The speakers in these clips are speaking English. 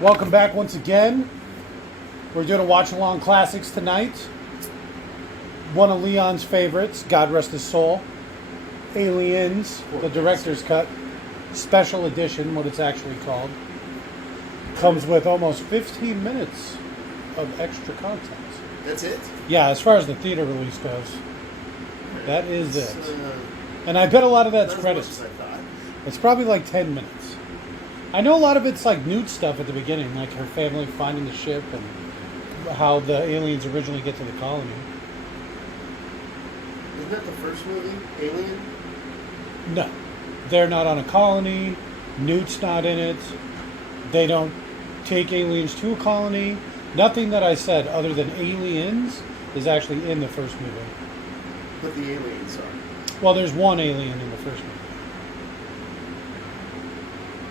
Welcome back once again. We're doing a watch along classics tonight. One of Leon's favorites, God rest his soul. Aliens, the director's cut, special edition, what it's actually called. Comes with almost 15 minutes of extra content. That's it? Yeah, as far as the theater release goes. That is it. And I bet a lot of that's Not credits. as much as I thought. It's probably like 10 minutes. I know a lot of it's like nude stuff at the beginning, like her family finding the ship and how the aliens originally get to the colony. Isn't that the first movie, Alien? No, they're not on a colony. Newt's not in it. They don't take aliens to a colony. Nothing that I said other than aliens is actually in the first movie. But the aliens are. Well, there's one alien in the first movie.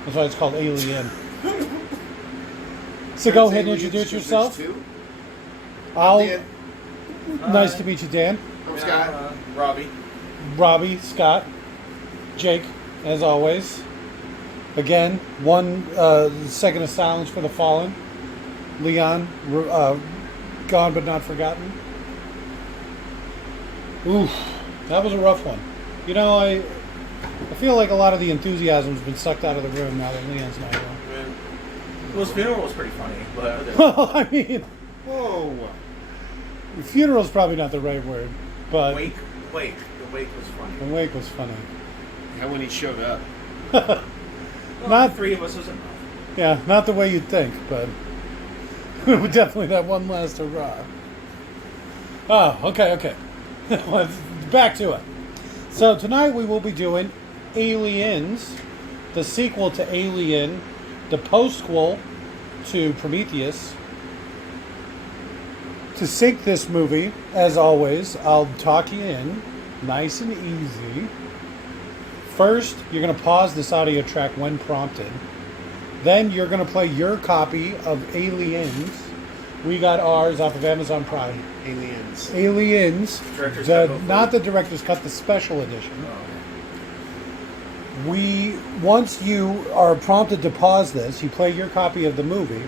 That's why it's called Alien. So go ahead and introduce yourself. Dan. Nice to meet you, Dan. I'm Scott. Robbie. Robbie, Scott, Jake, as always. Again, one second of silence for the fallen. Leon, gone but not forgotten. Oof, that was a rough one. You know, I feel like a lot of the enthusiasm's been sucked out of the room now that Leon's not here. Well, his funeral was pretty funny, but Well, I mean, Whoa. funeral's probably not the right word, but the wake was funny. the wake was funny. Yeah, when he showed up. Well, Not- the three of us was enough. Yeah, not the way you'd think, but definitely that one last hurrah. Oh, okay. Let's back to it. So tonight we will be doing Aliens, the sequel to Alien, the postquel to Prometheus. To sync this movie, as always, I'll talk you in, nice and easy. First, you're going to pause this audio track when prompted. Then you're going to play your copy of Aliens. We got ours off of Amazon Prime. Aliens. Aliens, Director's cut, hopefully. not the director's cut, the special edition. Once you are prompted to pause this, you play your copy of the movie.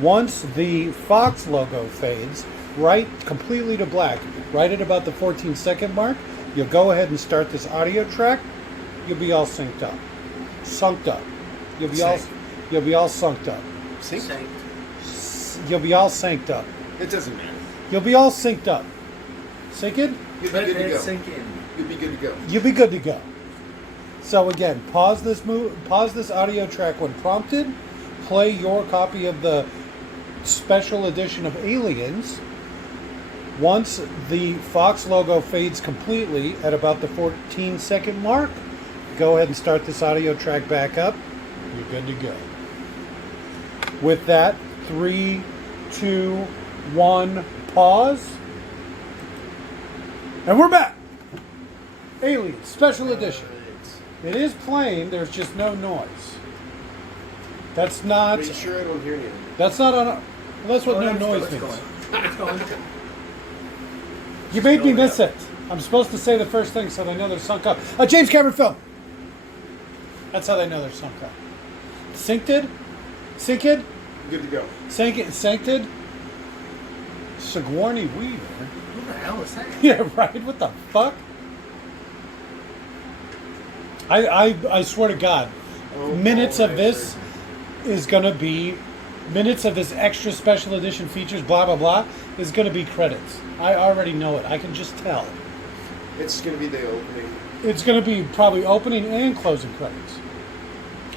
Once the Fox logo fades, right completely to black, right at about the 14-second mark, you'll go ahead and start this audio track. You'll be all synced up. Sunked up. You'll be all sunked up. Sync? You'll be all synced up. It doesn't matter. You'll be all synced up. Synced? You'll be Let good to it go. sink in. You'll be good to go. You'll be good to go. So again, pause this audio track when prompted. Play your copy of the special edition of Aliens. Once the Fox logo fades completely at about the 14-second mark, go ahead and start this audio track back up. You're good to go. With that, 3, 2, 1, pause. And we're back. Aliens, special edition. It is playing, there's just no noise. That's not... Are you sure I don't hear anything? That's not on... Well, that's what no noise It's means. going. It's going. You made me Going miss up. it. I'm supposed to say the first thing so they know they're sunk up. A James Cameron film. That's how they know they're sunk up. Synced? Synced? Good to go. Synced? Sigourney Weaver? Who the hell is that? Yeah, right? What the fuck? I swear to God, Oh, minutes oh, of this is going to be, minutes of this extra special edition features, blah, blah, blah, is going to be credits. I already know it. I can just tell. It's going to be the opening. It's going to be probably opening and closing credits.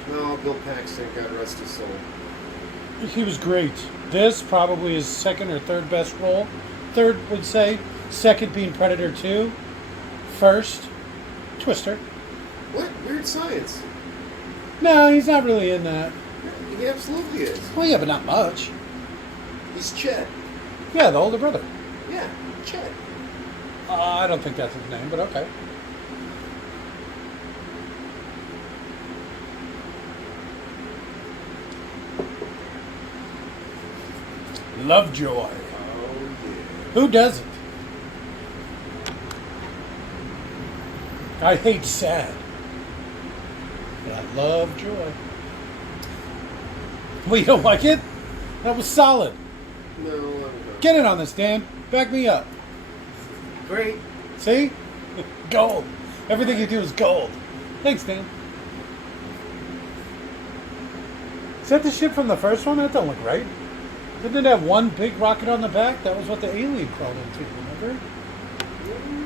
No, Bill Paxton, God rest his soul. He was great. This probably his second or third best role. Third, would say. Second being Predator 2. First, Twister. What? Weird Science. No, he's not really in that. He absolutely is. Well, yeah, but not much. He's Chet. Yeah, the older brother. Yeah, Chet. I don't think that's his name, but okay. Lovejoy. Oh, yeah. Who doesn't? I hate sad. But I love joy. Well, you don't like it? That was solid. No, I don't know. Get in on this, Dan. Back me up. Great. See? Gold. Everything you do is gold. Thanks, Dan. Is that the ship from the first one? That don't look right. Didn't it have one big rocket on the back? That was what the alien crawled into, remember?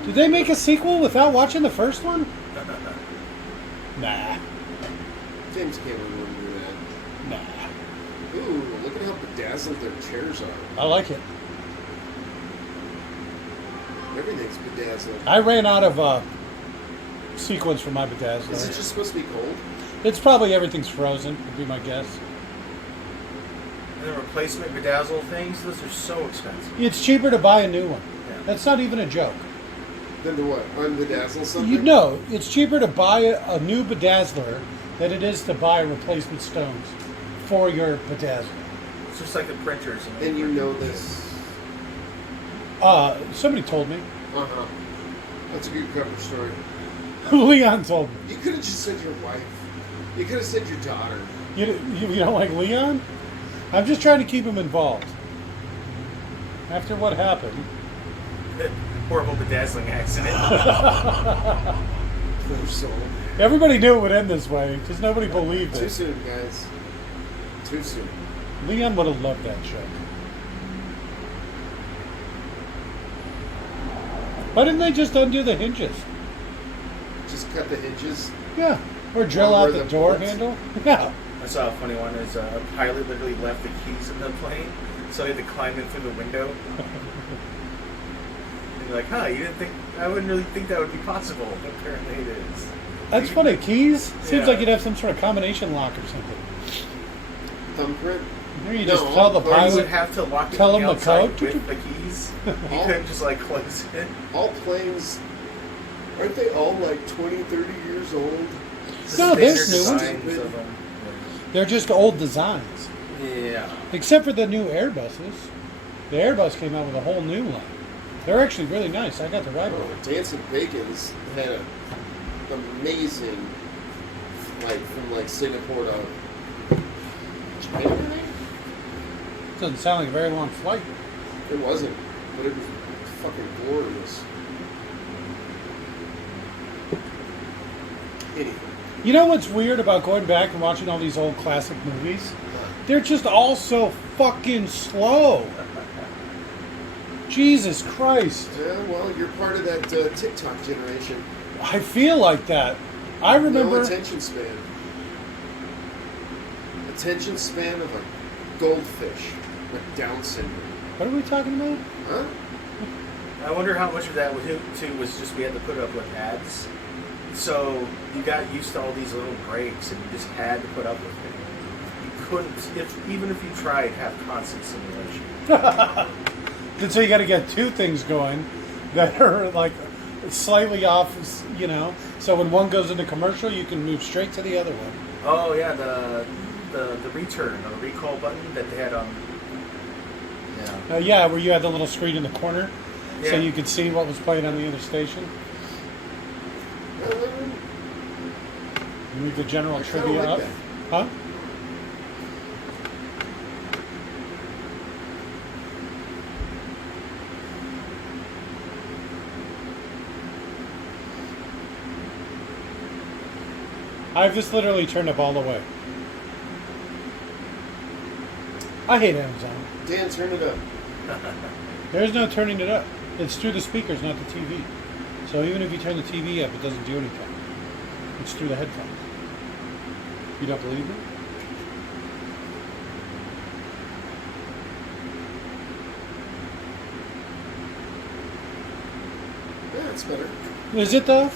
Did they make a sequel without watching the first one? Nah. James Cameron wouldn't do that. Nah. Ooh, look at how bedazzled their chairs are. I like it. Everything's bedazzled. I ran out of sequence for my bedazzler. Is it just supposed to be cold? It's probably everything's frozen, would be my guess. And the replacement bedazzle things, those are so expensive. It's cheaper to buy a new one. Yeah. That's not even a joke. Then to what? Unbedazzle something? You know, it's cheaper to buy a new bedazzler than it is to buy replacement stones for your bedazzler. It's just like the printers. And you know this. Somebody told me. Uh-huh. That's a good cover story. Leon told me. You could have just said your wife. You could have said your daughter. You don't like Leon? I'm just trying to keep him involved. After what happened. Horrible bedazzling accident. Poor soul. Everybody knew it would end this way because nobody believed Too it. soon, guys. Too soon. Leon would have loved that show. Why didn't they just undo the hinges? Just cut the hinges. Yeah. Or drill Or out where the the door bullets- handle? Yeah. I saw a funny one. Is a pilot literally left the keys in the plane, so he had to climb in through the window. And you're like, huh, you didn't think, I wouldn't really think that would be possible. But apparently it is. That's funny. Keys? Seems Yeah. like you'd have some sort of combination lock or something. Thumbprint. Here you just No, tell the or you Or you would pilot. have to lock it Tell from him the the outside code. with the keys. You Oh. couldn't just like close it. All planes, aren't they all like 20, 30 years old? No, there's Standard new ones. designs of them. They're just old designs. Yeah. Except for the new Airbuses. The Airbus came out with a whole new line. They're actually really nice. I got to ride one. Oh, Dancing Bacon's had an amazing flight from like Singapore to China, I think? Doesn't sound like a very long flight. It wasn't, but it was fucking glorious. Anyway, You know what's weird about going back and watching all these old classic movies? They're just all so fucking slow. Jesus Christ. yeah, well, you're part of that TikTok generation. I feel like that. I remember. No attention span. Attention span of a goldfish with Down syndrome. What are we talking about? Huh? I wonder how much of that too was just we had to put up with ads. So you got used to all these little breaks, and you just had to put up with it. You couldn't, even if you tried, have constant simulation. And so you got to get two things going that are like slightly off, you know. So when one goes into commercial, you can move straight to the other one. Oh yeah, the return or recall button that they had on. Yeah. Yeah, where you had the little screen in the corner, so Yeah. you could see what was playing on the other station. You move the general I kinda trivia like up. that. Huh? I've just literally turned up all the way. I hate Amazon. Dan, turn it up. There's no turning it up. It's through the speakers, not the TV. So even if you turn the TV up, it doesn't do anything. It's through the headphones. You don't believe me? Yeah, it's better. Is it though?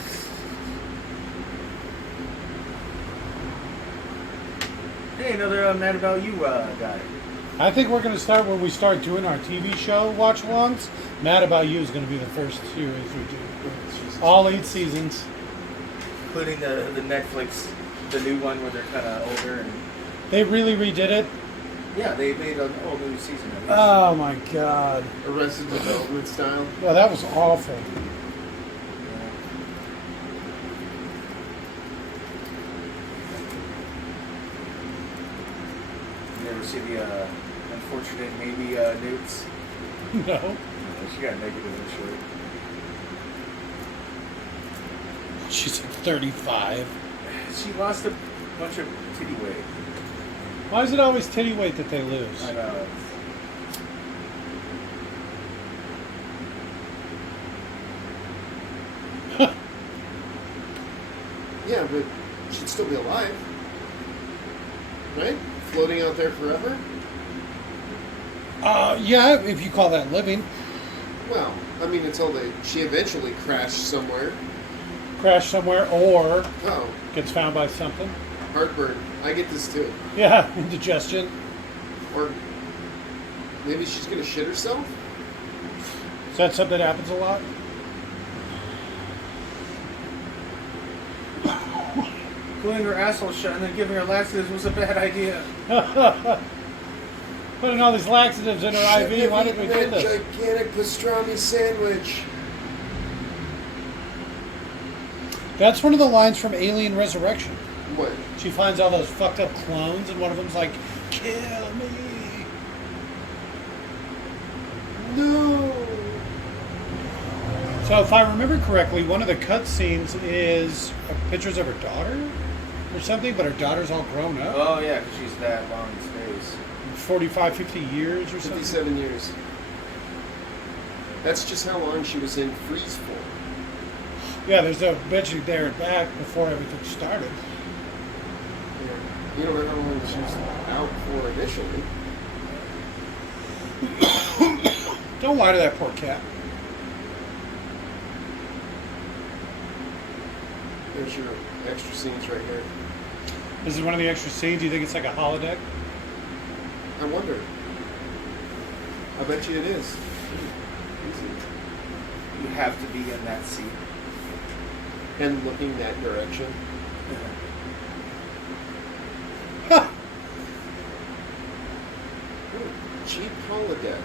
Hey, another Mad About You guy. I think we're going to start when we start doing our TV show watch-alongs. Mad About You is going to be the first series we do. Jesus. All 8 seasons. Including the Netflix, the new one where they're kind of older and They really redid it. yeah, they made a whole new season of it. Oh my god. Arrested Development style. Oh, that was awful. You ever see the unfortunate maybe newts? No. She got negative initially. She's like 35. She lost a bunch of titty weight. Why is it always titty weight that they lose? I know. Yeah, but she'd still be alive. Right? Floating out there forever? Yeah, if you call that living. Well, I mean, until she eventually crashed somewhere. Crash somewhere or Oh, gets found by something. heartburn. I get this too. Yeah, indigestion. Or maybe she's gonna shit herself? Is that something that happens a lot? Gluing her asshole shut and then giving her laxatives was a bad idea. Putting all these laxatives in her IV. Why did we do That this? gigantic pastrami sandwich. That's one of the lines from Alien Resurrection. What? She finds all those fucked up clones, and one of them's like, "Kill me." No. So, if I remember correctly, one of the cut scenes is pictures of her daughter or something, but her daughter's all grown up. Oh yeah, because she's that long in space. 45, 50 years or something. 57 years. That's just how long she was in freeze for. Yeah, there's a bitch there and back before everything started. Yeah. You don't know how long she was out for initially. Don't lie to that poor cat. There's your extra scenes right here. This is one of the extra scenes. Do you think it's like a holodeck? I wonder. I bet you it is. Easy. You have to be in that seat. And looking that direction. Ooh, cheap holodeck.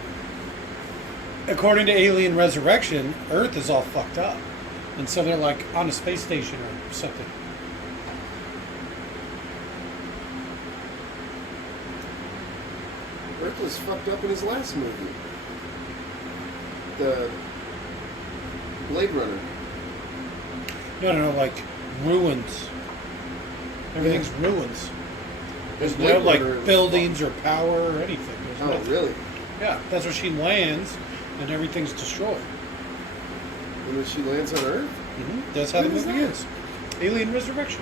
According to Alien Resurrection, Earth is all fucked up. And so they're like on a space station or something. Earth was fucked up in his last movie. The Blade Runner. No, like ruins. Everything's ruins. There's no Blade like Runner- buildings or power or anything. There's Oh, nothing. really? Yeah, that's where she lands and everything's destroyed. And then she lands on Earth? That's how the When is movie that? is. Alien Resurrection.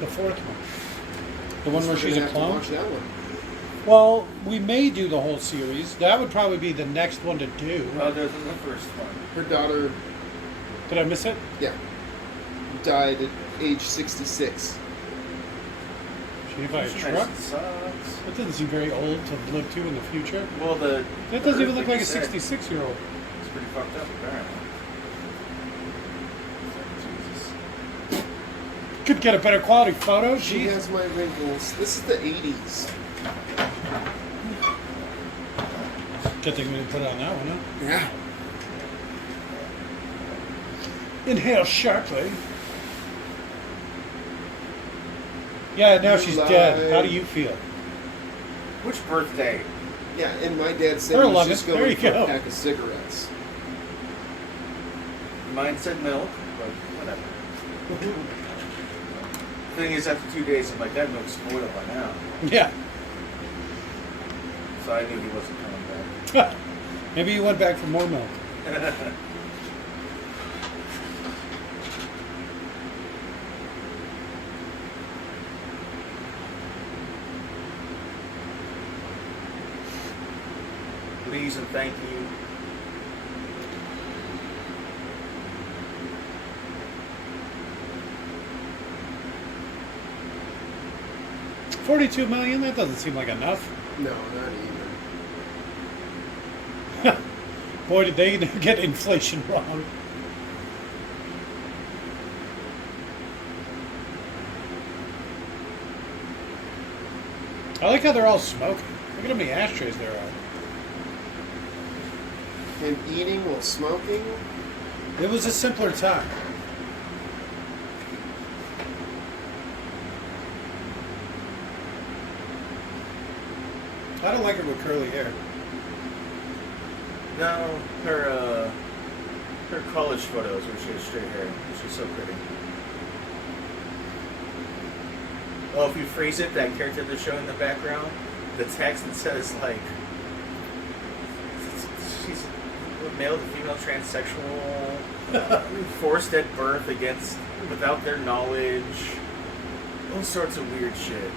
The fourth one. The one where We're she's gonna a have to clone? watch that one. Well, we may do the whole series. That would probably be the next one to do. Other than the first one. Her daughter, Did I miss it? yeah, died at age 66. She hit by a Which truck? sucks. That doesn't seem very old to live to in the future. Well, That doesn't even look like a you said, 66-year-old. It's pretty fucked up, apparently. Jesus. Could get a better quality photo. She Jeez. has my wrinkles. This is the 80s. Good thing we didn't put it on that one, huh? Yeah. Inhale sharply. Yeah, now You she's lied. dead. How do you feel? Which birthday? Yeah, and my dad said Her he was 11th. just There going you for go. a pack of cigarettes. Mine said milk, but whatever. Thing is, after 2 days, I'm like, that milk's spoiled by now. Yeah. So I knew he wasn't coming back. Maybe you went back for more milk. Please and thank you. $42 million? That doesn't seem like enough. No, not even. Boy, did they get inflation wrong. I like how they're all smoking. Look at how many ashtrays there are. And eating while smoking? It was a simpler time. I don't like her with curly hair. No, her college photos where she has straight hair. She's so pretty. Oh, if you freeze it, that character they're showing in the background, the text that says like she's male to female transsexual, forced at birth without their knowledge, all sorts of weird shit.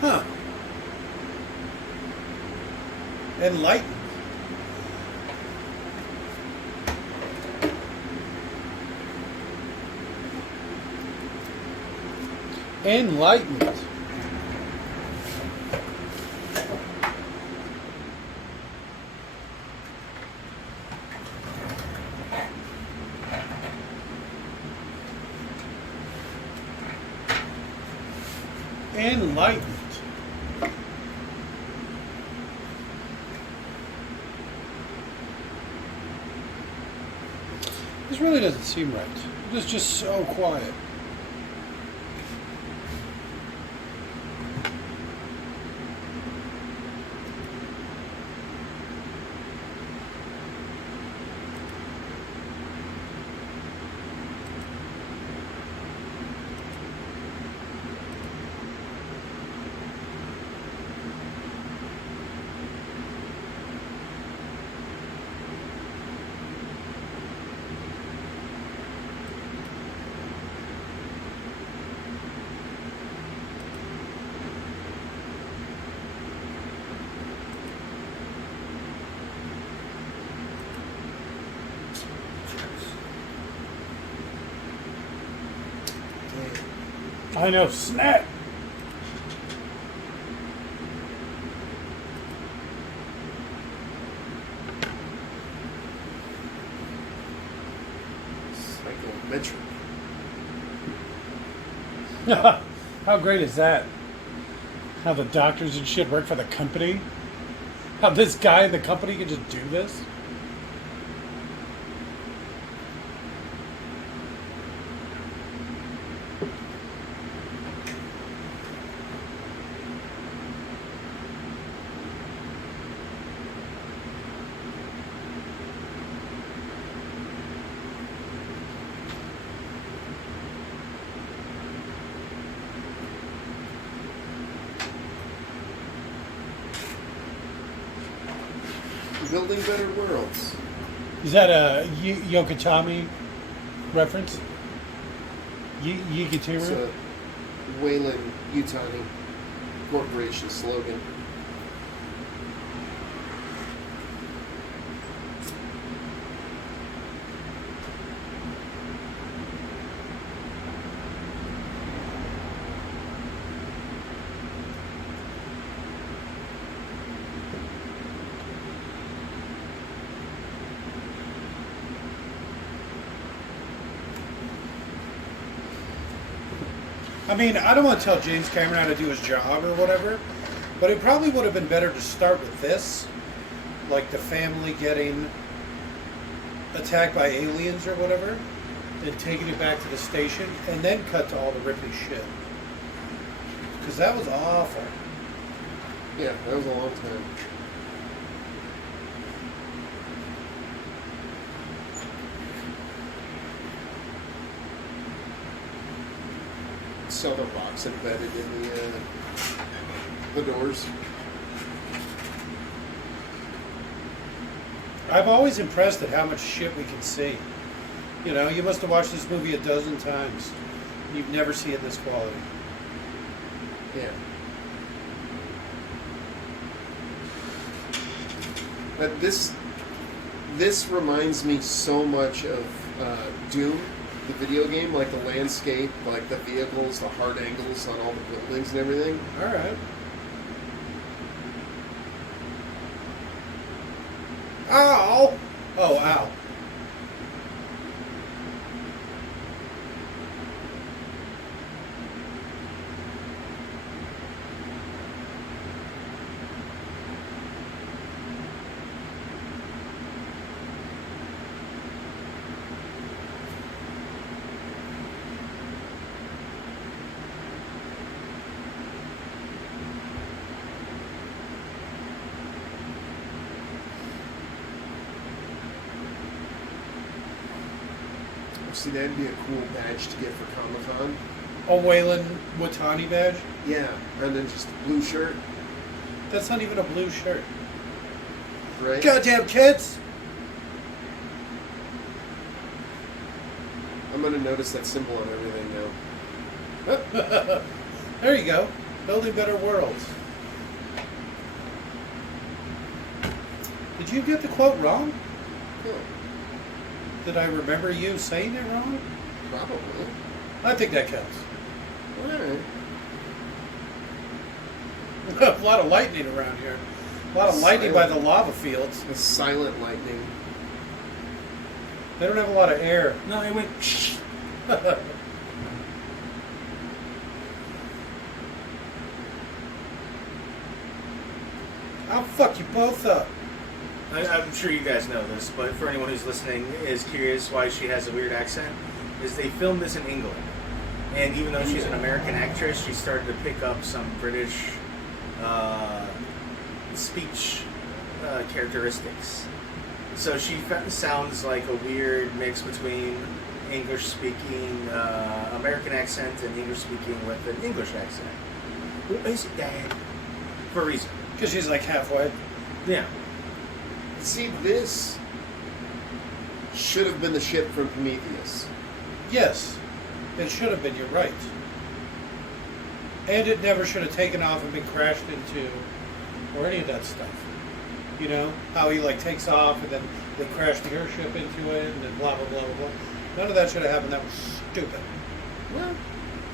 Huh. Enlightened. Enlightened. Enlightened. This really doesn't seem right. It's just so quiet. I know, snap! Psychometric. How great is that? How the doctors and shit work for the company? How this guy in the company can just do this? Building better worlds. Is that a Yokotami reference? It's Yikitiru? a Wayland Yutani Corporation slogan. I mean, I don't want to tell James Cameron how to do his job or whatever, but it probably would have been better to start with this, like the family getting attacked by aliens or whatever, and taking it back to the station, and then cut to all the Ripley shit. Because that was awful. Yeah, that was a long time. Soda box embedded in the doors. I'm always impressed at how much shit we can see. You know, you must have watched this movie a dozen times. You've never seen it this quality. Yeah. But this reminds me so much of Doom, the video game, like the landscape, like the vehicles, the hard angles on all the buildings and everything. All right. Ow! Oh, ow. See, that'd be a cool badge to get for Comic-Con. A Wayland Watani badge? Yeah, and then just a blue shirt, That's not even a blue shirt. right? Goddamn kids! I'm gonna notice that symbol on everything now. There you go. Building better worlds. Did you get the quote wrong? Oh, Did I remember you saying it wrong? probably. I think that counts. Alright. A lot of lightning around here. A lot of lightning by the lava fields. The silent lightning. They don't have a lot of air. No, it went. I'll fuck you both up. I'm sure you guys know this, but for anyone who's listening is curious why she has a weird accent, is they filmed this in England. And even though she's an American actress, she started to pick up some British speech characteristics. So she sounds like a weird mix between English-speaking American accent and English-speaking with an English accent. Who is it, Dad? For a reason. Because she's like halfway. Yeah. See, this should have been the ship from Prometheus. Yes, it should have been. You're right. And it never should have taken off and been crashed into, or any of that stuff. You know how he like takes off and then they crash the airship into it and then blah blah blah blah blah. None of that should have happened. That was stupid. Well,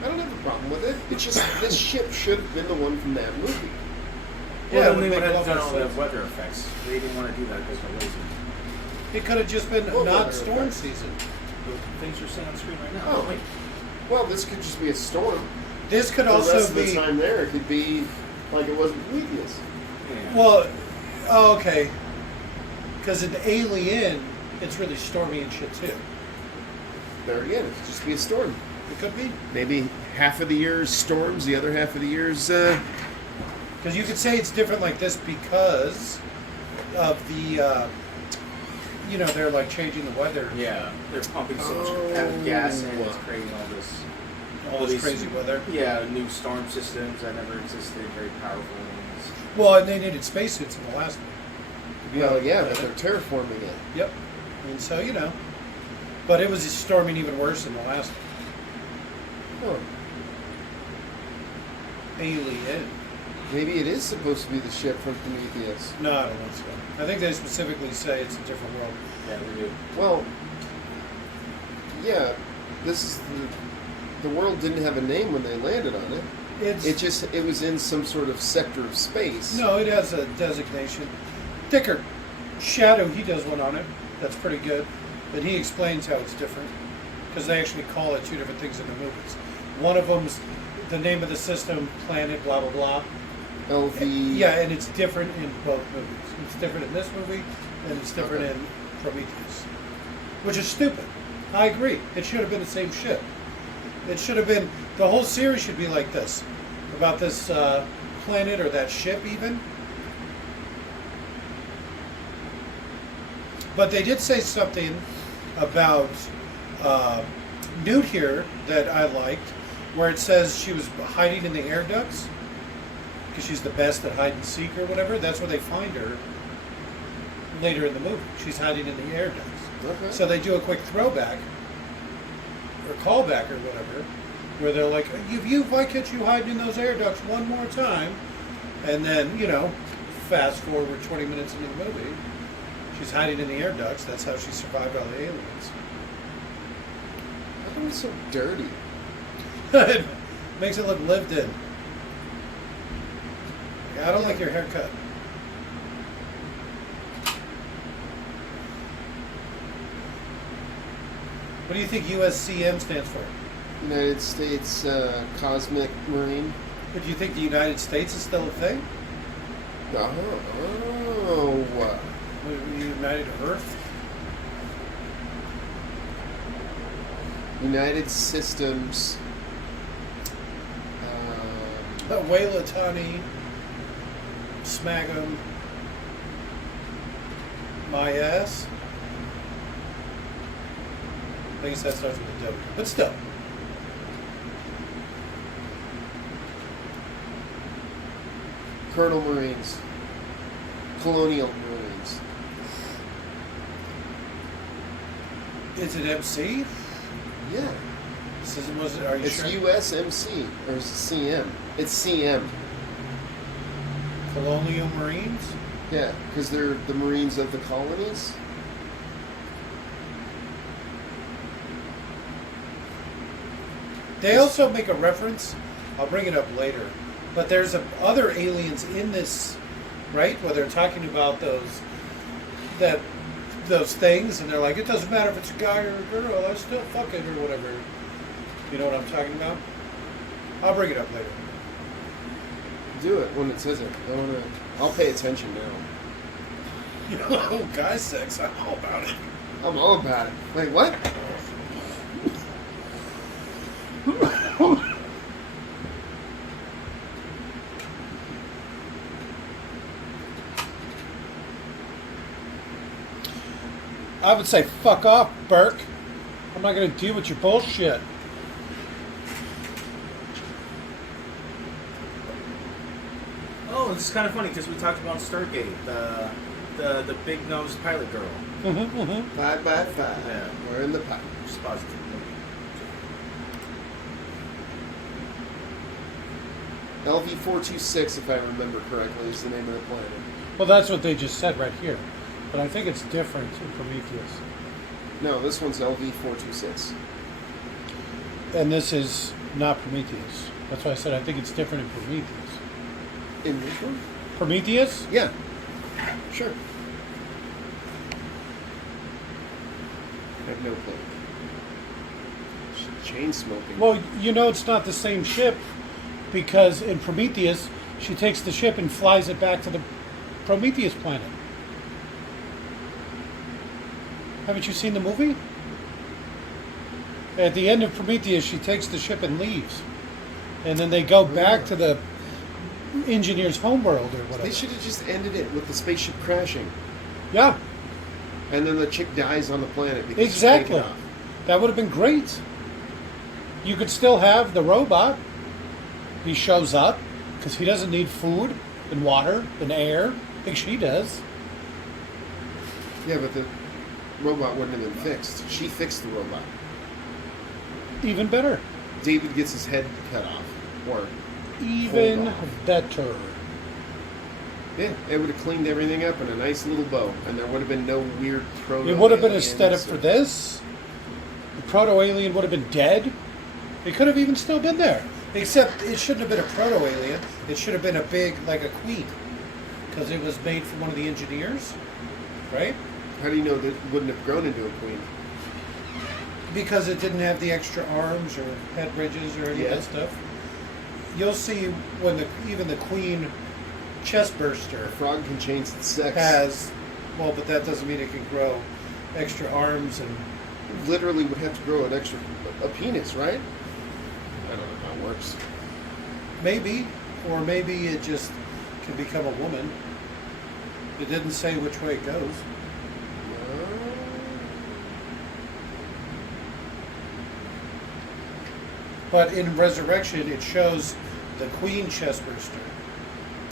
I don't have a problem with it. It's just this ship should have been the one from that movie. Yeah, Well, it then would they would make have a lot done all more the sense. weather effects. They didn't want to do that because they're lazy. It could have just been What not weather storm effects? season. The things you're seeing on screen right now. Oh. Wait. Well, this could just be a storm. This could The rest also of the be. time there, it could be like it wasn't Prometheus. Yeah. Well, oh, okay. Because in Alien, it's really stormy and shit too. There again, it could just be a storm. It could be. Maybe half of the year is storms, the other half of the year is. Because you could say it's different like this because of the, they're like changing the weather. Yeah, they're pumping so much Oh. gas in, it's creating All this these- crazy weather. Yeah, new storm systems that never existed, very powerful ones. Well, and they needed spacesuits in the last one. Well, yeah, but they're terraforming it. Yep. And so, but it was storming even worse than the last one. Huh. Alien. Maybe it is supposed to be the ship from Prometheus. No, I don't think so. I think they specifically say it's a different world. Yeah, they do. Well, yeah, this is the world didn't have a name when they landed on it. It was in some sort of sector of space. No, it has a designation. Dicker Shadow, he does one on it. That's pretty good. But he explains how it's different. Because they actually call it two different things in the movies. One of them's the name of the system, planet, blah, blah, blah. LV. Yeah, and it's different in both movies. It's different in this movie, and it's different Okay. in Prometheus. Which is stupid. I agree. It should have been the same ship. It should have been, the whole series should be like this. About this planet or that ship even. But they did say something about Newt here that I liked, where it says she was hiding in the air ducts because she's the best at hide and seek or whatever. That's where they find her later in the movie. She's hiding in the air ducts. Okay. So they do a quick throwback or callback or whatever, where they're like, why can't you hide in those air ducts one more time? And then, fast forward 20 minutes into the movie, she's hiding in the air ducts. That's how she survived all the aliens. How come it's so dirty? It makes it look lived in. I don't like your haircut. What do you think USCM stands for? United States Cosmic Marine. But do you think the United States is still a thing? Oh. United Earth? United Systems. Waylatani, Smagum, my ass. I guess that starts with a W. But still. Colonel Marines. Colonial Marines. Is it MC? Yeah. This isn't, was it, are you It's sure? USMC. Or is it CM? It's CM. Colonial Marines? Yeah, because they're the Marines of the colonies. They also make a reference, I'll bring it up later, but there's other aliens in this, right? Where they're talking about those things, and they're like, it doesn't matter if it's a guy or a girl, I still fuck it or whatever. You know what I'm talking about? I'll bring it up later. Do it when it says it. I'll pay attention now. You know, guy sex, I'm all about it. I'm all about it. Wait, what? I would say, fuck off, Burke. I'm not going to deal with your bullshit. Oh, this is kind of funny because we talked about Stargate, the big nosed pilot girl. 5 by 5. Yeah. We're in the pipe. Just positive. LV-426, if I remember correctly, is the name of the planet. Well, that's what they just said right here. But I think it's different in Prometheus. No, this one's LV-426. And this is not Prometheus. That's why I said I think it's different in Prometheus. In which one? Prometheus? Yeah. Sure. I have no clue. Chain smoking. Well, you know it's not the same ship because in Prometheus, she takes the ship and flies it back to the Prometheus planet. Haven't you seen the movie? At the end of Prometheus, she takes the ship and leaves. And then they go back to the engineer's homeworld or whatever. They should have just ended it with the spaceship crashing. Yeah, And then the chick dies on the planet because exactly. she's taken off. That would have been great. You could still have the robot. He shows up because he doesn't need food and water and air like she does. Yeah, but the robot wouldn't have been fixed. She fixed the robot. Even better. David gets his head cut off. Or, Even off. better. yeah, it would have cleaned everything up in a nice little bow. And there would have been no weird proto It would have been aesthetic for this. The proto-alien would have been dead. It could have even still been there. Except it shouldn't have been a proto-alien. It should have been a big, like a queen. Because it was made from one of the engineers. Right? How do you know that it wouldn't have grown into a queen? Because it didn't have the extra arms or head bridges or any of Yeah. that stuff. You'll see when even the queen chest burster A frog can change its sex. has, well, but that doesn't mean it can grow extra arms and Literally would have to grow an extra a penis, right? I don't know how it works. maybe, or maybe it just can become a woman. It didn't say which way it goes. But in Resurrection, it shows the queen chest burster,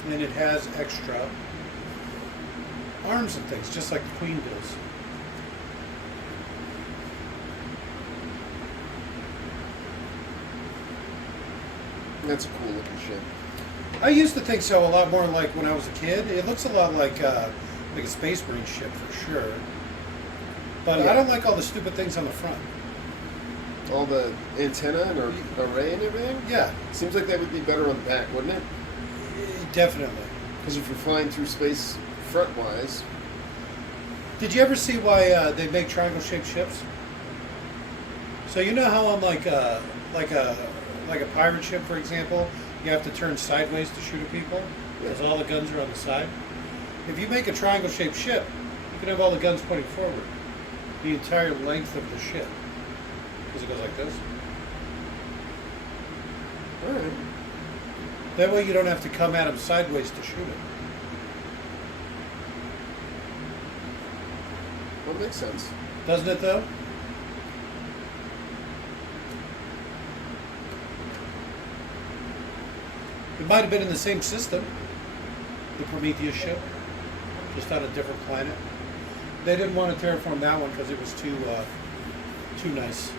and it has extra arms and things, just like the queen does. That's a cool looking ship. I used to think so a lot more like when I was a kid. It looks a lot like a Space Marine ship for sure. But Yeah. I don't like all the stupid things on the front. All the antenna and array and everything? Yeah, Seems like that would be better on the back, wouldn't it? definitely. Because if you're flying through space front-wise, Did you ever see why they make triangle-shaped ships? So you know how on like a pirate ship, for example, you have to turn sideways to shoot at people because all the guns are on the side. If you make a triangle-shaped ship, you can have all the guns pointing forward, the entire length of the ship, because it goes like this. alright. That way, you don't have to come at them sideways to shoot it. Well, makes sense. Doesn't it, though? It might have been in the same system, the Prometheus ship, just on a different planet. They didn't want to terraform that one because it was too nice.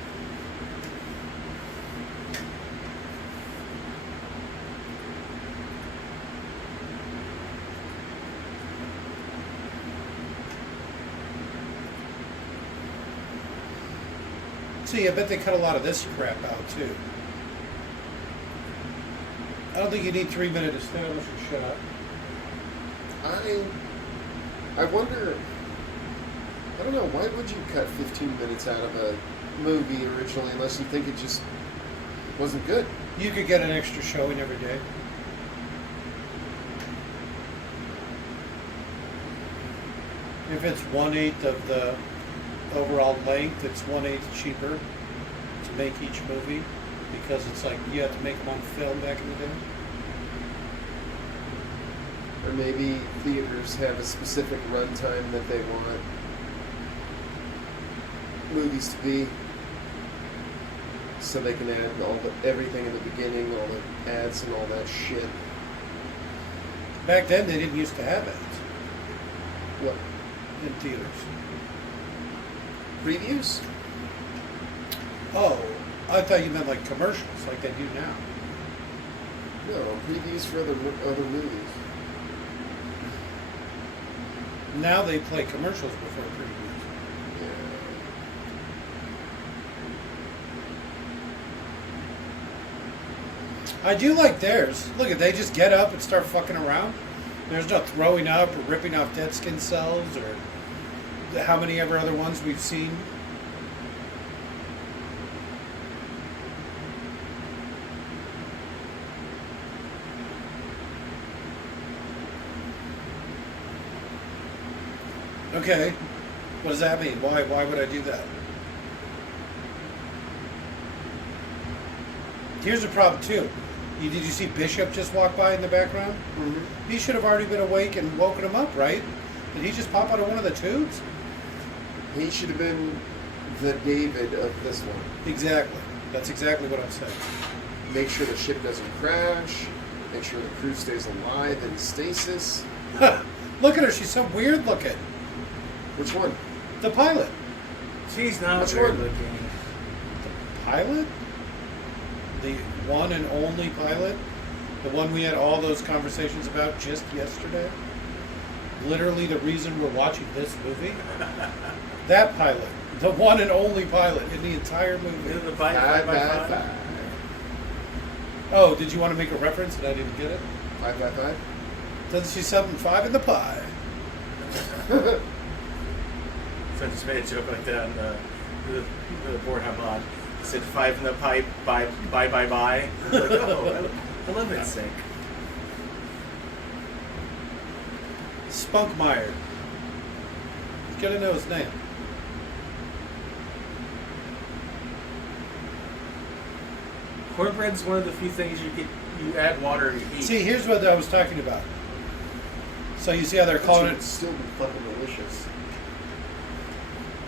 See, I bet they cut a lot of this crap out too. I don't think you need 3 minutes. Establish and shut up. I wonder. I don't know. Why would you cut 15 minutes out of a movie originally, unless you think it just wasn't good? You could get an extra showing every day. If it's 1/8 of the overall length, it's 1/8 cheaper to make each movie because it's like you have to make them on film back in the day. Or maybe theaters have a specific runtime that they want movies to be, so they can add everything in the beginning, all the ads and all that shit. Back then, they didn't used to have ads What? in theaters. Previews? Oh, I thought you meant like commercials, like they do now. No, previews for other movies. Now they play commercials before previews. I do like theirs. Look at, they just get up and start fucking around. There's no throwing up or ripping off dead skin cells or how many ever other ones we've seen. Okay, what does that mean? Why would I do that? Here's the problem too. Did you see Bishop just walk by in the background? Mm-hmm. He should have already been awake and woken him up, right? Did he just pop out of one of the tubes? He should have been the David of this one. Exactly. That's exactly what I'm saying. Make sure the ship doesn't crash. Make sure the crew stays alive in stasis. Look at her. She's so weird looking. Which one? The pilot. She's not Which very one? looking. Pilot? The one and only pilot? The one we had all those conversations about just yesterday? Literally the reason we're watching this movie? That pilot. The one and only pilot in the entire movie. Isn't the bike 5x5? Oh, did you want to make a reference and I didn't get it? 5x5? Doesn't she something 5 in the pie? So I just made a joke like that on the board I'm on. It said 5 in the pipe, bye. I was like, oh, I love that sync. Spunkmeyer. You gotta know his name. Cornbread's one of the few things you add water to eat. See, here's what I was talking about. So you see how they're calling It it. still be fucking delicious.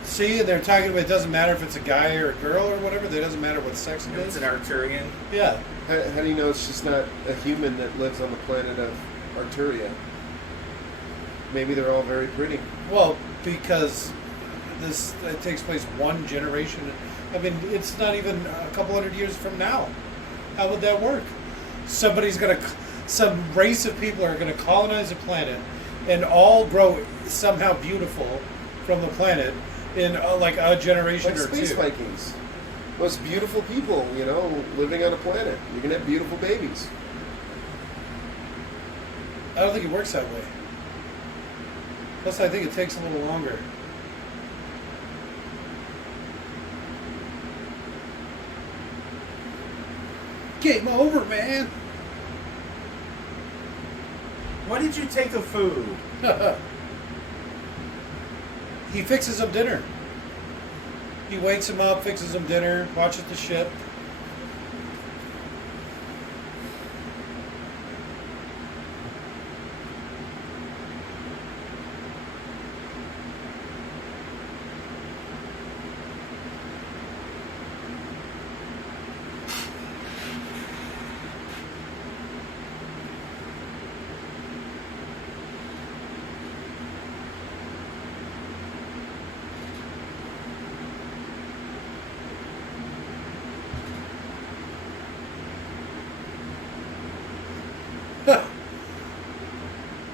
See, and they're talking about it doesn't matter if it's a guy or a girl or whatever. It doesn't matter what sex it It's is. an Arcturian. Yeah. How do you know it's just not a human that lives on the planet of Arturia? Maybe they're all very pretty. Well, because it takes place one generation. I mean, it's not even a couple hundred years from now. How would that work? Some race of people are gonna colonize a planet and all grow somehow beautiful from the planet in like a generation Like or space two. Vikings. Most beautiful people, living on a planet. You can have beautiful babies. I don't think it works that way. Plus, I think it takes a little longer. Game over, man. Why did you take the food? He fixes him dinner. He wakes him up, fixes him dinner, watches the ship.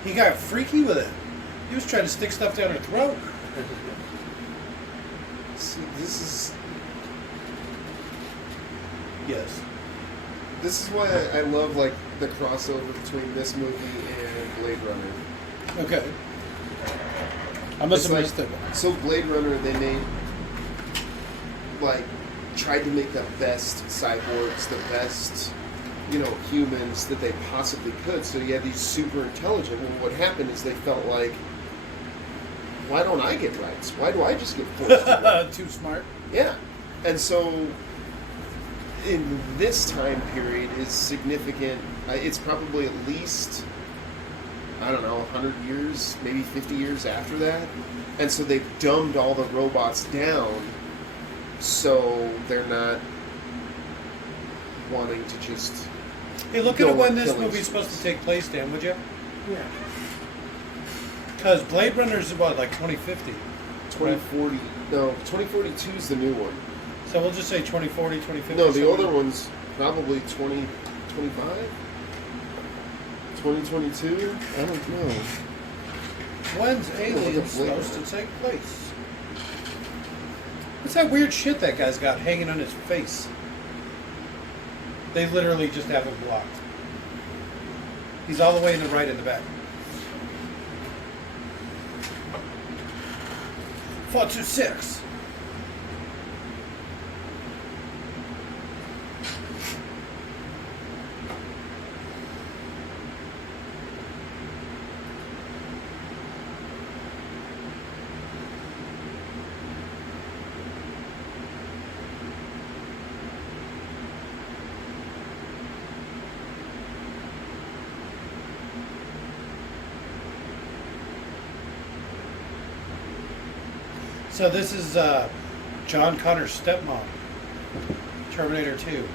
He got freaky with it. He was trying to stick stuff down her throat. See, this Yes. is why I love like the crossover between this movie and Blade Runner. Okay. I must have It's missed it. So Blade Runner, they made like tried to make the best cyborgs, the best humans that they possibly could. So you had these super intelligent. Well, what happened is they felt like, why don't I get rights? Why do I just get forced to work? Too smart. Yeah, and so in this time period is significant. It's probably at least, I don't know, 100 years, maybe 50 years after that. And so they've dumbed all the robots down so they're not wanting to just... Hey, look Go at when on this killing movie's supposed to take place, Dan, would you? Yeah. Because Blade Runner's about like 2050. 2040... No, 2042 is the new one. So we'll just say 2040, 2050. No, the somewhere. older one's probably 2025? 2022? I don't know. When's Look Aliens at Blade supposed Runner. to take place? What's that weird shit that guy's got hanging on his face? They literally just have him blocked. He's all the way in the right in the back. 426. So this is John Connor's stepmom, Terminator 2.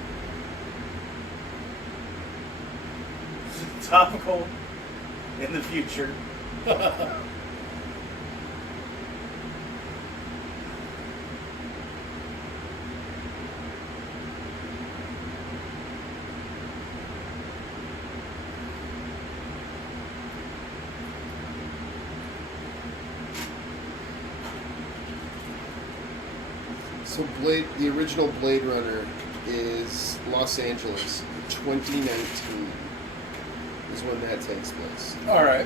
Topical in the future. So the original Blade Runner is Los Angeles, 2019 is when that takes place. All right.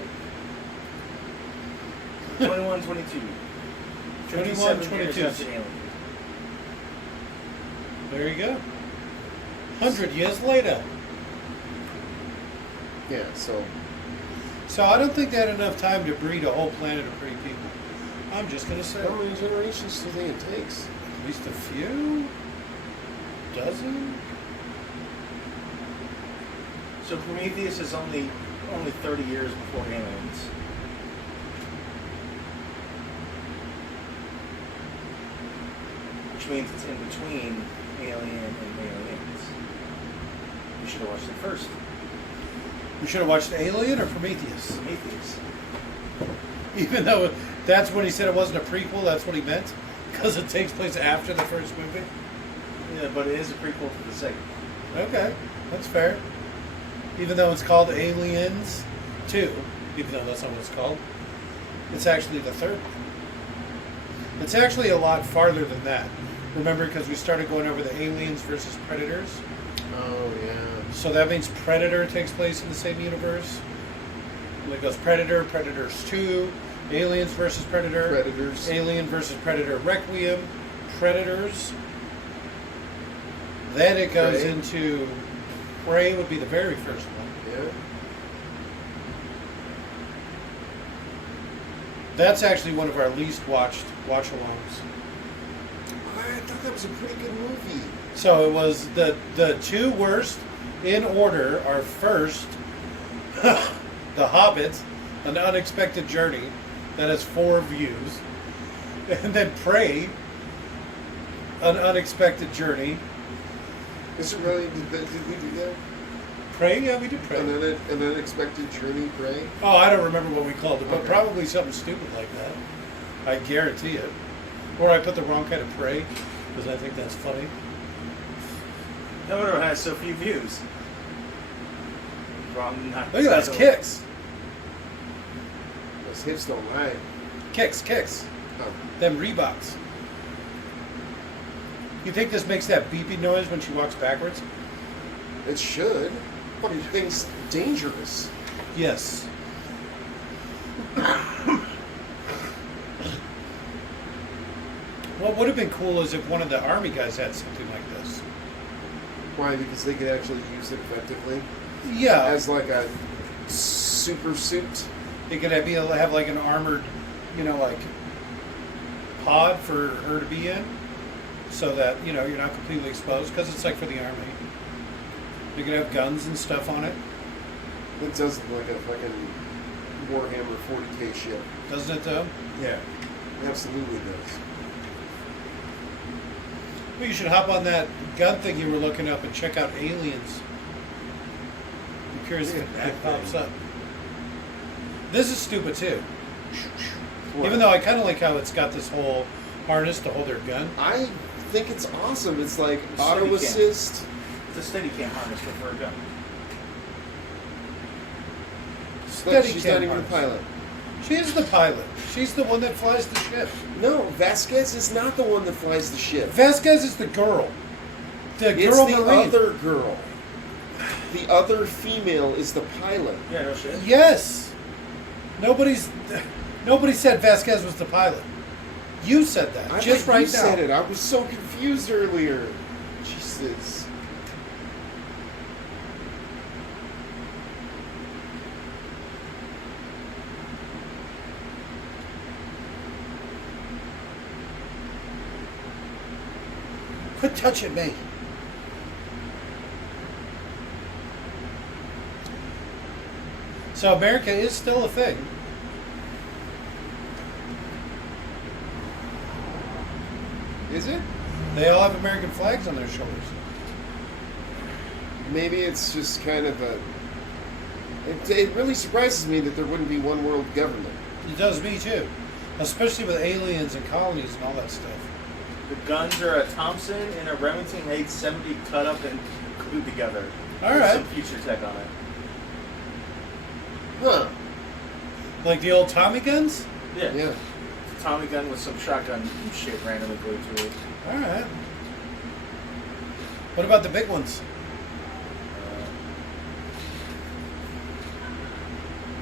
21, 22. 21, 57 years 22. after Alien. There you go. 100 years later. Yeah, so So I don't think they had enough time to breed a whole planet of pretty people. I'm just going to say how many generations do you think it takes? at least a few? Dozen? So Prometheus is only 30 years before Aliens. Which means it's in between Alien and Aliens. You should have watched it first. We should have watched Alien or Prometheus. Prometheus. Even though that's when he said it wasn't a prequel, that's what he meant? Because it takes place after the first movie? Yeah, but it is a prequel to the second. Okay, that's fair. Even though it's called Aliens 2, even though that's not what it's called, it's actually the third one. It's actually a lot farther than that. Remember, because we started going over the Aliens versus Predators? Oh, yeah. So that means Predator takes place in the same universe. And it goes Predator, Predators 2, Aliens versus Predator, Predators. Alien versus Predator Requiem, Predators. Then it goes Prey. into Prey would be the very first one. Yeah. That's actually one of our least watched watch-alongs. I thought that was a pretty good movie. So it was the two worst in order are first The Hobbit, An Unexpected Journey, that has 4 views, and then Prey, An Unexpected Journey. Is it really? Did we do that? Prey? Yeah, we did Prey. An unexpected journey, Prey. Oh, I don't remember what we called it, but Okay. probably something stupid like that. I guarantee it. Or I put the wrong kind of Prey, because I think that's funny. No wonder it has so few views. Wrong, not Look at that, it's title. Kicks. Those hips don't lie. Kicks. Oh. Them Reeboks. You think this makes that beeping noise when she walks backwards? It should. Fucking thing's dangerous. Yes. What would have been cool is if one of the army guys had something like this. Why? Because they could actually use it effectively Yeah. as like a super suit. It could have like an armored, like pod for her to be in, so that you're not completely exposed because it's like for the army. You could have guns and stuff on it, It does look like a fucking Warhammer 40k ship. doesn't it? Though. Yeah, absolutely does. Well, you should hop on that gun thing you were looking up and check out Aliens. I'm curious Yeah, if that it pops thing. up. This is stupid too. What? Even though I kind of like how it's got this whole harness to hold their gun. I think it's awesome. It's like So auto you can. assist. It's a steady cam harness for a gun. But Steadicam she's not even the harness. pilot. She is the pilot. She's the one that flies the ship. No, Vasquez is not the one that flies the ship. Vasquez is the girl. The It's girl the Marine. other girl. The other female is the pilot. Yeah, no shit. Yes. Nobody said Vasquez was the pilot. You said that. I just thought right you now. said it. I was so confused earlier. Jesus. Quit touching me. So America is still a thing. Is it? They all have American flags on their shoulders. Maybe it's just kind of a. It really surprises me that there wouldn't be one world government. It does me too. Especially with aliens and colonies and all that stuff. The guns are a Thompson and a Remington 870 cut up and glued together. All With right. some future tech on it. Huh. Like the old Tommy guns? Yeah. Yeah. It's a Tommy gun with some shotgun shit randomly glued to it. Alright. What about the big ones?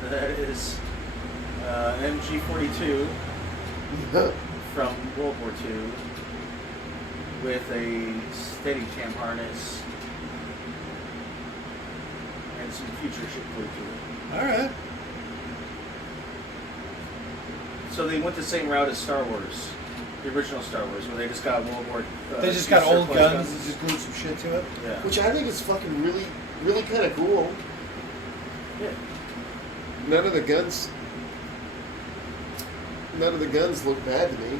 That is MG42 from World War II with a Steadicam harness and some future shit glued to it. Alright. So they went the same route as Star Wars, the original Star Wars, where they just got World War. They just II got old surplus guns and just glued some shit to it. Yeah. Which I think is fucking really, really kind of cool. Yeah. None of the guns look bad to me.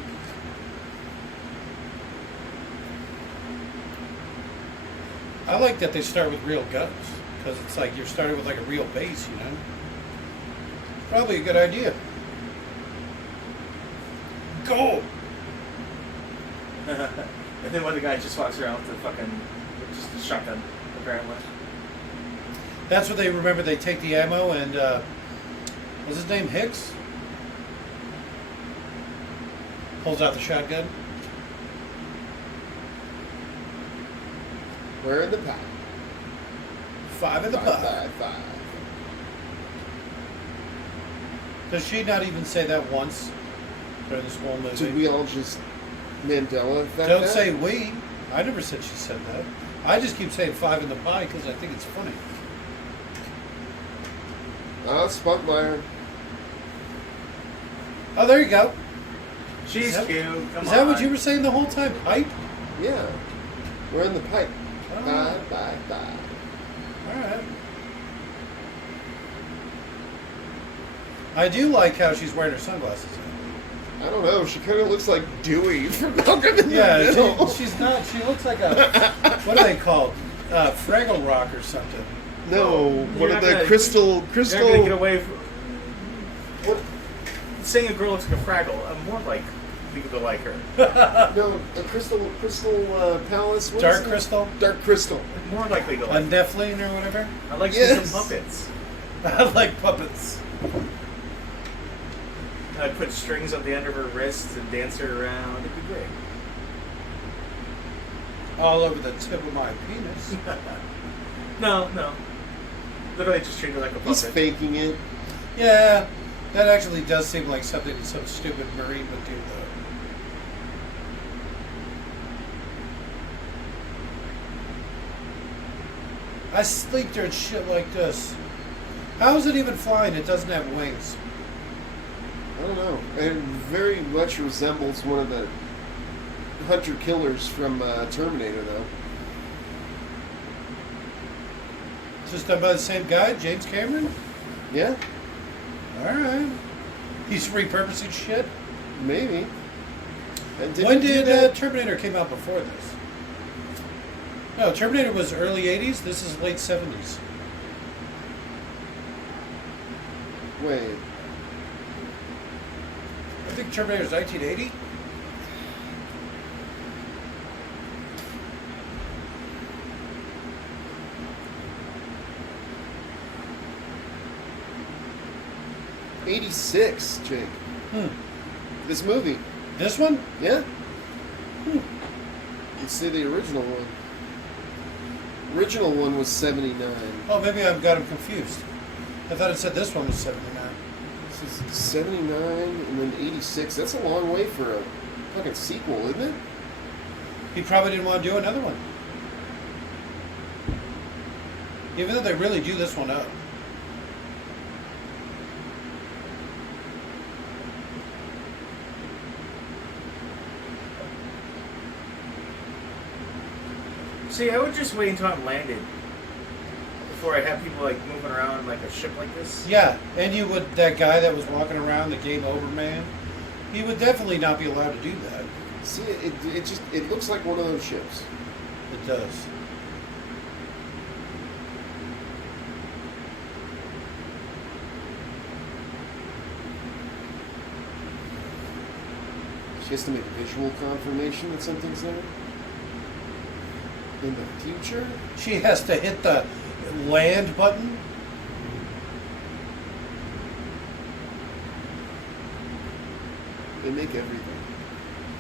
I like that they start with real guns. Because it's like you're starting with like a real base, Probably a good idea. Go! And then when the guy just walks around with the fucking just a shotgun, apparently. That's what they remember. They take the ammo and, what's his name? Hicks? Pulls out the shotgun. Where in the pack? 5 in the pot. Five. Does she not even say that once during this whole movie? Did we all just Mandela effect Don't that? say we. I never said she said that. I just keep saying 5 in the pie because I think it's funny. Spunkmeyer. Oh, there you go. She's Is that- cute. Come on. Is that what you were saying the whole time? Pipe? Yeah. We're in the pipe. Oh. Bye. All right. I do like how she's wearing her sunglasses. I don't know. She kind of looks like Dewey from Malcolm in the Yeah, Middle. she's not. She looks like a what are they called? Fraggle Rock or something. No, You're one of not the gonna- crystal. You're not gonna get away from What? saying a girl looks like a Fraggle. I'm more like people to like her. No, the crystal palace. What is Dark it? Crystal, Dark crystal. More likely to a like. Nephilim or whatever. I like Yes. some puppets. I like puppets. I'd put strings on the end of her wrists and dance her around. It'd be great. All over the tip of my penis. No. Literally just treat her like a He's puppet. faking it. Yeah, that actually does seem like something some stupid Marine would do, though. I sleep during shit like this. How is it even flying? It doesn't have wings. I don't know. It very much resembles one of the hunter killers from Terminator, though. It's just done by the same guy, James Cameron? Yeah, Alright. He's repurposing shit? maybe. And When he do did that? Terminator came out before this? No, Terminator was early 80s. This is late 70s. Wait. I think Terminator's 1980. '86, Jake. Hmm. This movie. This one? Yeah. Hmm. Let's see the original one. Original one was '79. Oh, maybe I've got him confused. I thought it said this one was 79. This is '79 and then '86. That's a long way for a fucking sequel, isn't it? He probably didn't want to do another one. Even though they really do this one up. See, I would just wait until I'm landed before I have people like moving around like a ship like this. Yeah, and you would, that guy that was walking around, the game over man, he would definitely not be allowed to do that. See, it looks like one of those ships. It does. She has to make visual confirmation that something's there. In the future? She has to hit the land button. They make everything.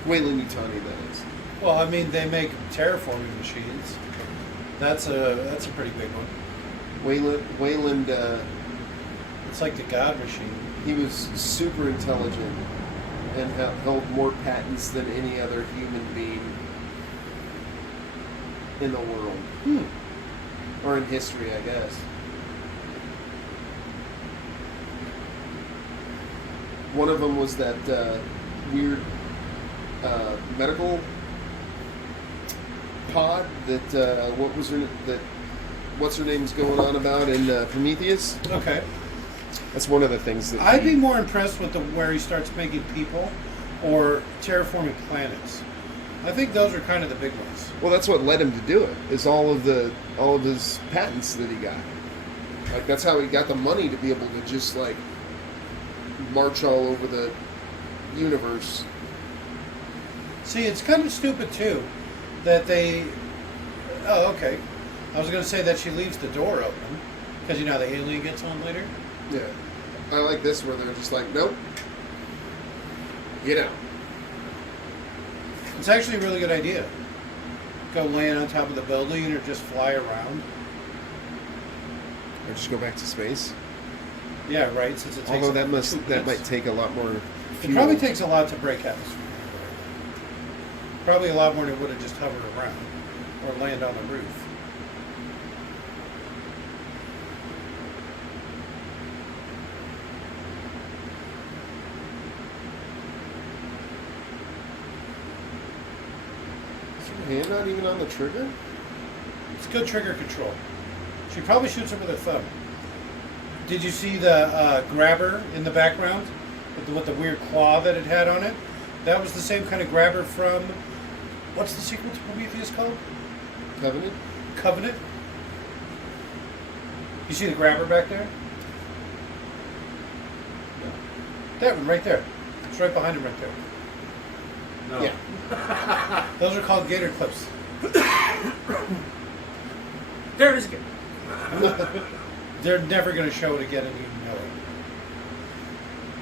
Wayland Yutani, that is. Well, I mean, they make terraforming machines. That's a pretty big one. Wayland, It's like the God machine. he was super intelligent and held more patents than any other human being in the world. Or in history, I guess. One of them was that weird medical pod that what's her name's going on about in Prometheus. Okay. That's one of the things that I'd be more impressed with where he starts making people or terraforming planets. I think those are kind of the big ones. Well, that's what led him to do it. Is all of his patents that he got. Like that's how he got the money to be able to just like march all over the universe. See, it's kind of stupid too that they. Oh, okay. I was going to say that she leaves the door open because you know how the alien gets on later. Yeah, I like this where they're just like, nope, get out. It's actually a really good idea. Go land on top of the building or just fly around. Or just go back to space. Yeah, right. Since it takes Although up that 2 might minutes. take a lot more It fuel. probably takes a lot to break atmosphere. Probably a lot more than it would have just hovered around or land on the roof. Is her hand not even on the trigger? It's good trigger control. She probably shoots her with her thumb. Did you see the grabber in the background with the weird claw that it had on it? That was the same kind of grabber from, what's the sequel to Prometheus called? Covenant? Covenant. You see the grabber back there? That one right there. It's right behind him right there. No. Yeah. Those are called gator clips. There it is again. They're never going to show it again and you know it.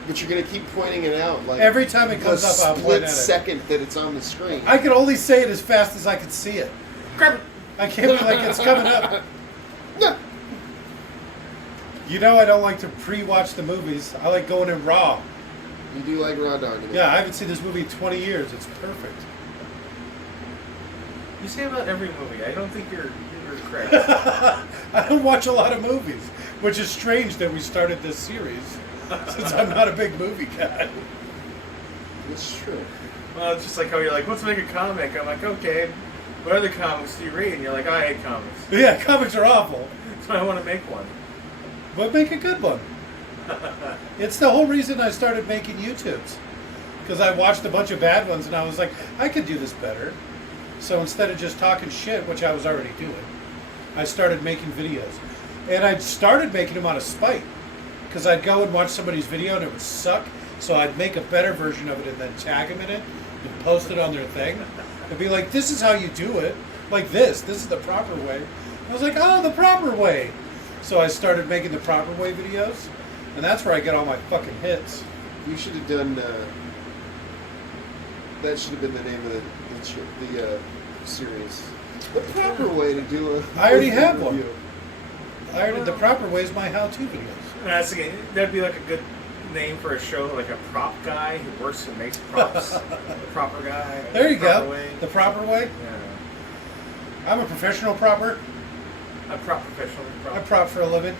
But you're gonna keep pointing it out like Every time it comes the up, I'll point split at it. second that it's on the screen. I can only say it as fast as I can see it. Grab it. I can't be like it's coming up. No. You know I don't like to pre-watch the movies. I like going in raw. You do like raw dogging it. Yeah, I haven't seen this movie in 20 years. It's perfect. You say about every movie. I don't think you're correct. I don't watch a lot of movies, which is strange that we started this series, since I'm not a big movie guy. It's true. Well, it's just like how you're like, let's make a comic. I'm like, okay. What other comics do you read? And you're like, I hate comics. Yeah, comics are awful, So I want to make one. but make a good one. It's the whole reason I started making YouTubes, because I watched a bunch of bad ones and I was like, I could do this better. So instead of just talking shit, which I was already doing, I started making videos. And I started making them out of spite, because I'd go and watch somebody's video and it would suck, so I'd make a better version of it and then tag them in it and post it on their thing. And be like, this is how you do it. Like this is the proper way. I was like, oh, the proper way. So I started making the proper way videos, and that's where I get all my fucking hits. You should have done. That should have been the name of the series. The proper way to do a. I already have review. one. The proper way is my how-to videos. And that's, that'd be like a good name for a show, like a prop guy who works and makes props. The proper guy. There you The proper go. way. The proper way. Yeah. I'm a professional propper. A prop professional. I prop for a living.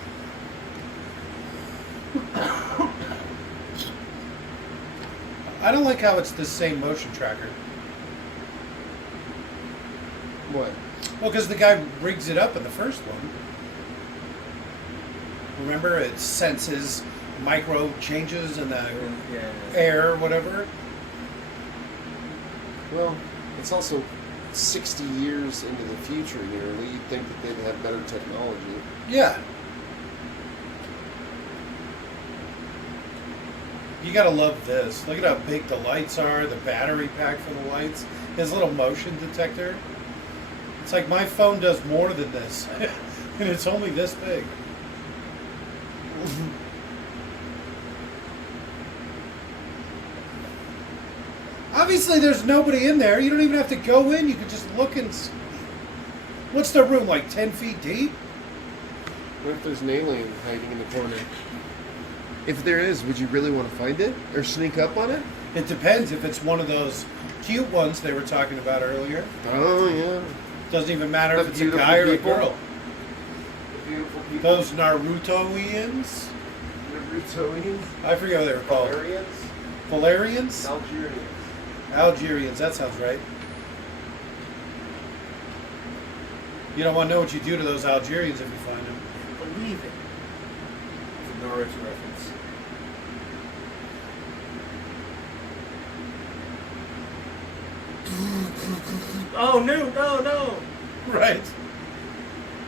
I don't like how it's the same motion tracker. What? Well, because the guy rigs it up in the first one. Remember, it senses micro changes in the Yeah. air or whatever. Well, it's also 60 years into the future nearly. You'd think that they'd have better technology. Yeah. You gotta love this. Look at how big the lights are, the battery pack for the lights, his little motion detector. It's like my phone does more than this, and it's only this big. Obviously, there's nobody in there. You don't even have to go in. You can just look and see. What's the room, like 10 feet deep? What if there's an alien hiding in the corner? If there is, would you really want to find it? Or sneak up on it? It depends if it's one of those cute ones they were talking about earlier. Oh, yeah. Doesn't even matter if The it's a beautiful guy or a people. girl. The beautiful people. Those Narutoians? Narutoians? I forget what they were called. Valerians? Valerians? Algerians. Algerians, that sounds right. You don't want to know what you do to those Algerians if you find them. Believe it. It's a Naruto reference. Oh no! Right.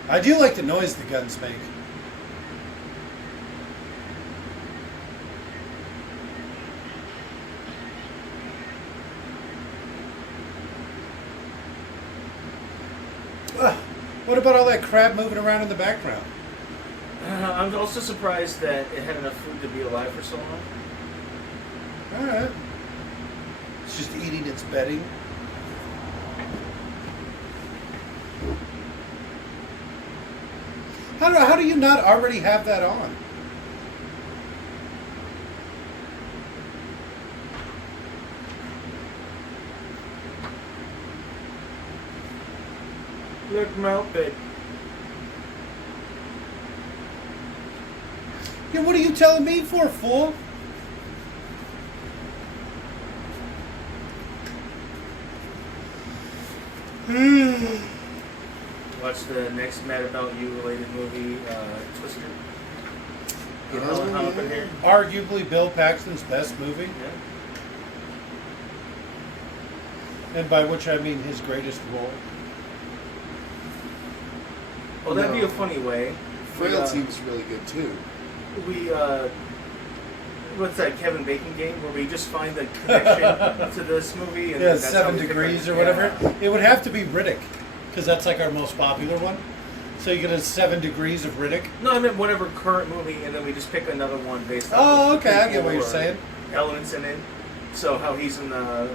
I do like the noise the guns make. Ugh. What about all that crap moving around in the background? I'm also surprised that it had enough food to be alive for so long. Alright. It's just eating its bedding. How do you not already have that on? Look, melted. Yeah, what are you telling me for, fool? Watch the next Mad About You related movie, Twister. Get Oh, Helen Hunt up in yeah. here. Arguably Bill Paxton's best movie, Yeah. and by which I mean his greatest role. Well, that'd be No. a funny way. Frailty was really good too. We what's that Kevin Bacon game where we just find the connection to this movie? And Yeah, that's how 7 we pick Degrees it. or whatever. It would have to be Riddick, because that's like our most popular one. So you get a 7 degrees of Riddick. No, I meant whatever current movie, and then we just pick another one based on. Oh, the okay, I get what people you're or saying. Elements in it. So how he's in the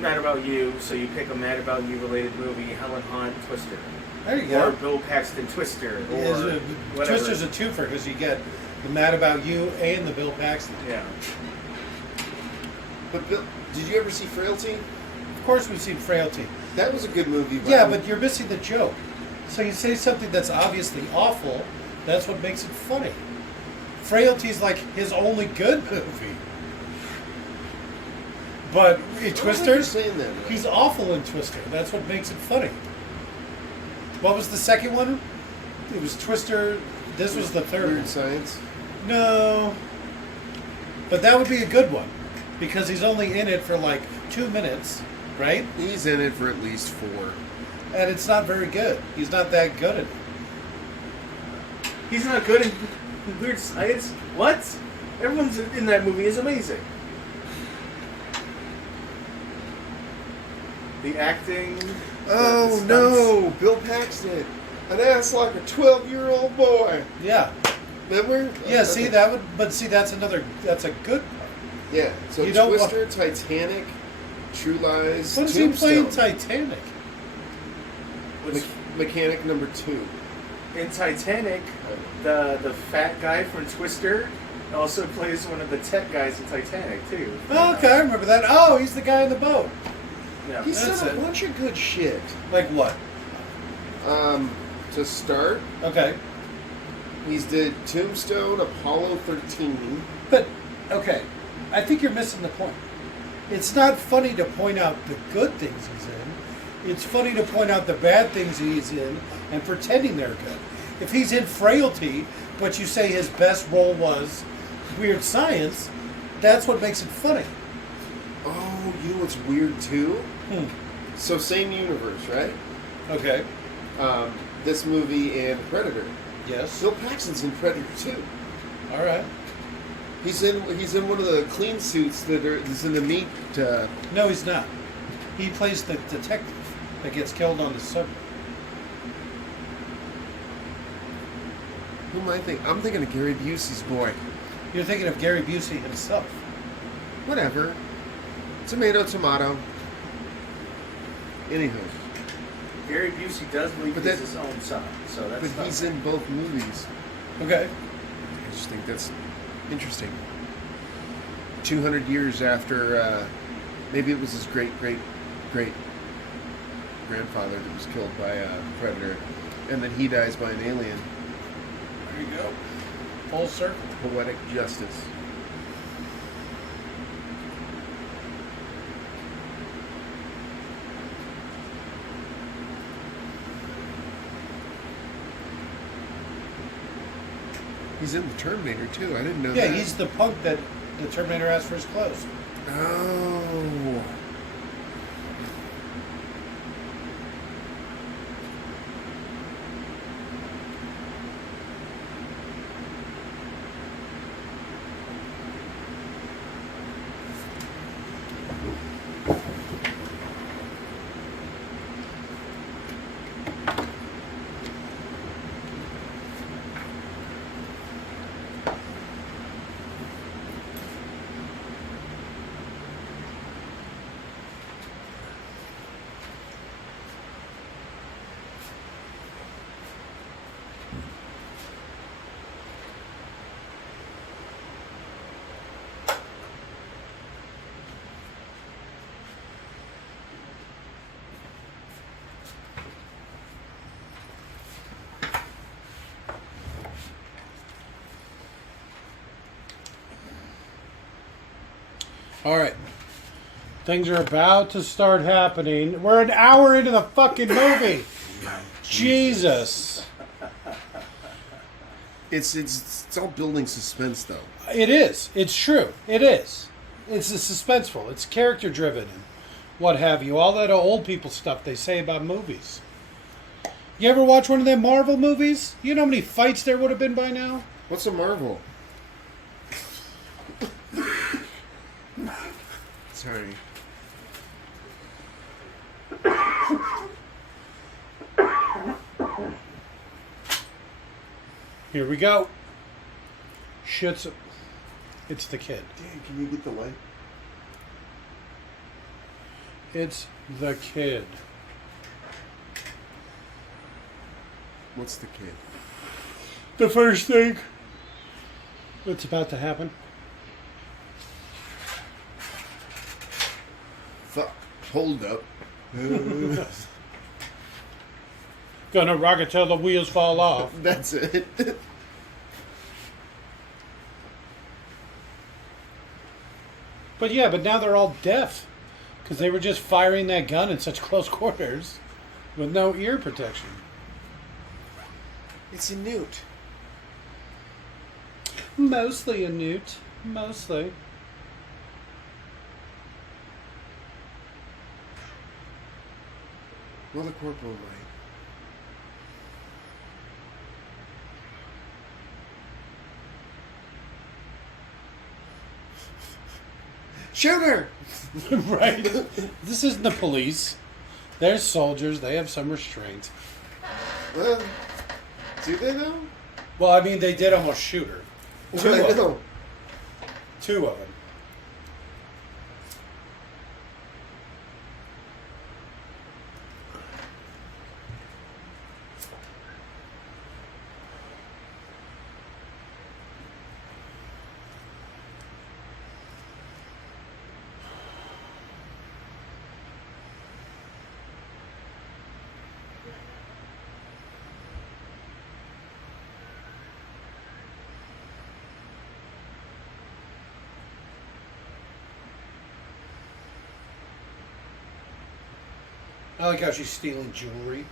Mad About You. So you pick a Mad About You related movie. Helen Hunt, Twister. There you Or go. Bill Paxton, Twister. Or Is whatever. Twister's a twofer because you get the Mad About You and the Bill Paxton. Yeah. But Bill, did you ever see Frailty? Of course, we've seen Frailty. That was a good movie. Yeah, but you're missing the joke. So you say something that's obviously awful. That's what makes it funny. Frailty's like his only good movie. But in Twister, saying that. he's awful in Twister. That's what makes it funny. What was the second one? It was Twister. This was the third Weird one. Science. No. But that would be a good one. Because he's only in it for like 2 minutes, right? He's in it for at least 4. And it's not very good. He's not that good at it. He's not good in Weird Science. What? Everyone's in that movie is amazing. The acting. Oh the stunts. no, Bill Paxton, an ass like a 12-year-old boy. Yeah. Remember? Yeah, see that would but see that's a good part. Yeah. So You don't Twister, Titanic, True Lies, What is he playing Tombstone. Titanic? Which, Mechanic number 2. in Titanic, the fat guy from Twister also plays one of the tech guys in Titanic too. Oh, okay, I remember that. Oh, he's the guy in the boat. Yeah. He's That's done a it. bunch of good shit. Like what? To start, Okay. he's did Tombstone, Apollo 13. But okay. I think you're missing the point. It's not funny to point out the good things he's in. It's funny to point out the bad things he's in and pretending they're good. If he's in Frailty, but you say his best role was Weird Science, that's what makes it funny. Oh, you know what's weird too? So same universe, right? Okay. This movie and Predator. Yes. Bill Paxton's in Predator 2. All right. He's in one of the clean suits that's in the meat. No, he's not. He plays the detective that gets killed on the subway. Who am I thinking? I'm thinking of Gary Busey's boy. You're thinking of Gary Busey himself. Whatever. Tomato, tomato. Anywho, Gary Busey does believe But he's that- his own son, so that's. but not he's right. in both movies. Okay. I just think that's interesting. 200 years after, maybe it was his great grandfather that was killed by a predator, and then he dies by an alien. There you go. Full circle. Poetic justice. He's in the Terminator too. I didn't know Yeah, that. he's the punk that the Terminator asked for his clothes. Oh. All right. Things are about to start happening. We're an hour into the fucking movie. Jesus. It's all building suspense though. It is. It's true. It is. It's suspenseful. It's character driven and what have you. All that old people stuff they say about movies. You ever watch one of them Marvel movies? You know how many fights there would have been by now? What's a Marvel? Sorry. Here we go. Shit's. It's the kid. Dan, can you get the light? It's the kid. What's the kid? The first thing that's about to happen. Fuck. Hold up. Gonna rock it till the wheels fall off. That's it. But yeah, but now they're all deaf. Because they were just firing that gun in such close quarters with no ear protection. It's a newt. Mostly a newt. Mostly. Well, the corporal right. Shoot her! Right? This isn't the police. They're soldiers. They have some restraint. Do they though? Well, I mean, they did almost shoot her. Two I of them. know. Two of them. I like how she's stealing jewelry.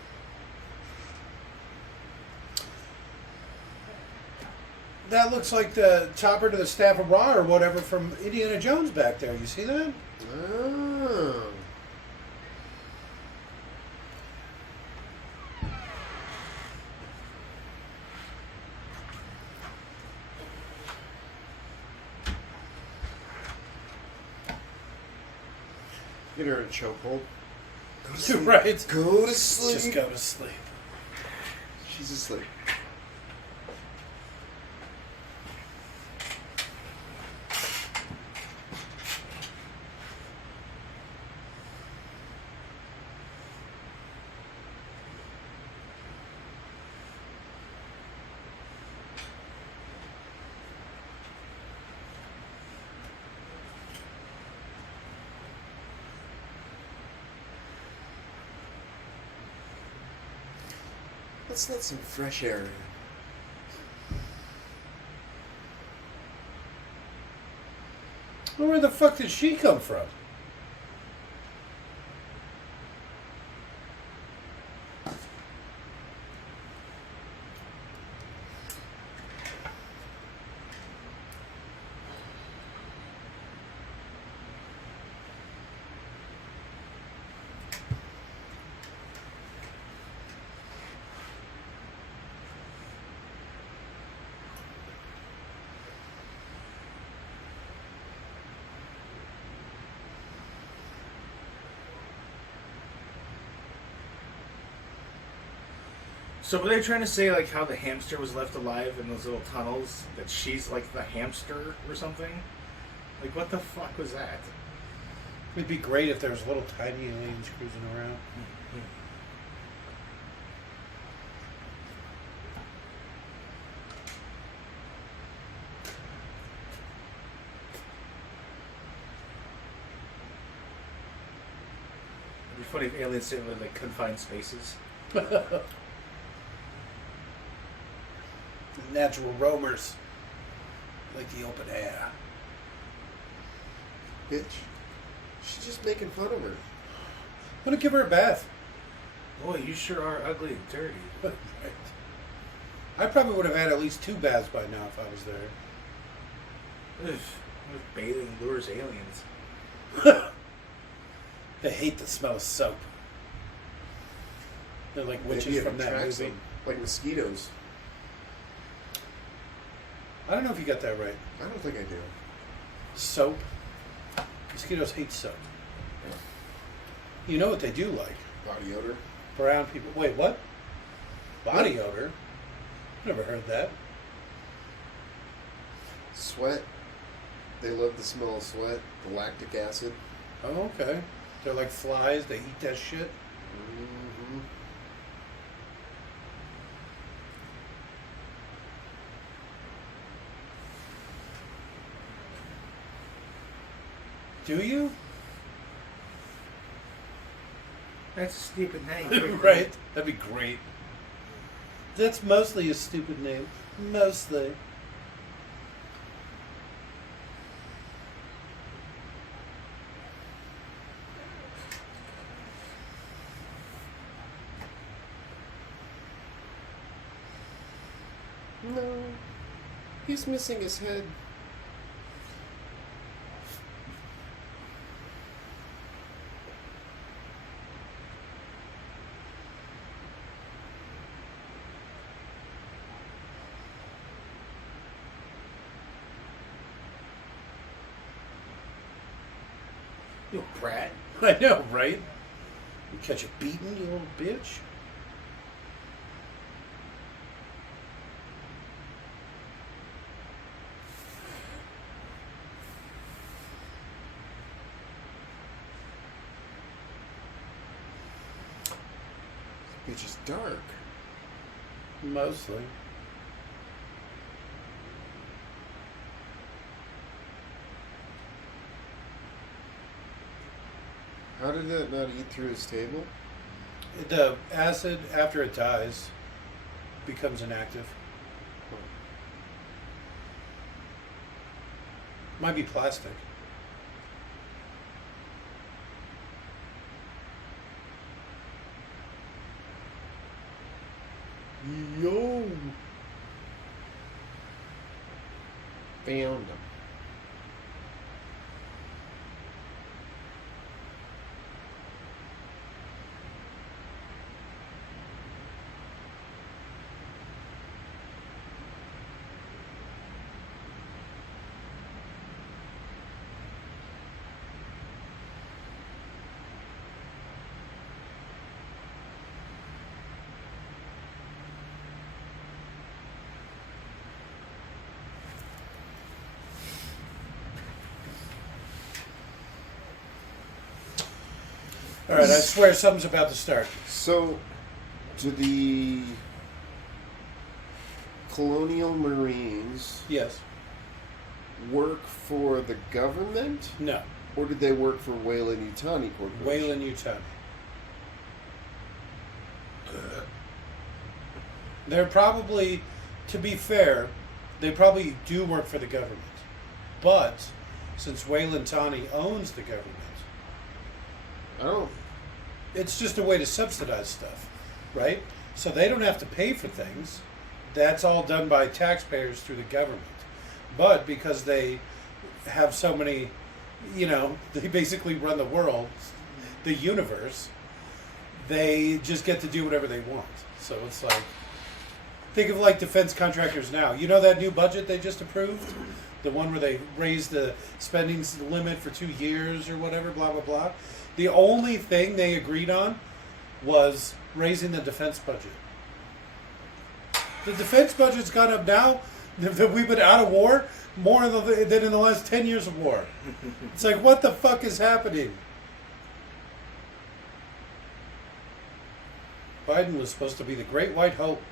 That looks like the topper to the staff of Ra or whatever from Indiana Jones back there. You see that? Oh. Get her in a chokehold. Go to sleep. Right. Go to sleep. Just go to sleep. She's asleep. Let's let some fresh air in. Well, where the fuck did she come from? So were they trying to say like how the hamster was left alive in those little tunnels? That she's like the hamster or something? Like what the fuck was that? It'd be great if there was little tiny aliens cruising around. It'd be funny if aliens didn't live like confined spaces. Natural roamers. Like the open air. Bitch. She's just making fun of her. I'm gonna give her a bath. Boy, you sure are ugly and dirty. Right. I probably would have had at least 2 baths by now if I was there. Ugh, what if bathing lures aliens? They hate the smell of soap. They're like Maybe witches it from that attracts movie. them, like mosquitoes. I don't know if you got that right. I don't think I do. Soap. Mosquitoes hate soap. You know what they do like? Body odor. Brown people. Wait, what? Body odor? Never heard that. Sweat. They love the smell of sweat, the lactic acid. Oh, okay. They're like flies. They eat that shit. Mm-hmm. Do you? That's a stupid name. Right. That'd be great. That's mostly a stupid name. Mostly. No. He's missing his head. You brat. I know, right? You catch a beating, you little bitch. Bitch is dark. Mostly. How did that not eat through his table? The acid, after it dies, becomes inactive. Might be plastic. Yo. Found him. All right, I swear something's about to start. So, do the Colonial Marines Yes. work for the government, No. or did they work for Weyland Yutani Corporation? Wayland, Utah. They're probably, to be fair, they probably do work for the government. But since Wayland Tani owns the government, I don't. it's just a way to subsidize stuff, right? So they don't have to pay for things. That's all done by taxpayers through the government. But because they have so many, they basically run the world, the universe, they just get to do whatever they want. So it's like, think of like defense contractors now. You know that new budget they just approved? The one where they raised the spending limit for 2 years or whatever, blah, blah, blah. The only thing they agreed on was raising the defense budget. The defense budget's gone up now that we've been out of war more than in the last 10 years of war. It's like, what the fuck is happening? Biden was supposed to be the great white hope.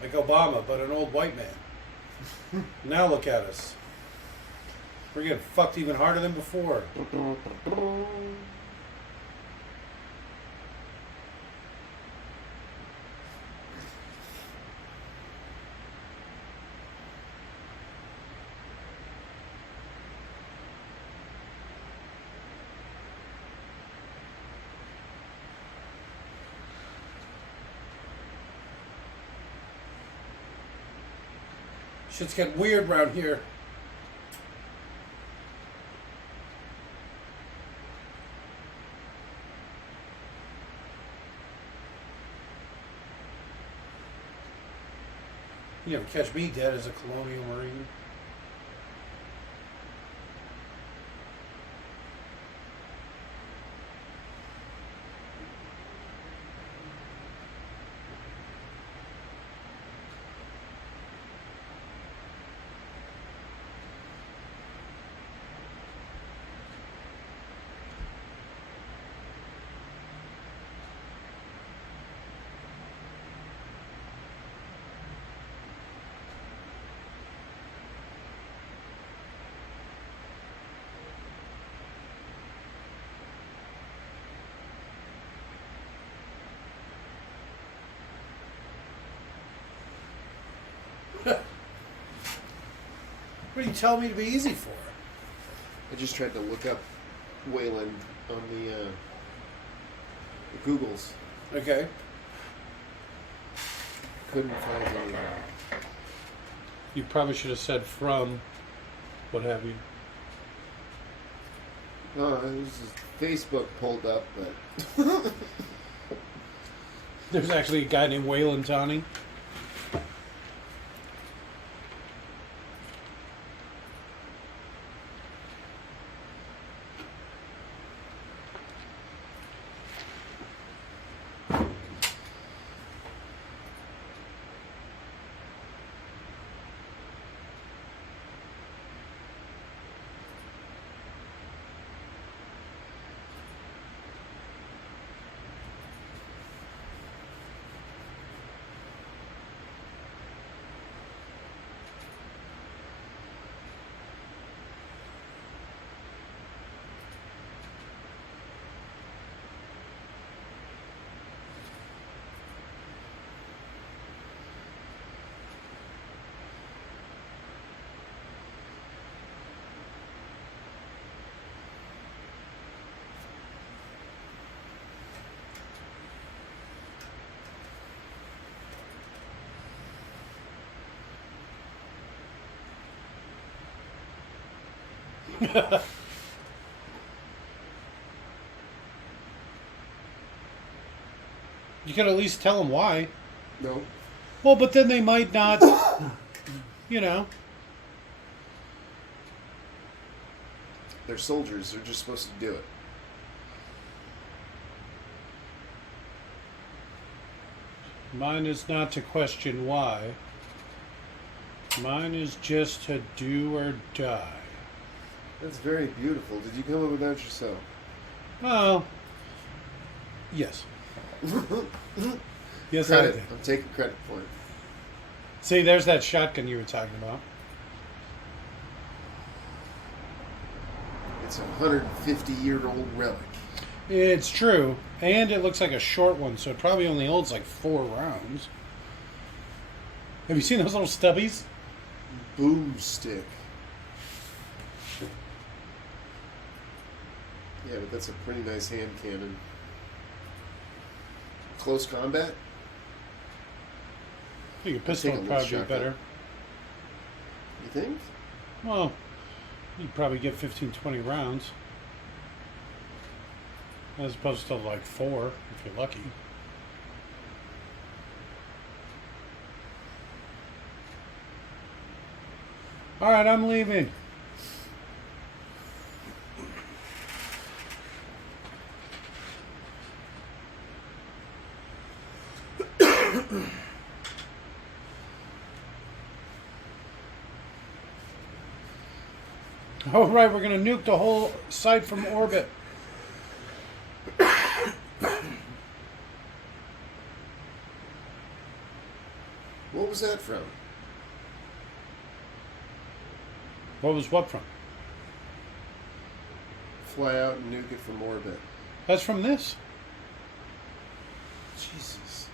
Like Obama, but an old white man. Now look at us. We're getting fucked even harder than before. Shit's getting weird around here. You never catch me dead as a colonial marine. What do you tell me to be easy for? I just tried to look up Wayland on the Googles. Okay. Couldn't find anything. You probably should have said from, what have you. Oh, this is Facebook pulled up, but There's actually a guy named Waylon Tawny. You could at least tell them why. no. Well, but then they might not, you know. They're soldiers. They're just supposed to do it. Mine is not to question why. Mine is just to do or die. That's very beautiful. Did you come up with that yourself? Oh, yes. Yes, I Credit. did. I'm taking credit for it. See, there's that shotgun you were talking about. It's a 150-year-old relic. It's true, and it looks like a short one, so it probably only holds like 4 rounds. Have you seen those little stubbies? Boomstick. Yeah, but that's a pretty nice hand cannon. Close combat? I think a pistol take a would little probably be shotgun. better. You think? Well, you'd probably get 15, 20 rounds. As opposed to like 4, if you're lucky. Alright, I'm leaving. All right, we're going to nuke the whole site from orbit. What was that from? What was what from? Fly out and nuke it from orbit. That's from this. Jesus.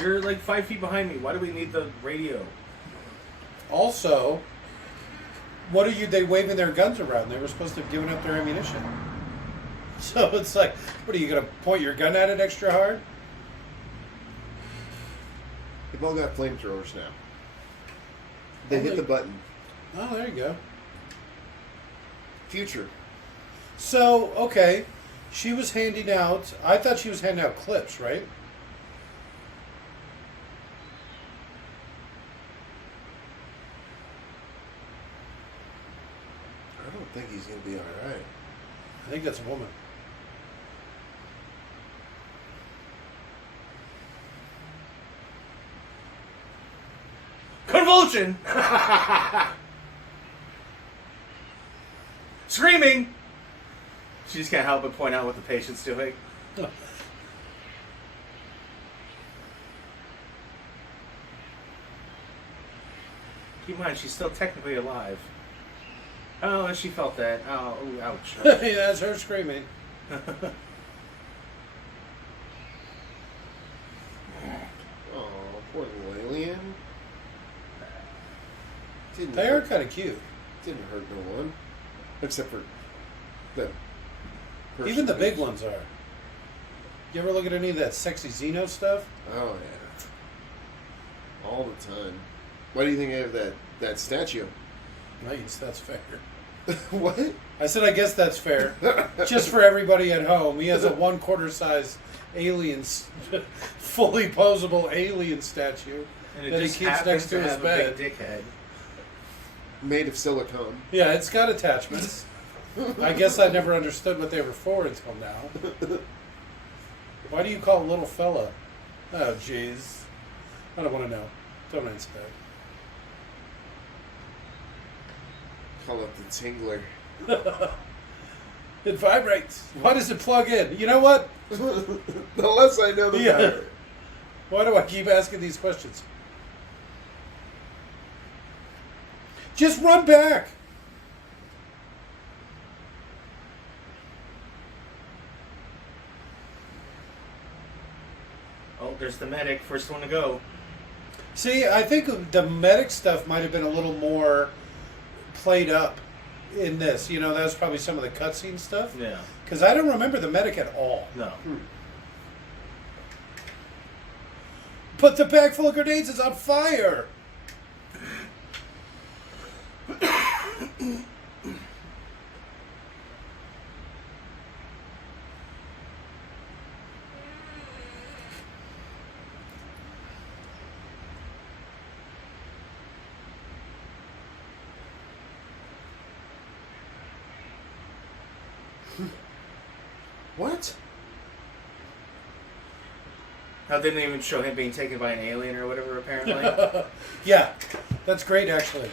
You're like 5 feet behind me. Why do we need the radio? Also, what are they waving their guns around? They were supposed to have given up their ammunition. So it's like, what are you going to point your gun at it extra hard? They've all got flamethrowers now. They Oh, hit they- the button. Oh, there you go. Future. So, okay, she was handing out, I thought she was handing out clips, right? I don't think he's going to be alright. I think that's a woman. Convulsion! Screaming! She just can't help but point out what the patient's doing. Keep in mind, she's still technically alive. Oh, and she felt that. Oh, ooh, ouch. Yeah, that's her screaming. Poor little alien. Didn't They are hurt, kind of cute. didn't hurt no one, except for the. person Even the big who's- ones are. You ever look at any of that sexy Xeno stuff? Oh yeah. All the time. Why do you think I have that statue? Nice, that's fair. What? I said, I guess that's fair. Just for everybody at home, he has a 1/4 size alien, fully posable alien statue And it that he just keeps happens next to his have bed. a big dickhead. Made of silicone. Yeah, it's got attachments. I guess I never understood what they were for until now. Why do you call little fella? Oh, jeez. I don't want to know. Don't answer that. Call it the Tingler. It vibrates. Why does it plug in? You know what? The less I know, the Yeah. better. Why do I keep asking these questions? Just run back. Oh, there's the medic. First one to go. See, I think the medic stuff might have been a little more played up in this. You know, that was probably some of the cutscene stuff. Yeah. Because I don't remember the medic at all. No. But the bag full of grenades is on fire. What? How they didn't even show him being taken by an alien or whatever, apparently. Yeah, that's great, actually.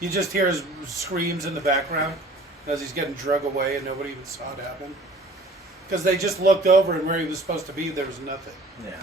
You just hear his screams in the background as he's getting drug away and nobody even saw it happen. Because they just looked over and where he was supposed to be, there was nothing. Yeah.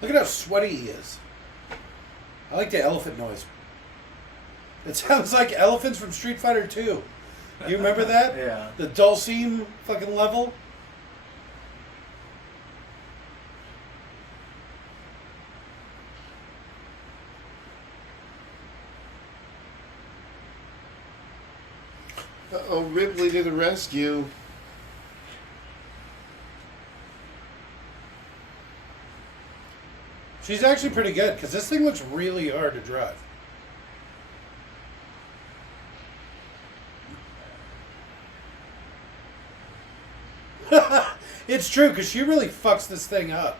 Look at how sweaty he is. I like the elephant noise. It sounds like elephants from Street Fighter 2. You remember that? Yeah. The Dulcine fucking level? Uh-oh, Ripley to the rescue. She's actually pretty good because this thing looks really hard to drive. It's true because she really fucks this thing up.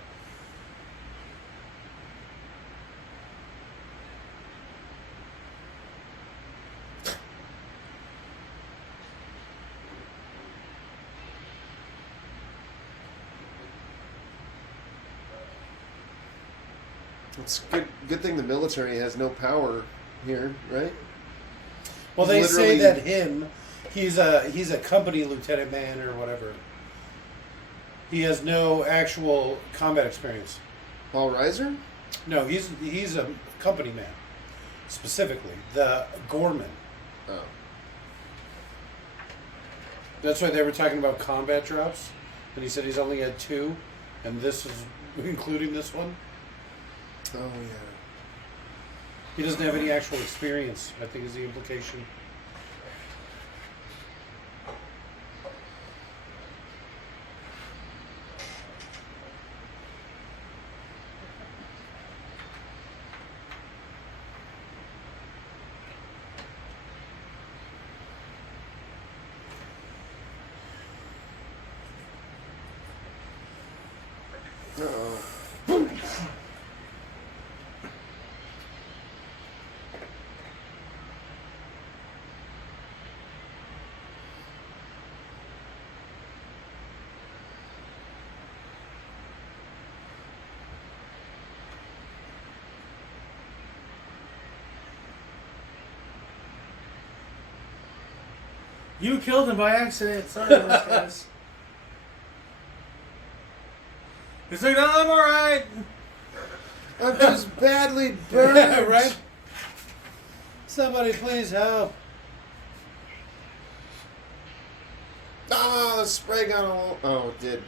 It's good thing the military has no power here, right? Well, they say Literally- that he's a company lieutenant man or whatever. He has no actual combat experience. Paul Reiser? No, he's a company man, specifically the Gorman. Oh. That's why they were talking about combat drops, and he said he's only had 2, and this is including this one. Oh, yeah. He doesn't have any actual experience, I think is the implication. Uh-oh. You killed him by accident. Sorry, guys. He's like, no, I'm alright. I'm just badly burned. Yeah, right? Somebody please help. Ah, the spray got all. Oh, it did.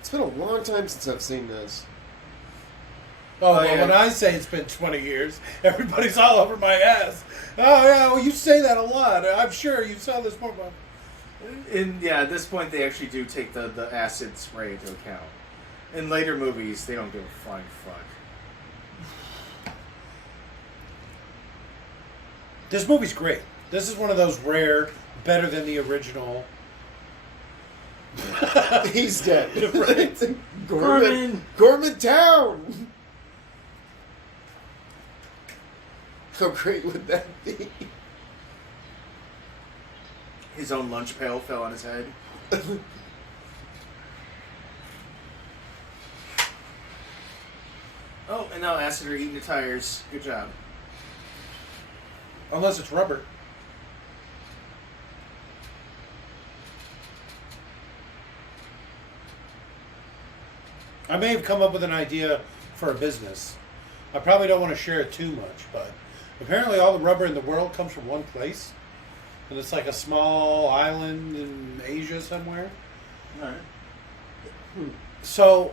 It's been a long time since I've seen this. Oh, well, yeah. when I say it's been 20 years, everybody's all over my ass. Oh, yeah, well, you say that a lot. I'm sure you saw this more. At this point, they actually do take the acid spray into account. In later movies, they don't give a flying fuck. This movie's great. This is one of those rare, better than the original. He's dead. Right. Gorman Town. How great would that be? His own lunch pail fell on his head. Oh, and now acid are eating the tires. Good job. Unless it's rubber. I may have come up with an idea for a business. I probably don't want to share it too much, but apparently all the rubber in the world comes from one place. And it's like a small island in Asia somewhere. Alright. So,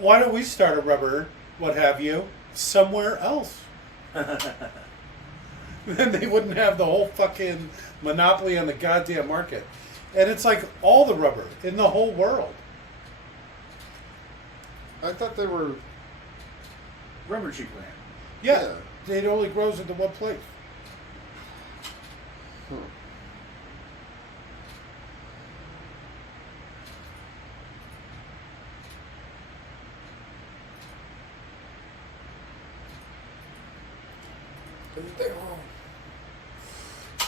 why don't we start a rubber, what have you, somewhere else? Then they wouldn't have the whole fucking monopoly on the goddamn market. And it's like all the rubber in the whole world. I thought they were. Rubber tree plant. Yeah, it only grows in the one place. Huh.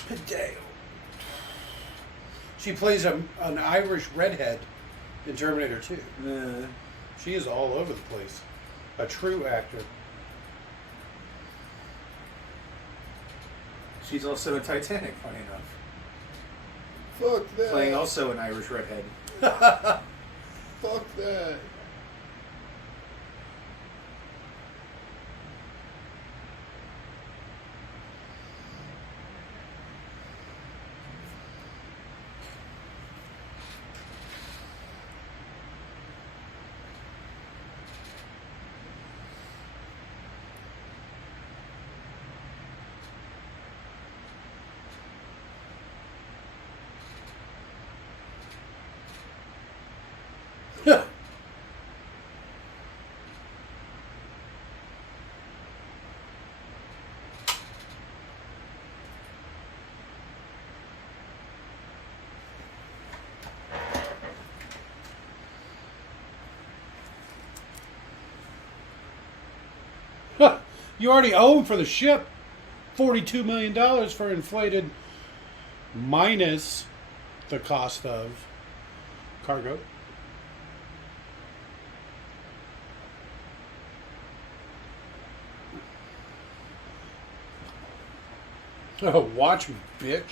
Hideo. She plays an Irish redhead in Terminator 2. She is all over the place. A true actor. She's also in Titanic, funny enough. Fuck that. Playing also an Irish redhead. Fuck that. You already owe him for the ship $42 million for inflated minus the cost of cargo. Oh, watch me, bitch.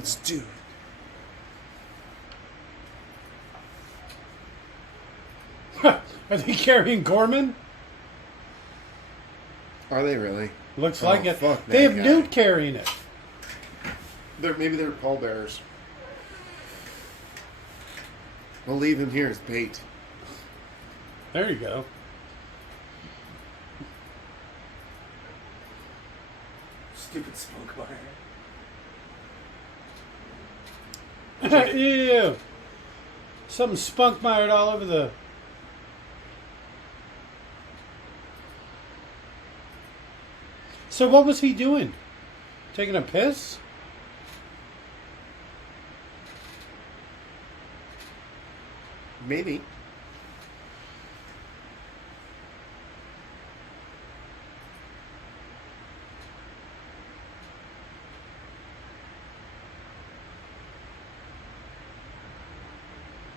Let's do it. Are they carrying Gorman? Are they really? Looks Oh, like it. fuck They that have guy. Newt carrying it. Maybe they're pallbearers. We'll leave him here as bait. There you go. Stupid Spunkmeyer. Ew. Something spunkmired all over the... So what was he doing? Taking a piss? Maybe.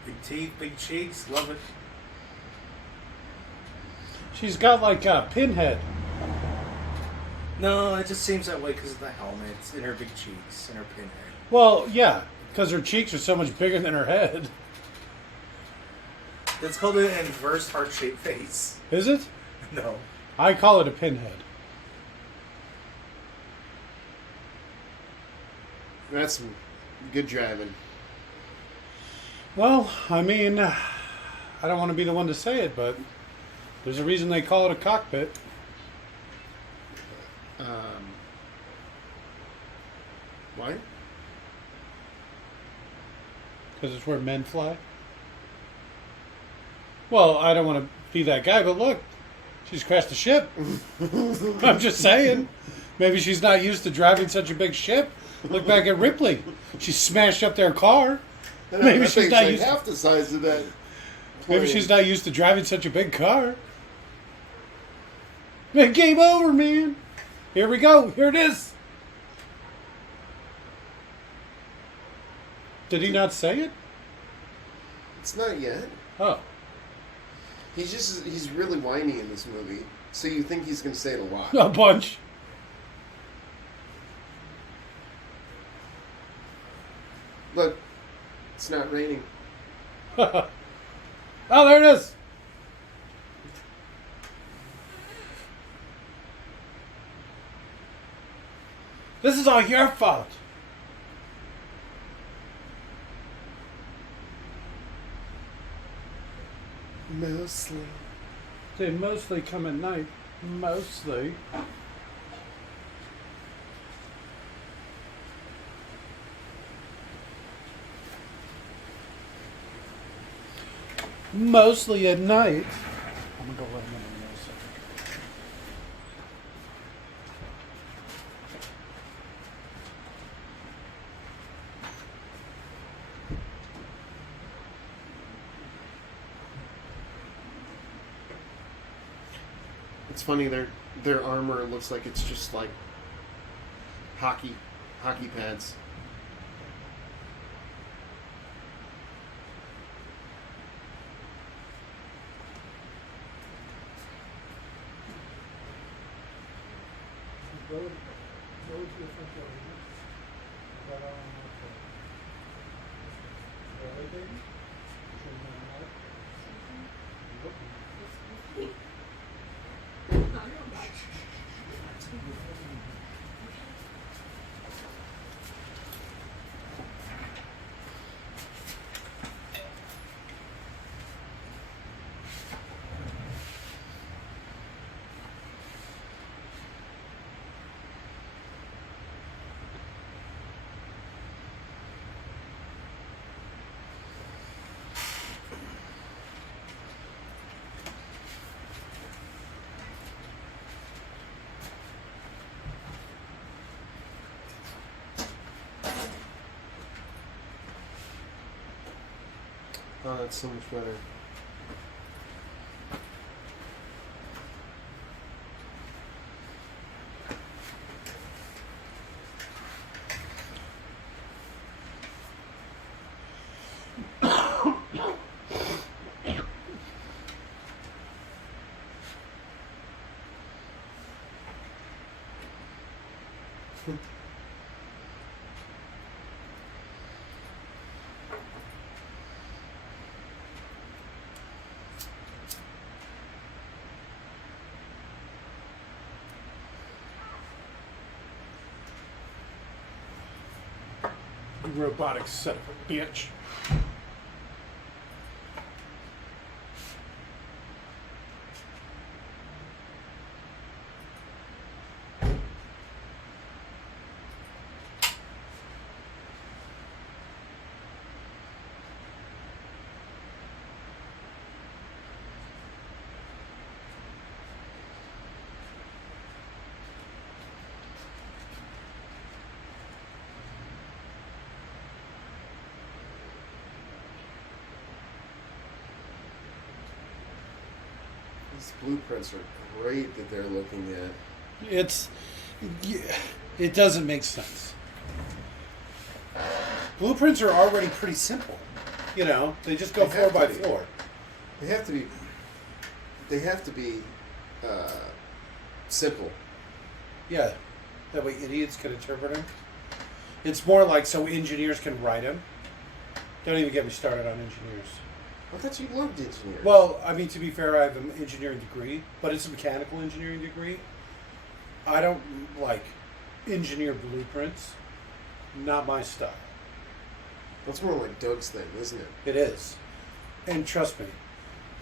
Big teeth, big cheeks, love it. She's got like a pinhead. No, it just seems that way because of the helmets and her big cheeks and her pinhead. Well, yeah, because her cheeks are so much bigger than her head. That's called an inverse heart-shaped face. Is it? No. I call it a pinhead. That's some good driving. Well, I mean, I don't want to be the one to say it, but there's a reason they call it a cockpit. Why? Because it's where men fly. Well, I don't want to be that guy, but look, she's crashed the ship. I'm just saying. Maybe she's not used to driving such a big ship. Look back at Ripley. She smashed up their car. Maybe that she's thing's not like used. half the size of that. Maybe plane. she's not used to driving such a big car. Man, game over, man. Here we go. Here it is. Did he not say it? It's not yet. Oh. He's really whiny in this movie. So you think he's going to say it a lot. A bunch. Look, it's not raining. Oh, there it is. This is all your fault. Mostly. They mostly come at night. Mostly. Mostly at night. I'm gonna go let him in a second. It's funny, their armor looks like it's just like hockey pads. Oh, that's so much better. robotic son of a bitch. These blueprints are great that they're looking at. It doesn't make sense. Blueprints are already pretty simple. You know, they just go They floor have to by be. floor. They have to be. They have to be simple. Yeah, that way idiots can interpret them. It's more like so engineers can write them. Don't even get me started on engineers. I thought you loved engineers. Well, I mean, to be fair, I have an engineering degree, but it's a mechanical engineering degree. I don't like engineer blueprints. Not my style. that's more like Doug's thing, isn't it? It is. And trust me,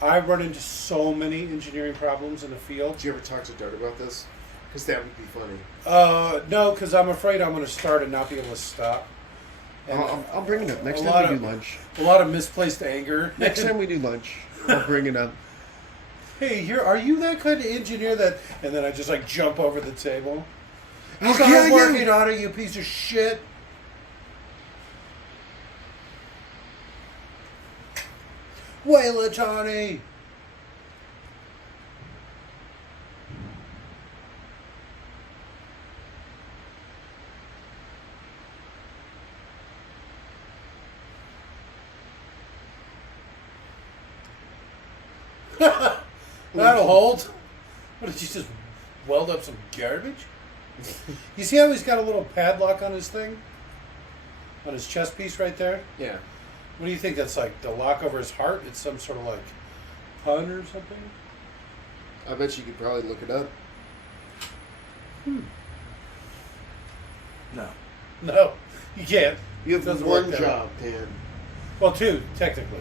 I run into so many engineering problems in the field. Did you ever talk to Doug about this? Because that would be funny. No, because I'm afraid I'm going to start and not be able to stop. And I'll bring it up next a time lot we of- do lunch. a lot of misplaced anger. Next time we do lunch, I'll bring it up. Hey, here, are you that kind of engineer that? And then I just like jump over the table. Oh, Start yeah, working yeah. on it, you piece of shit. Waila, Johnny. That'll hold. What did you just weld up some garbage? You see how he's got a little padlock on his thing? On his chest piece right there? Yeah. What do you think that's like? The lock over his heart? It's some sort of like pun or something? I bet you could probably look it up. No. No, you can't. You have Doesn't one work that job, Dan. Well, two, technically.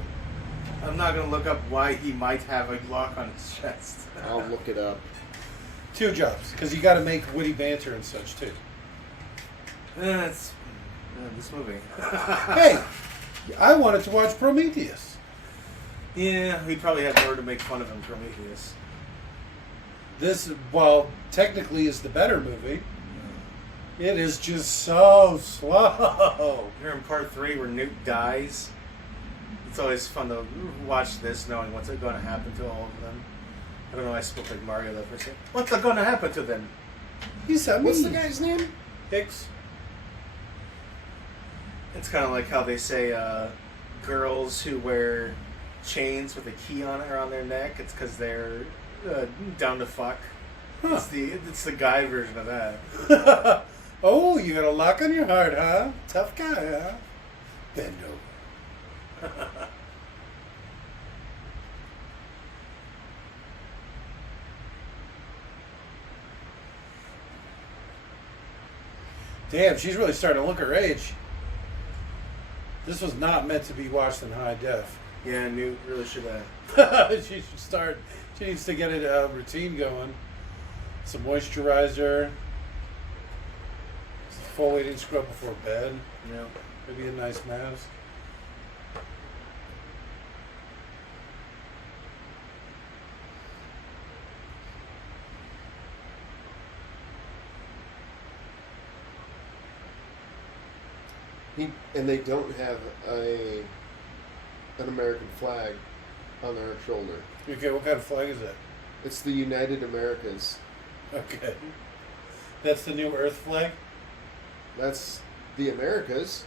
I'm not going to look up why he might have a lock on his chest. I'll look it up. Two jobs, because you got to make witty banter and such too. It's this movie. Hey, I wanted to watch Prometheus. Yeah, we probably had more to make fun of him, Prometheus. This, well, technically is the better movie. It is just so slow. You're in part 3 where Newt dies. It's always fun to watch this knowing what's going to happen to all of them. I don't know, I spoke like Mario that first. What's going to happen to them? He's a What's the me. guy's name? Hicks. It's kind of like how they say girls who wear chains with a key on it around their neck. It's because they're down to fuck. Huh. It's the guy version of that. Oh, you got a lock on your heart, huh? Tough guy, huh? Bend over. Damn, she's really starting to look her age. This was not meant to be watched in high def. Yeah, Newt really should have. She should start. She needs to get a routine going. Some moisturizer. Exfoliating scrub before bed. You know. Maybe a nice mask. And they don't have an American flag on their shoulder. Okay, what kind of flag is that? It's the United Americas. Okay. That's the new Earth flag? That's the Americas.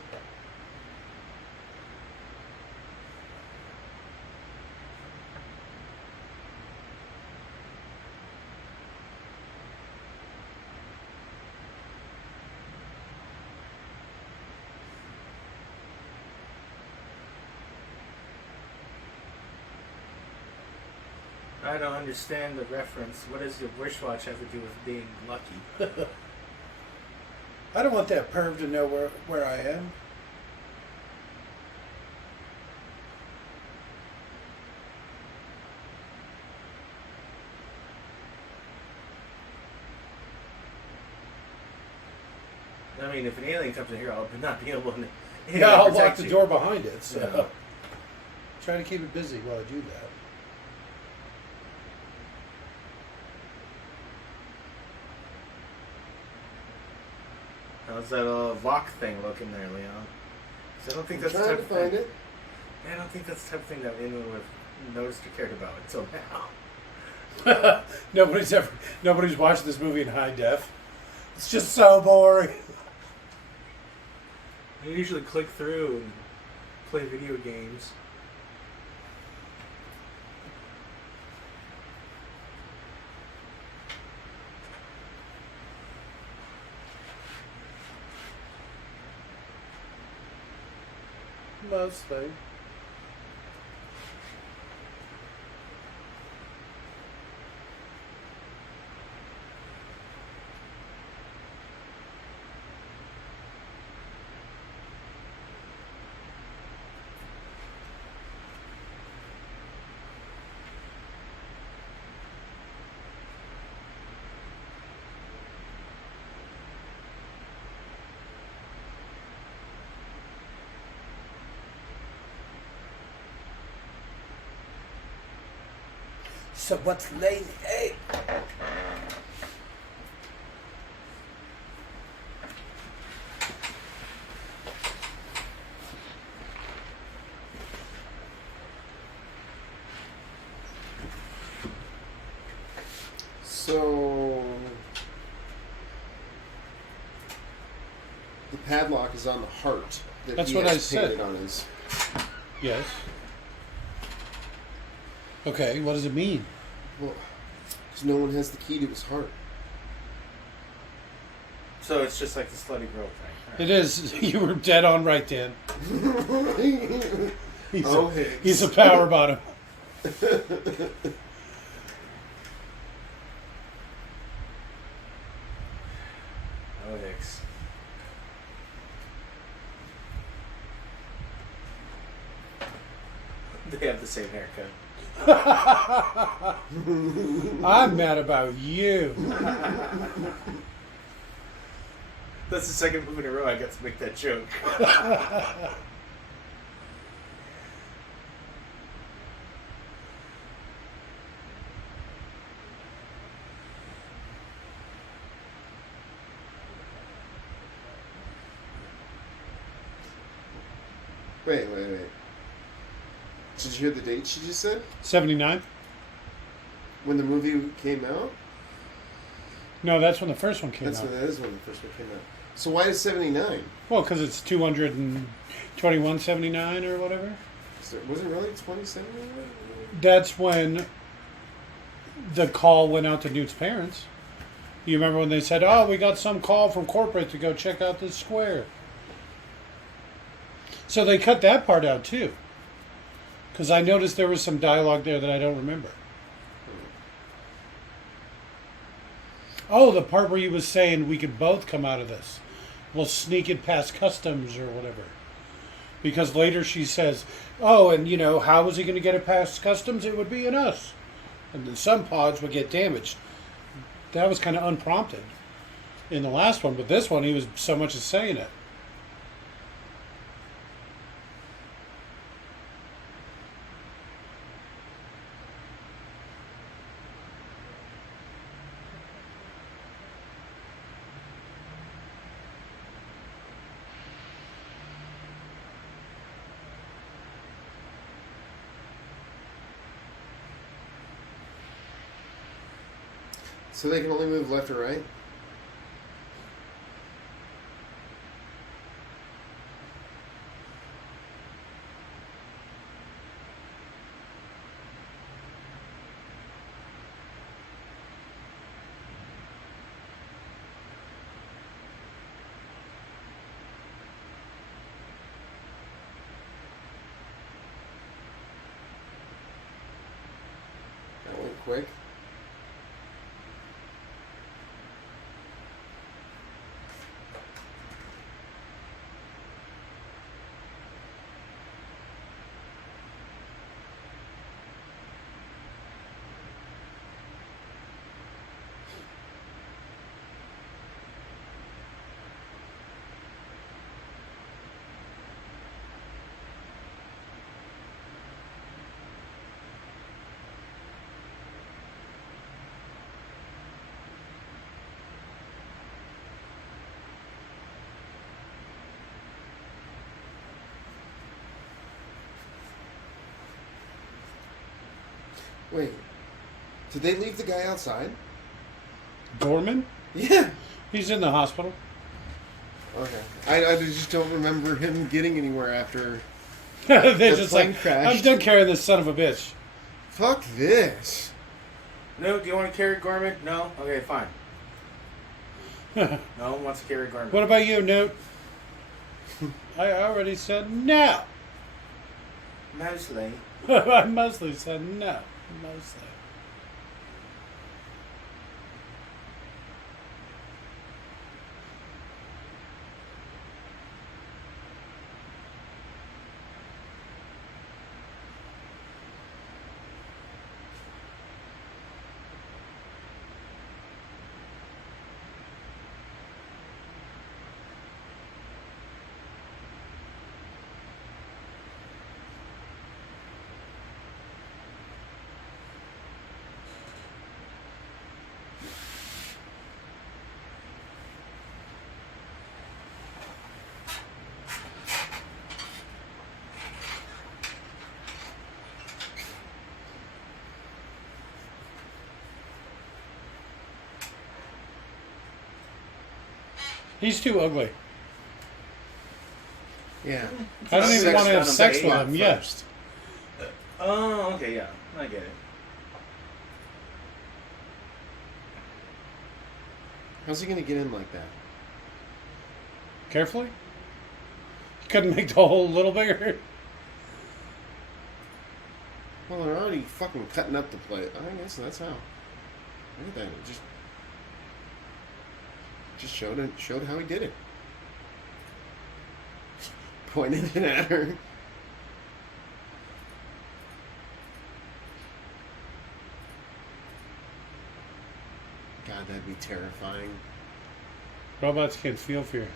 I don't understand the reference. What does your wristwatch have to do with being lucky? I don't want that perv to know where I am. I mean, if an alien comes in here, I'll not be able to. Yeah, I'll lock protect the you. door behind it. So Yeah. try to keep it busy while I do that. How's that Vok thing looking there, Leon? 'Cause I don't think I'm that's the trying type to of find thing. it. I don't think that's the type of thing that anyone would have noticed or cared about until now. Nobody's watching this movie in high def. It's just so boring. I usually click through and play video games. Mostly. So what's lazy? Hey. So the padlock is on the heart that That's he what has I said. painted on his. Yes. Okay, what does it mean? Well, because no one has the key to his heart. So it's just like the slutty girl thing. It is. You were dead on right, Dan. He's, Oh, a, Higgs. he's a power bottom. Oh, Hicks. They have the same haircut. I'm mad about you. That's the second movie in a row I got to make that joke. Wait. Did you hear the date she just said? 79? When the movie came out? No, that's when the first one came That's out. when that is when the first one came out. So why is 79? Well, because it's 221.79 or whatever. Was it really 27? That's when the call went out to Newt's parents. You remember when they said, "Oh, we got some call from corporate to go check out this square." So they cut that part out too. Because I noticed there was some dialogue there that I don't remember. Oh, the part where he was saying we could both come out of this. We'll sneak it past customs or whatever. Because later she says, "Oh, and you know, how was he going to get it past customs? It would be in us. And then some pods would get damaged." That was kind of unprompted in the last one, but this one he was so much as saying it. So they can only move left or right? That went quick. Wait, did they leave the guy outside? Gorman? Yeah. He's in the hospital. Okay. I just don't remember him getting anywhere after. They're The just plane like, crashed. I'm done carrying this son of a bitch. Fuck this. No, do you want to carry Gorman? No? Okay, fine. No one wants to carry Gorman. What about you, Newt? I already said no. Mostly. I mostly said no. Mostly. He's too ugly. Yeah. I don't even Sex want to have on a sex date with him. Yeah. first. Oh, okay, yeah. I get it. How's he gonna get in like that? Carefully. You couldn't make the hole a little bigger. Well, they're already fucking cutting up the plate. I guess that's how. Look at that. It just showed how he did it. Pointed it at her. God, that'd be terrifying. Robots can feel fear.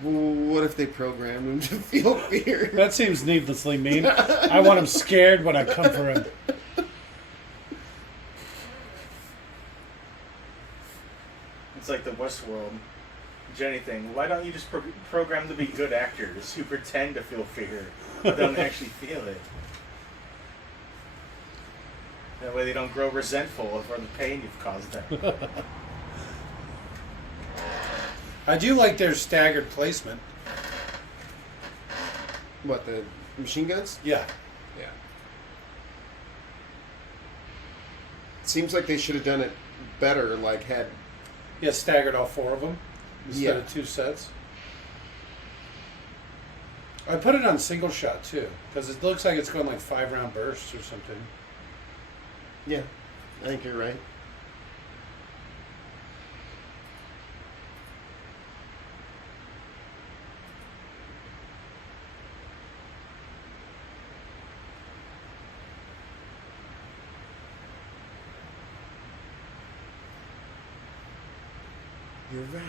What if they programmed him to feel fear? That seems needlessly mean. I want him scared when I come for him. It's like the Westworld Jenny thing. Why don't you just program to be good actors who pretend to feel fear but don't actually feel it? That way they don't grow resentful for the pain you've caused them. I do like their staggered placement. What, the machine guns? Yeah. Yeah. Seems like they should have done it better, like had... Yeah, staggered all four of them instead Yeah. of two sets. I put it on single shot too, because it looks like it's going like 5-round bursts or something. Yeah, I think you're right. You're right.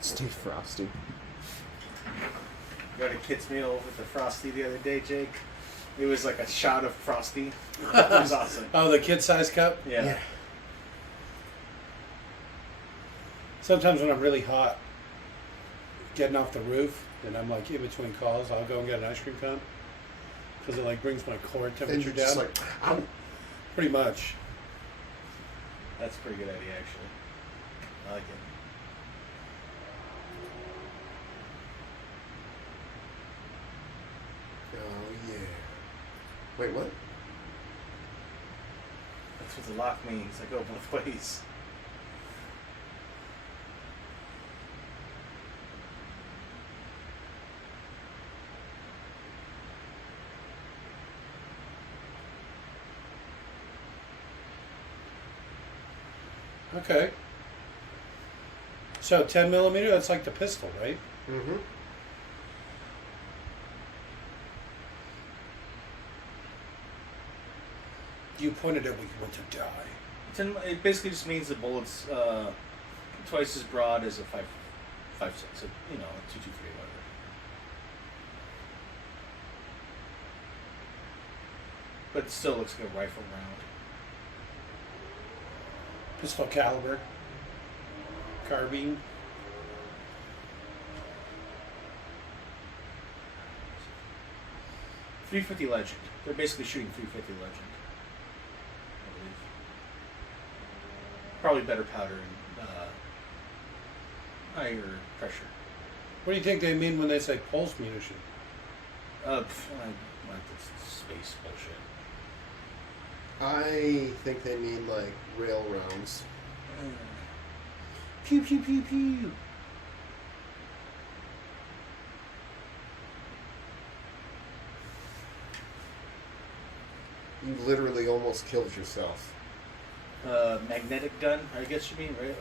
Steve Frosty. You got a kid's meal with the Frosty the other day, Jake. It was like a shot of Frosty. It was awesome. Oh, the kid size cup? Yeah. Sometimes when I'm really hot, getting off the roof, and I'm like in between calls, I'll go and get an ice cream cone. Because it like brings my core And temperature you're just down. like, ow. Pretty much. That's a pretty good idea, actually. I like it. Oh, yeah. Wait, what? That's what the lock means. I go both ways. Okay. So 10 millimeter, that's like the pistol, right? Mm-hmm. You pointed at what you want to die. It basically just means the bullet's twice as broad as a 5.56, so, you know, 2.23, whatever. But it still looks like a rifle round. Pistol caliber. Carbine. .350 Legend. They're basically shooting .350 Legend, I believe. Probably better powder and higher pressure. What do you think they mean when they say pulse munition? Like this space bullshit. I think they mean like rail rounds. Pew pew pew pew. You literally almost killed yourself. Magnetic gun, I guess you mean, right?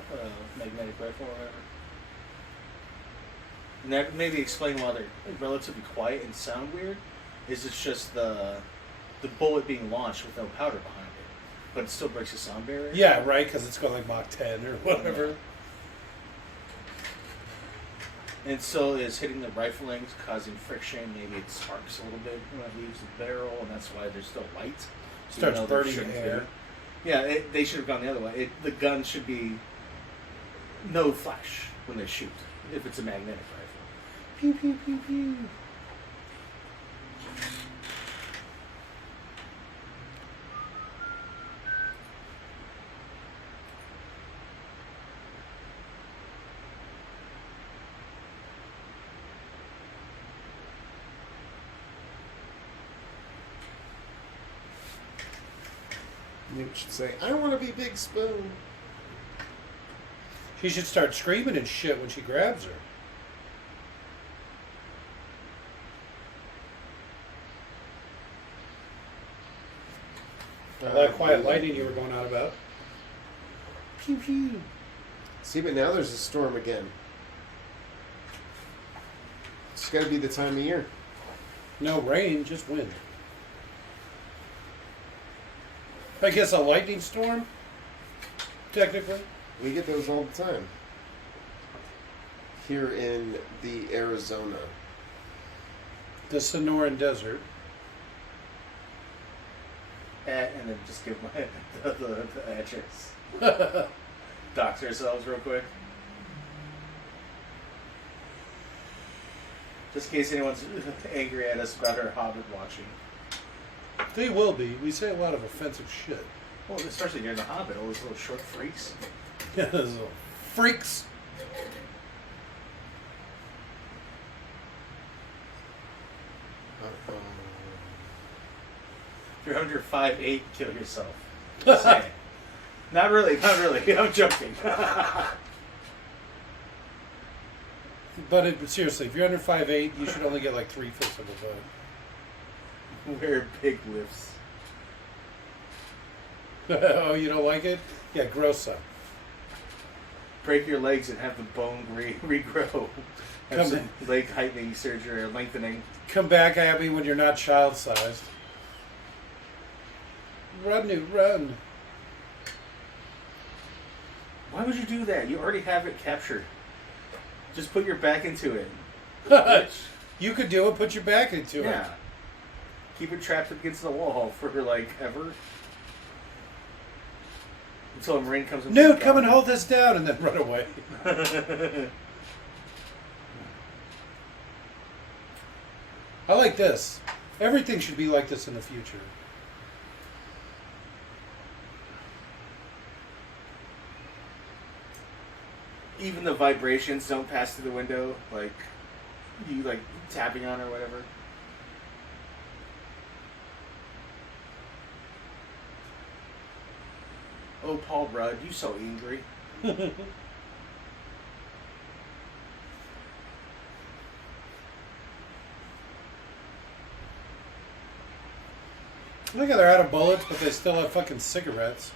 Magnetic rifle or whatever. And that maybe explain why they're relatively quiet and sound weird. Is it's just the bullet being launched with no powder behind it, but it still breaks the sound barrier. Yeah, right, because it's going like Mach 10 or whatever. And it still is hitting the rifling, causing friction. Maybe it sparks a little bit when it leaves the barrel, and that's why they're still light. Starts Even though they burning shouldn't air. be. Yeah, they should have gone the other way. The gun should be no flash when they shoot, if it's a magnetic rifle. Pew pew pew pew. You should say, I want to be Big Spoon. She should start screaming and shit when she grabs her. All that quiet lightning you were going on about. Pew pew. See, but now there's a storm again. It's got to be the time of year. No rain, just wind. I guess a lightning storm, technically. We get those all the time. Here in the Arizona. The Sonoran Desert. And then just give my the address. Dox ourselves real quick. Just in case anyone's angry at us about our Hobbit watching. They will be. We say a lot of offensive shit. Well, especially during the Hobbit, all those little short freaks. Those little freaks. If you're under 5'8", kill yourself. Just saying. Not really, not really. I'm joking. But seriously, if you're under 5'8", you should only get like 3/5 of a vote. Wear big lifts. Oh, you don't like it? Yeah, grow some. Break your legs and have the bone regrow. Have Come some leg heightening surgery or lengthening. Come back happy when you're not child-sized. Run, new, run. Why would you do that? You already have it captured. Just put your back into it. You could do it. Put your back into it. Yeah. Keep it trapped against the wall for like ever. Until a marine comes and Newt, come and hold this down, and then run away. I like this. Everything should be like this in the future. Even the vibrations don't pass through the window, like you like tapping on or whatever. Oh, Paul Rudd, you so angry. Look at they're out of bullets, but they still have fucking cigarettes.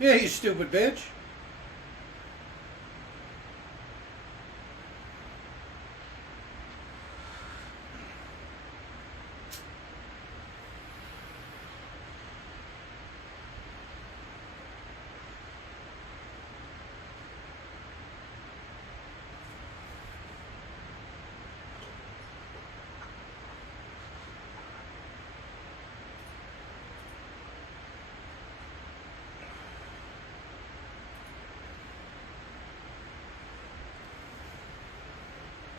Yeah, you stupid bitch.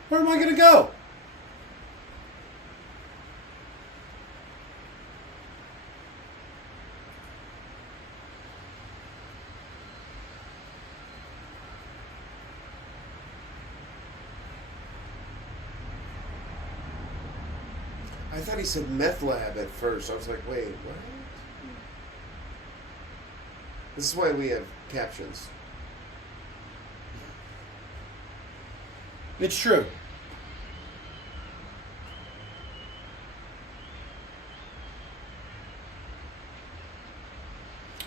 Where am I going to go? I thought he said meth lab at first. I was like, wait, what? This is why we have captions. It's true.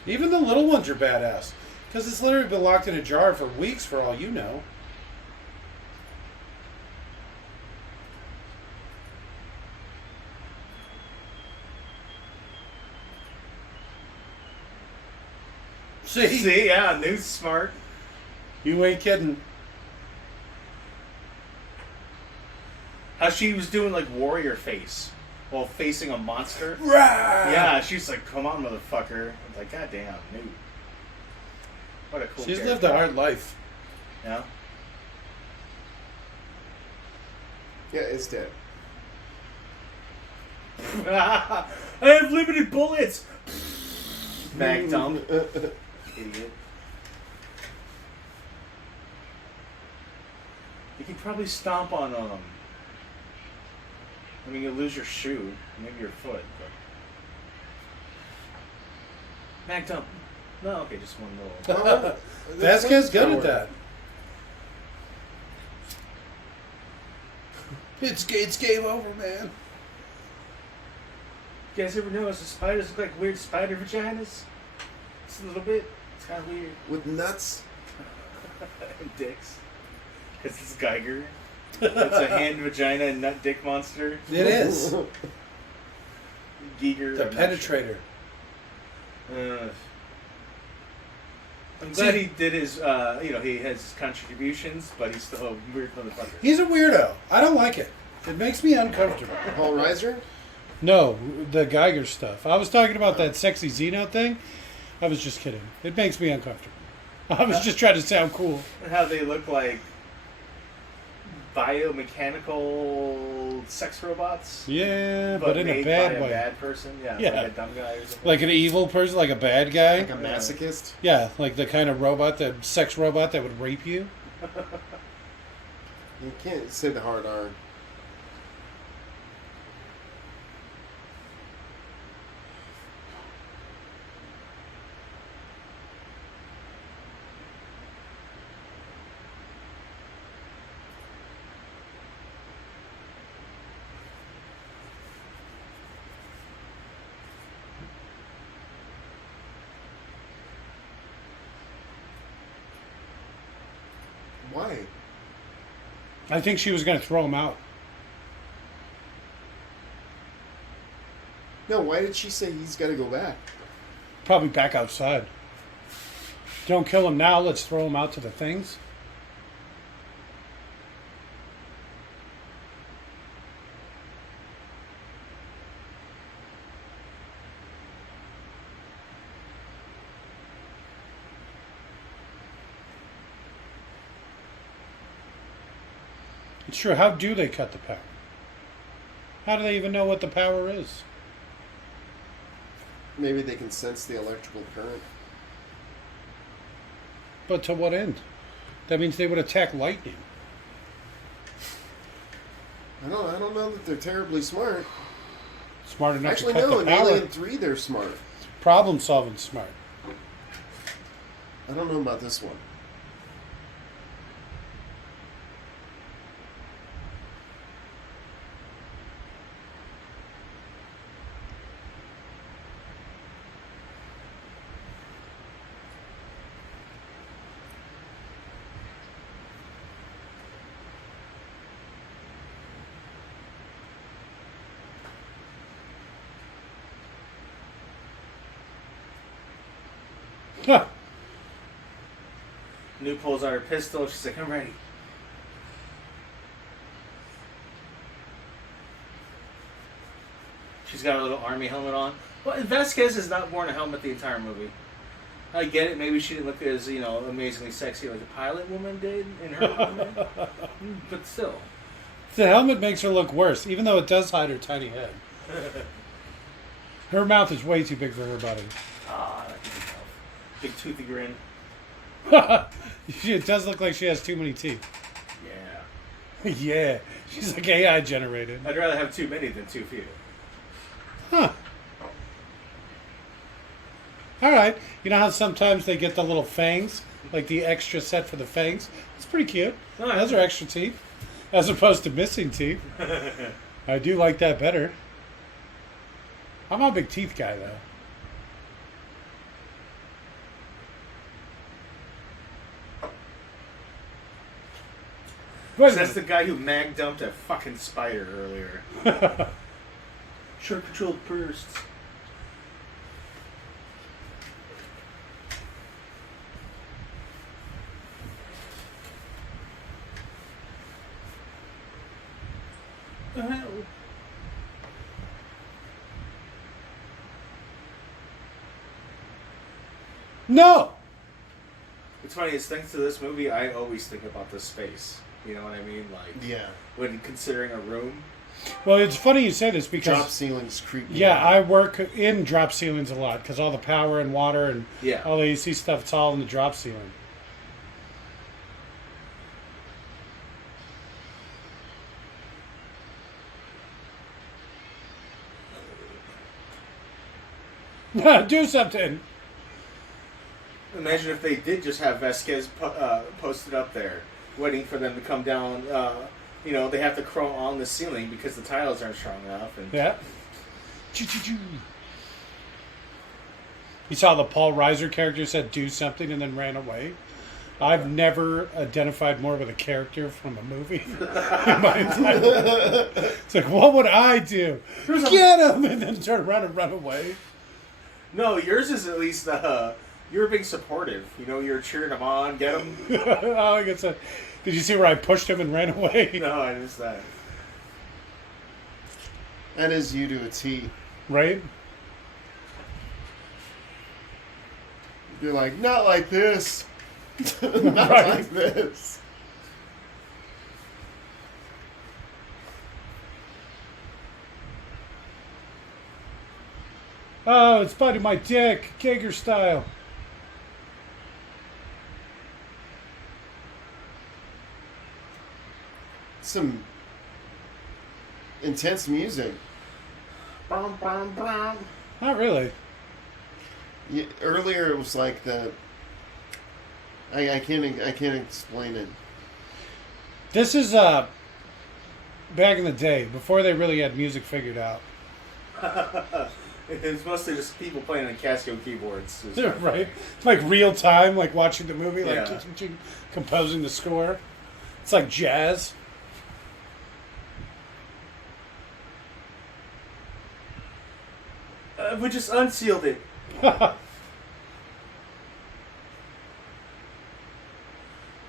Even the little ones are badass. Because it's literally been locked in a jar for weeks for all you know. See, yeah, Newt's smart. You ain't kidding. How she was doing like warrior face while facing a monster. Rah! Yeah, she's like, "Come on, motherfucker!" I was like, "God damn, Newt." What a cool. She's character. lived a hard life. Yeah. Yeah, it's dead. I have limited bullets. Mag dump. Idiot. You can probably stomp on I mean, you'll lose your shoe, maybe your foot, but. Mag dump. No, okay, just one little. Oh, Vasquez good at that. It's game over, man. You guys ever notice the spiders look like weird spider vaginas? Just a little bit. It's kind of weird. With nuts. And dicks. Because it's Geiger. It's a hand vagina and nut dick monster. It is. Giger. The I'm not penetrator. sure. I'm glad he did his, he has his contributions, but he's still a weird motherfucker. He's a weirdo. I don't like it. It makes me uncomfortable. Paul Reiser? No, the Geiger stuff. I was talking about that sexy Xeno thing. I was just kidding. It makes me uncomfortable. I was just trying to sound cool. And how they look like biomechanical sex robots. Yeah, but in a made bad by way. a bad person. Yeah, Yeah. like a dumb guy or something. Like an evil person, like a bad guy. Like a masochist? Yeah, like the kind of robot, the sex robot that would rape you. You can't say the hard R. Why? I think she was going to throw him out. No, why did she say he's got to go back? Probably back outside. Don't kill him now, let's throw him out to the things. It's true. How do they cut the power? How do they even know what the power is? Maybe they can sense the electrical current. But to what end? That means they would attack lightning. I don't know that they're terribly smart. Smart enough Actually, to cut no. the In power. Alien 3, they're smart. Problem solving smart. I don't know about this one. Huh. New pulls out her pistol. She's like, I'm ready. She's got a little army helmet on. Well, Vasquez has not worn a helmet the entire movie. I get it. Maybe she didn't look as, amazingly sexy like the pilot woman did in her helmet. But still. The helmet makes her look worse, even though it does hide her tiny head. Her mouth is way too big for her body. Ah, that can be tough. Big toothy grin. It does look like she has too many teeth. Yeah. Yeah. She's like AI generated. I'd rather have too many than too few. Huh. Alright. You know how sometimes they get the little fangs? Like the extra set for the fangs? It's pretty cute. Oh, yeah. Those are extra teeth. As opposed to missing teeth. I do like that better. I'm not a big teeth guy, though. Wait a That's the minute. guy who mag dumped a fucking spider earlier. Shark controlled bursts. No! It's funny, it's thanks to this movie, I always think about the space. You know what I mean? Like, Yeah. when considering a room. Well, it's funny you say this because... Drop ceilings creep me Yeah, out. I work in drop ceilings a lot because all the power and water and Yeah. all the AC stuff, it's all in the drop ceiling. Do something. Imagine if they did just have Vasquez posted up there, waiting for them to come down. They have to crawl on the ceiling because the tiles aren't strong enough. And Yeah. Choo-choo-choo. You saw the Paul Reiser character said do something and then ran away. I've never identified more with a character from a movie in my entire life. It's like, what would I do? There's a- Get him! And then turn around and run away. No, yours is at least you're being supportive. You're cheering them on, get them. Oh, I guess. Did you see where I pushed him and ran away? No, I missed that. That is you to a T. Right? You're like, not like this. Not Right. like this. Oh, it's biting my dick, Kager style. Some intense music. Not really. Yeah, earlier it was like the. I can't explain it. This is back in the day before they really had music figured out. It's mostly just people playing on Casio keyboards. It was Right? It's like real time, like watching the movie, like Yeah. composing the score. It's like jazz. We just unsealed it.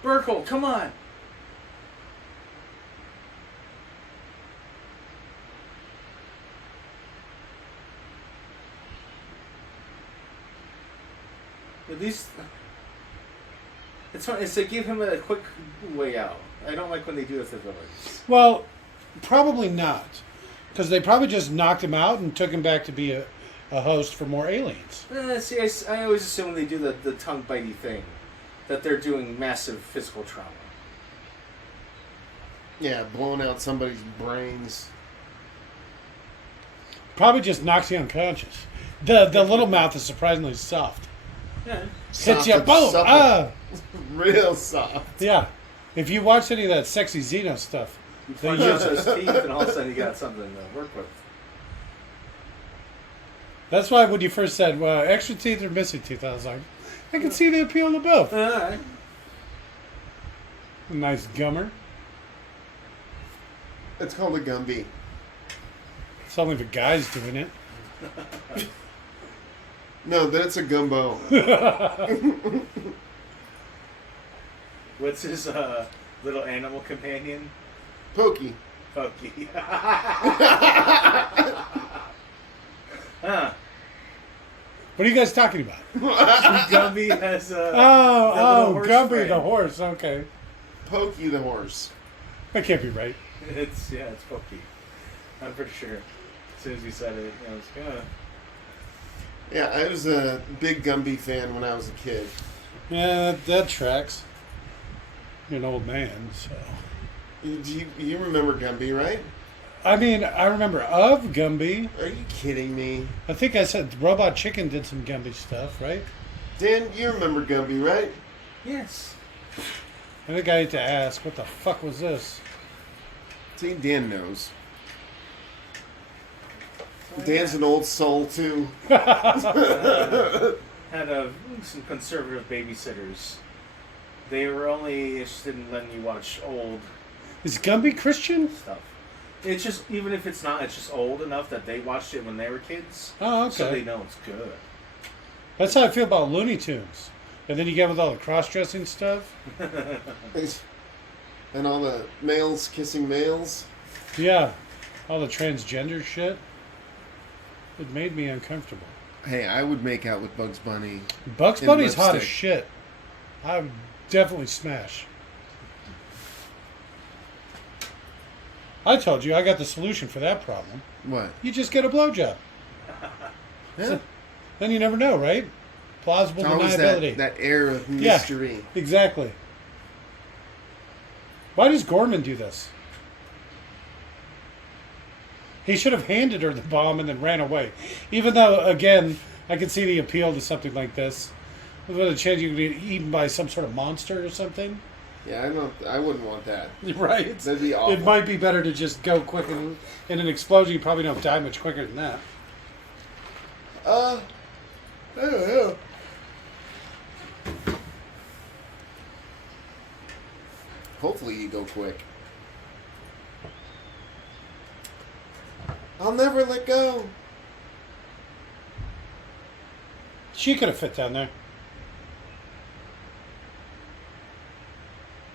Burkle, come on. But these. It's fun. It's to give him a quick way out. I don't like when they do it to villains. Well, probably not. Because they probably just knocked him out and took him back to be a host for more aliens. See, I always assume when they do the tongue bitey thing that they're doing massive physical trauma. Yeah, blowing out somebody's brains. Probably just knocks you unconscious. The little mouth is surprisingly soft. Yeah. Hits Soft you, and boom! supple. Ah! Real soft. Yeah. If you watch any of that sexy Xeno stuff, You they punch out use, those teeth, and all of a sudden you got something to work with. that's why when you first said, well, extra teeth or missing teeth, I was like, I can see the appeal of both. Alright. A nice gummer. It's called a Gumby. It's only the guys doing it. No, that's a gumbo. What's his little animal companion? Pokey. Pokey. Huh. What are you guys talking about? Gumby has the little Oh, horse Gumby friend. the horse. Okay. Pokey the horse. That can't be right. It's Pokey. I'm pretty sure. As soon as you said it, I was like, Yeah, I was a big Gumby fan when I was a kid. Yeah, that tracks. You're an old man, so. You remember Gumby, right? I mean, I remember of Gumby. Are you kidding me? I think I said Robot Chicken did some Gumby stuff, right? Dan, you remember Gumby, right? yes. I think I had to ask, what the fuck was this? See, Dan knows. Dan's an old soul, too. Had some conservative babysitters. They were only interested in letting you watch old Is Gumby Christian? stuff. It's just, even if it's not, it's just old enough that they watched it when they were kids. Oh, So they okay. know it's good. That's how I feel about Looney Tunes. And then you get with all the cross-dressing stuff. And all the males kissing males. Yeah, all the transgender shit. It made me uncomfortable. Hey, I would make out with Bugs Bunny. Bugs In Bunny's hot as lipstick. shit. I would definitely smash. I told you I got the solution for that problem. What? You just get a blowjob. Yeah. Then you never know, right? Plausible It's always deniability. that air of Yeah. mystery. Exactly. Why does Gorman do this? He should have handed her the bomb and then ran away. Even though, again, I could see the appeal to something like this. With a chance you could be eaten by some sort of monster or something. Yeah, I wouldn't want that. Right? That'd be awful. It might be better to just go quick and in an explosion. You probably don't die much quicker than that. I don't know. Hopefully you go quick. I'll never let go. She could have fit down there.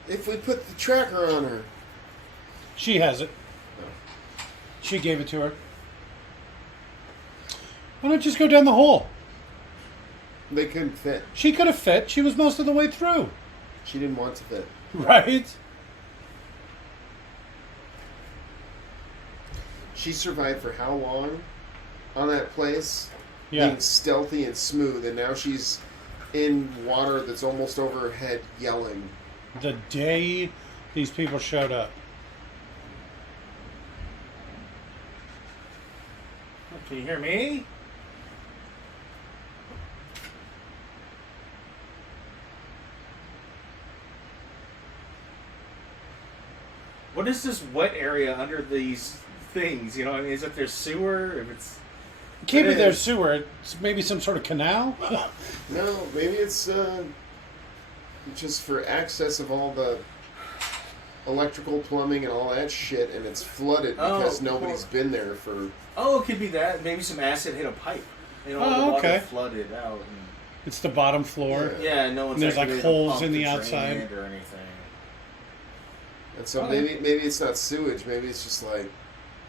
If we put the tracker on her. She has it. She gave it to her. Why not just go down the hole? They couldn't fit. She could have fit. She was most of the way through. She didn't want to fit. Right? She survived for how long on that place? Yeah. Being stealthy and smooth, and now she's in water that's almost over her head yelling. The day these people showed up. Can you hear me? What is this wet area under these things? You know, I mean, is it their sewer? If it's It can't It be their is. sewer. It's maybe some sort of canal. No, maybe it's just for access of all the electrical plumbing and all that shit, and it's flooded because Oh, nobody's been there for. it could be that. Maybe some acid hit a pipe. You know, Oh, the water okay. flooded out. It's the bottom floor. Yeah, no one's And there's, like, activated a holes pump in the to drain outside. it or anything. And so Okay. maybe it's not sewage. Maybe it's just like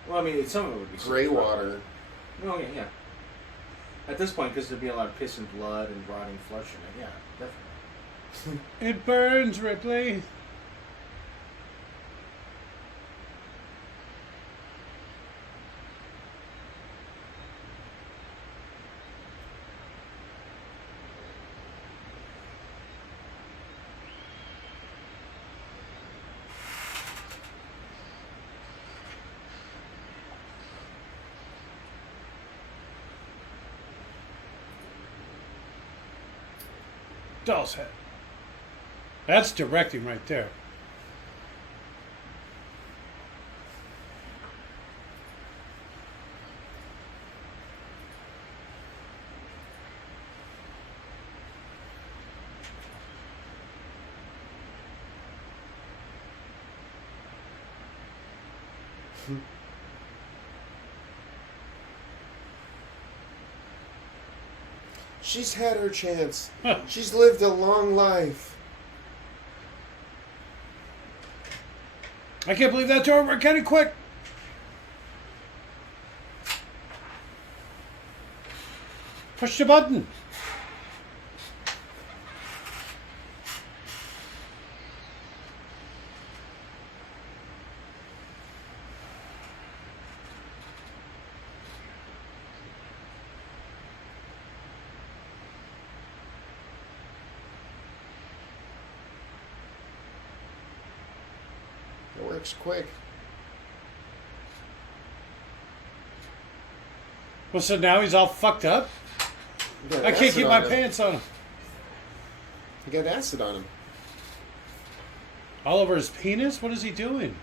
Well, I mean, some of it would be gray sewage. water. Oh yeah. At this point, because there'd be a lot of piss and blood and rotting flesh in it. Yeah, definitely. It burns, Ripley. Doll's head. That's directing right there. She's had her chance. Huh. She's lived a long life. I can't believe that door worked kind of quick. Push the button. It works quick. Well, so now he's all fucked up? He got I can't acid keep on my him. pants on him. He got acid on him. All over his penis? What is he doing?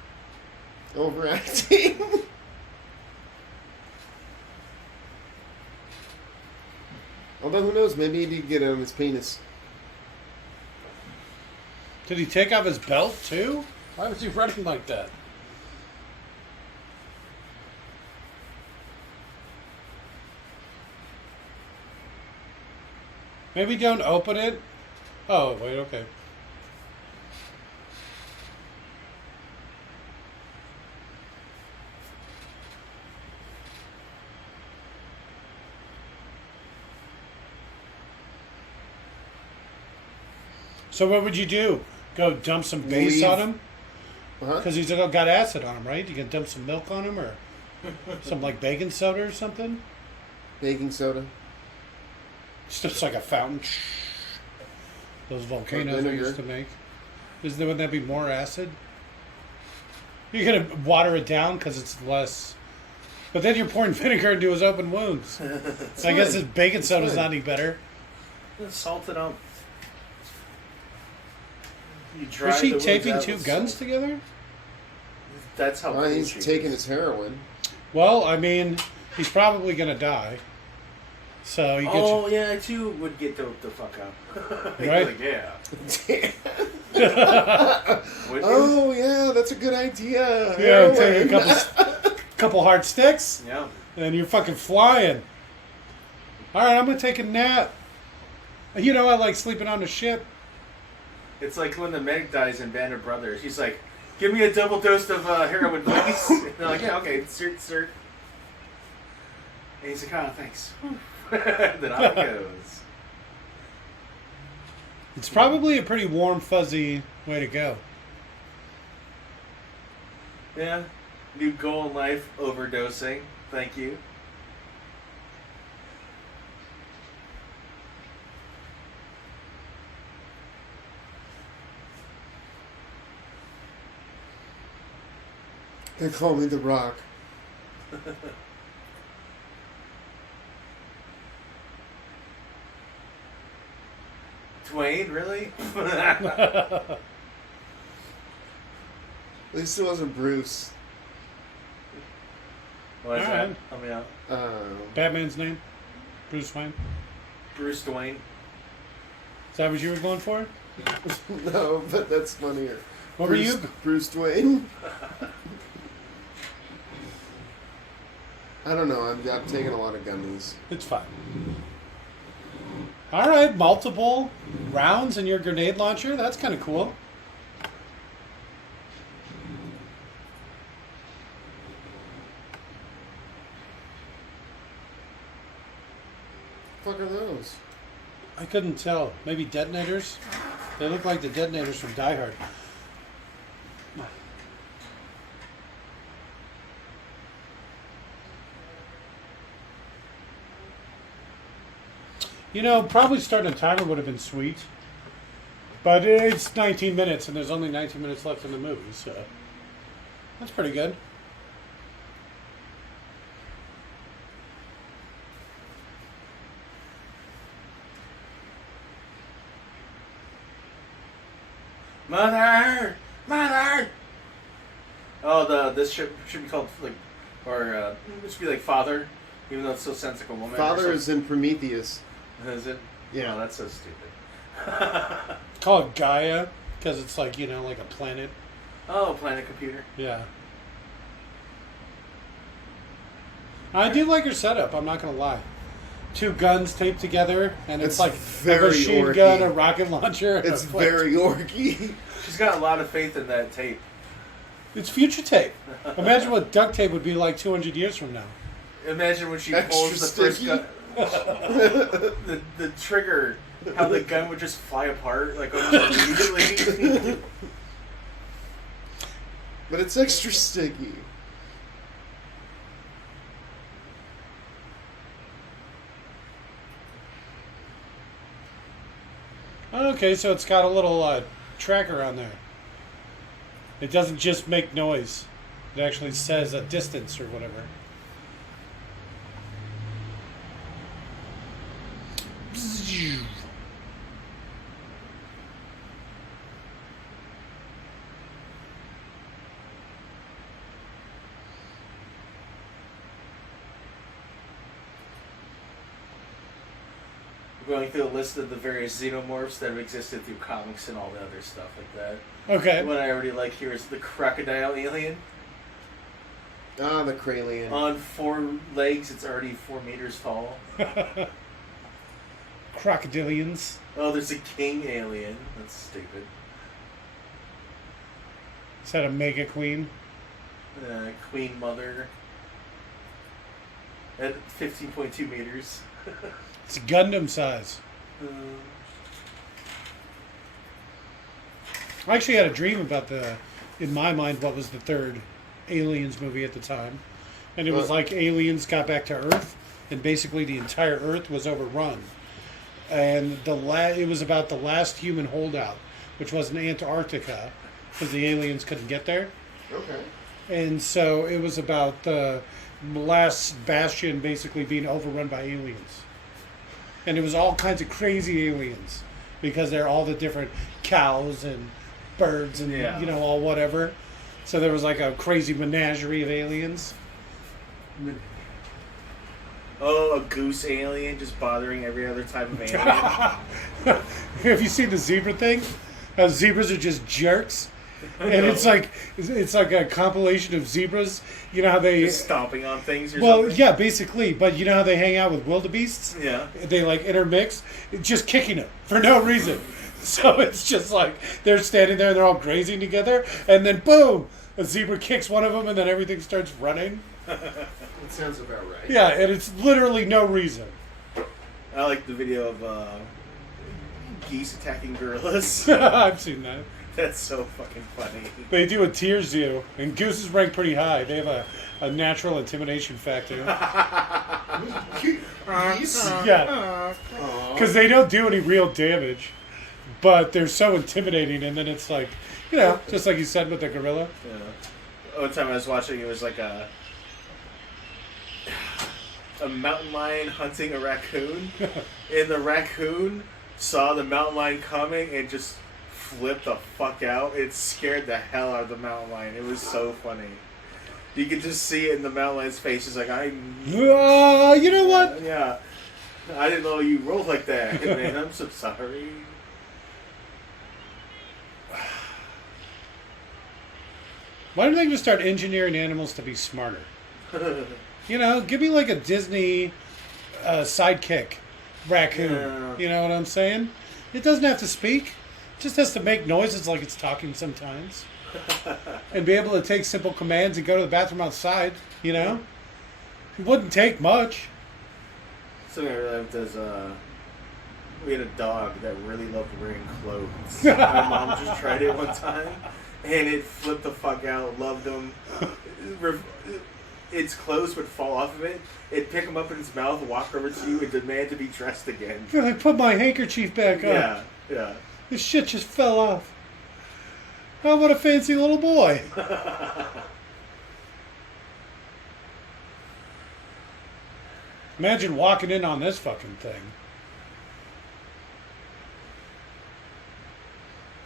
Overacting. Although who knows? Maybe he did get it on his penis. Did he take off his belt too? Why was he running like that? Maybe don't open it. Oh, wait, okay. So what would you do? Go dump some base Leave. on him? Uh-huh. Because he's got acid on him, right? You can dump some milk on him or some like baking soda or something? Baking soda. It's just like a fountain. Those volcanoes I vinegar. used to make. Wouldn't that be more acid? You're going to water it down because it's less. But then you're pouring vinegar into his open wounds. So I guess fine. his baking soda's fine. not any better. Just salt it up. You dry Was he the wounds taping out two with guns salt. together? That's how. Well, he's clean she taking is. his heroin. Well, I mean, he's probably going to die. So you Oh yeah, I too would get doped the fuck up. Right? Like, yeah. Would you? Oh yeah, that's a good idea. Yeah, take Heroin. a couple hard sticks, Yeah. and you're fucking flying. All right, I'm going to take a nap. You know, I like sleeping on the ship. It's like when the medic dies in Band of Brothers. He's like, "Give me a double dose of heroin, please." And they're like, "Yeah, okay, sir." And he's like, "Oh, thanks." Then off he goes. It's probably a pretty warm, fuzzy way to go. Yeah. New goal in life: overdosing. Thank you. They call me the Rock. Dwayne, really? At least it wasn't Bruce. What is All that? right. Help me out. Batman's name? Bruce Wayne? Bruce Dwayne. Is that what you were going for? No, but that's funnier. What were Bruce, you? Bruce Dwayne. I don't know. I'm taking a lot of gummies. It's fine. All right, multiple rounds in your grenade launcher. That's kind of cool. What the fuck are those? I couldn't tell. Maybe detonators? They look like the detonators from Die Hard. You know, probably starting a timer would have been sweet. But it's 19 minutes, and there's only 19 minutes left in the movie, so that's pretty good. Mother! Mother! Oh, this should be called, like, or, it should be like Father, even though it still sounds like a woman. or Father is in Prometheus. something. Is it? Yeah. Oh, that's so stupid. Call it Gaia, because it's like, you know, like a planet. Oh, Planet Computer. Yeah. I do like her setup, I'm not going to lie. two guns taped together, and it's It's like a very machine orky. gun, a rocket launcher. and It's a flame- very orky. She's got a lot of faith in that tape. It's future tape. Imagine what duct tape would be like 200 years from now. Imagine when she Extra pulls the first sticky. gun, the trigger, how the gun would just fly apart like almost immediately. But it's extra sticky. Okay, so it's got a little tracker on there. It doesn't just make noise. It actually says a distance or whatever. Going through a list of the various xenomorphs that have existed through comics and all the other stuff like that. Okay. The one I already like here is the crocodile alien. Ah, the Kralien. On 4 legs, it's already 4 meters tall. Crocodilians. Oh, there's a king alien. That's stupid. Is that a mega queen? Queen mother. At 15.2 meters. It's Gundam size. I actually had a dream about in my mind, what was the third Aliens movie at the time. And it was like aliens got back to Earth, and basically the entire Earth was overrun. And it was about the last human holdout, which was in Antarctica, because the aliens couldn't get there. Okay. And so it was about the last bastion basically being overrun by aliens. And it was all kinds of crazy aliens, because they're all the different cows and birds and, Yeah. all whatever. So there was like a crazy menagerie of aliens. Oh, a goose alien just bothering every other type of alien. Have you seen the zebra thing? How zebras are just jerks? And it's like a compilation of zebras. You know how they... Just stomping on things or Well, something? yeah, basically. But you know how they hang out with wildebeests? Yeah. They like intermix, just kicking them for no reason. So it's just like they're standing there and they're all grazing together, and then boom, a zebra kicks one of them, and then everything starts running. That sounds about right. Yeah, and it's literally no reason. I like the video of geese attacking gorillas. I've seen that. That's so fucking funny. They do a tier zoo, and gooses rank pretty high. They have a natural intimidation factor. Geese? Yeah, Aw. because they don't do any real damage, but they're so intimidating, and then it's like, just like you said with the gorilla. Yeah. One time I was watching, it was like a mountain lion hunting a raccoon, and the raccoon saw the mountain lion coming and just flipped the fuck out. It scared the hell out of the mountain lion. It was so funny. You could just see it in the mountain lion's face. It's like, You know what? yeah, I didn't know you rolled like that, man. I'm so sorry. Why don't they just start engineering animals to be smarter? Give me like a Disney sidekick raccoon. Yeah. You know what I'm saying? It doesn't have to speak. It just has to make noises like it's talking sometimes. And be able to take simple commands and go to the bathroom outside, It wouldn't take much. Something I realized is, we had a dog that really loved wearing clothes. My mom just tried it one time, and it flipped the fuck out, loved them. Its clothes would fall off of it. It'd pick them up in its mouth, walk over to you, and demand to be dressed again. I put my handkerchief back on. Yeah, yeah. This shit just fell off. Oh, what a fancy little boy. Imagine walking in on this fucking thing.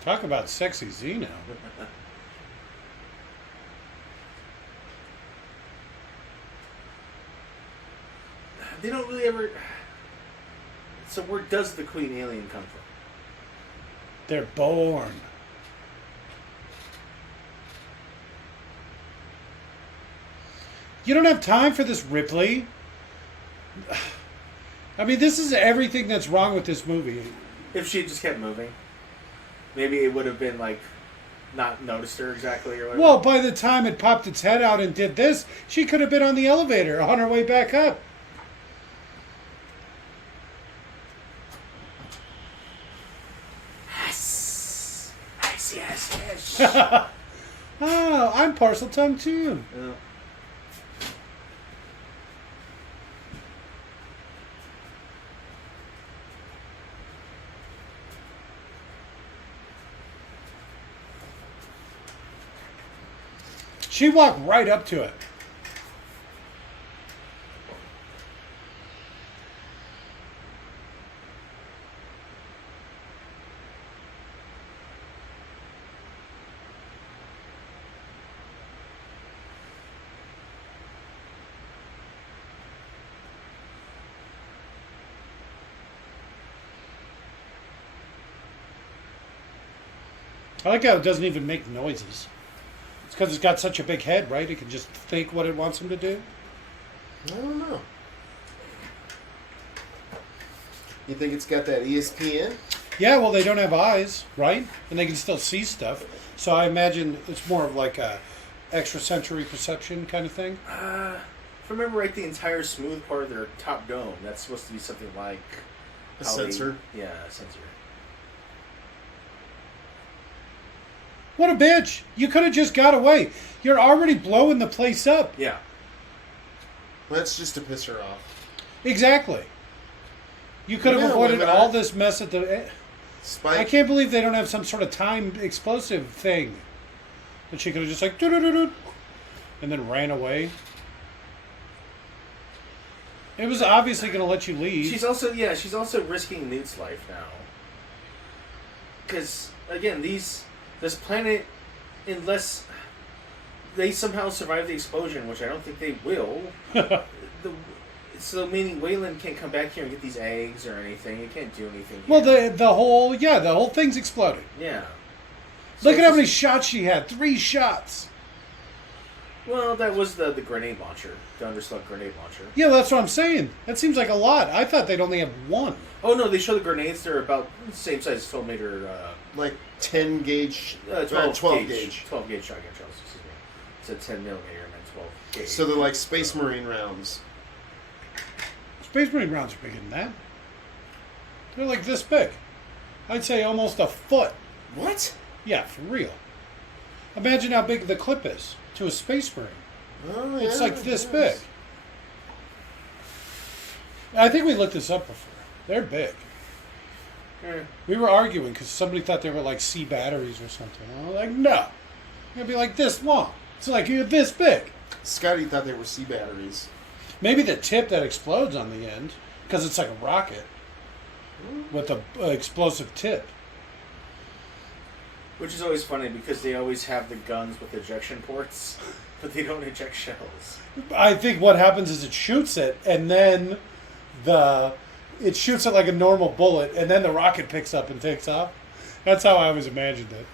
Talk about sexy Xeno. They don't really ever... So where does the queen alien come from? They're born. You don't have time for this, Ripley. I mean, this is everything that's wrong with this movie. If she had just kept moving, maybe it would have been like not noticed her exactly or whatever. Well, by the time it popped its head out and did this, she could have been on the elevator on her way back up. Yes, yes, yes, yes. Oh, I'm parcel tongue too. Yeah. She walked right up to it. I like how it doesn't even make noises. It's because it's got such a big head, right? It can just think what it wants him to do. I don't know. You think it's got that ESPN? Yeah, well, they don't have eyes, right? And they can still see stuff. So I imagine it's more of like a extrasensory perception kind of thing. If I remember right, the entire smooth part of their top dome, that's supposed to be something like A how sensor? Yeah, a sensor. What a bitch! You could have just got away. You're already blowing the place up. Yeah. That's just to piss her off. Exactly. You could have Yeah, avoided women all are- this mess at the. Spike. I can't believe they don't have some sort of timed explosive thing. That she could have just like doo-doo-doo-doo, and then ran away. It was obviously going to let you leave. She's also risking Newt's life now. Because again, this planet, unless they somehow survive the explosion, which I don't think they will. So meaning Wayland can't come back here and get these eggs or anything. He can't do anything. Well, here. the whole thing's exploded. Yeah. Look So at how it's many just- shots she had. 3 shots. Well, that was the grenade launcher, the underslug grenade launcher. Yeah, that's what I'm saying. That seems like a lot. I thought they'd only have 1. Oh no, they show the grenades. They're about the same size as 12 meter. Like 10 gauge. 12 gauge. gauge. 12 gauge shotgun shells. Excuse me. It's a 10 millimeter and then 12 gauge. So they're like Space Marine rounds. Space Marine rounds are bigger than that. They're like this big. I'd say almost a foot. What? Yeah, for real. Imagine how big the clip is to a Space Marine. Oh, It's yeah, like this yes. big. I think we looked this up before. They're big. Eh. We were arguing because somebody thought they were like C batteries or something. I was like, no. They're going to be like this long. It's like you're this big. Scotty thought they were C batteries. Maybe the tip that explodes on the end because it's like a rocket with a explosive tip. Which is always funny because they always have the guns with ejection ports, but they don't eject shells. I think what happens is it shoots it, and then it shoots it like a normal bullet, and then the rocket picks up and takes off. That's how I always imagined it.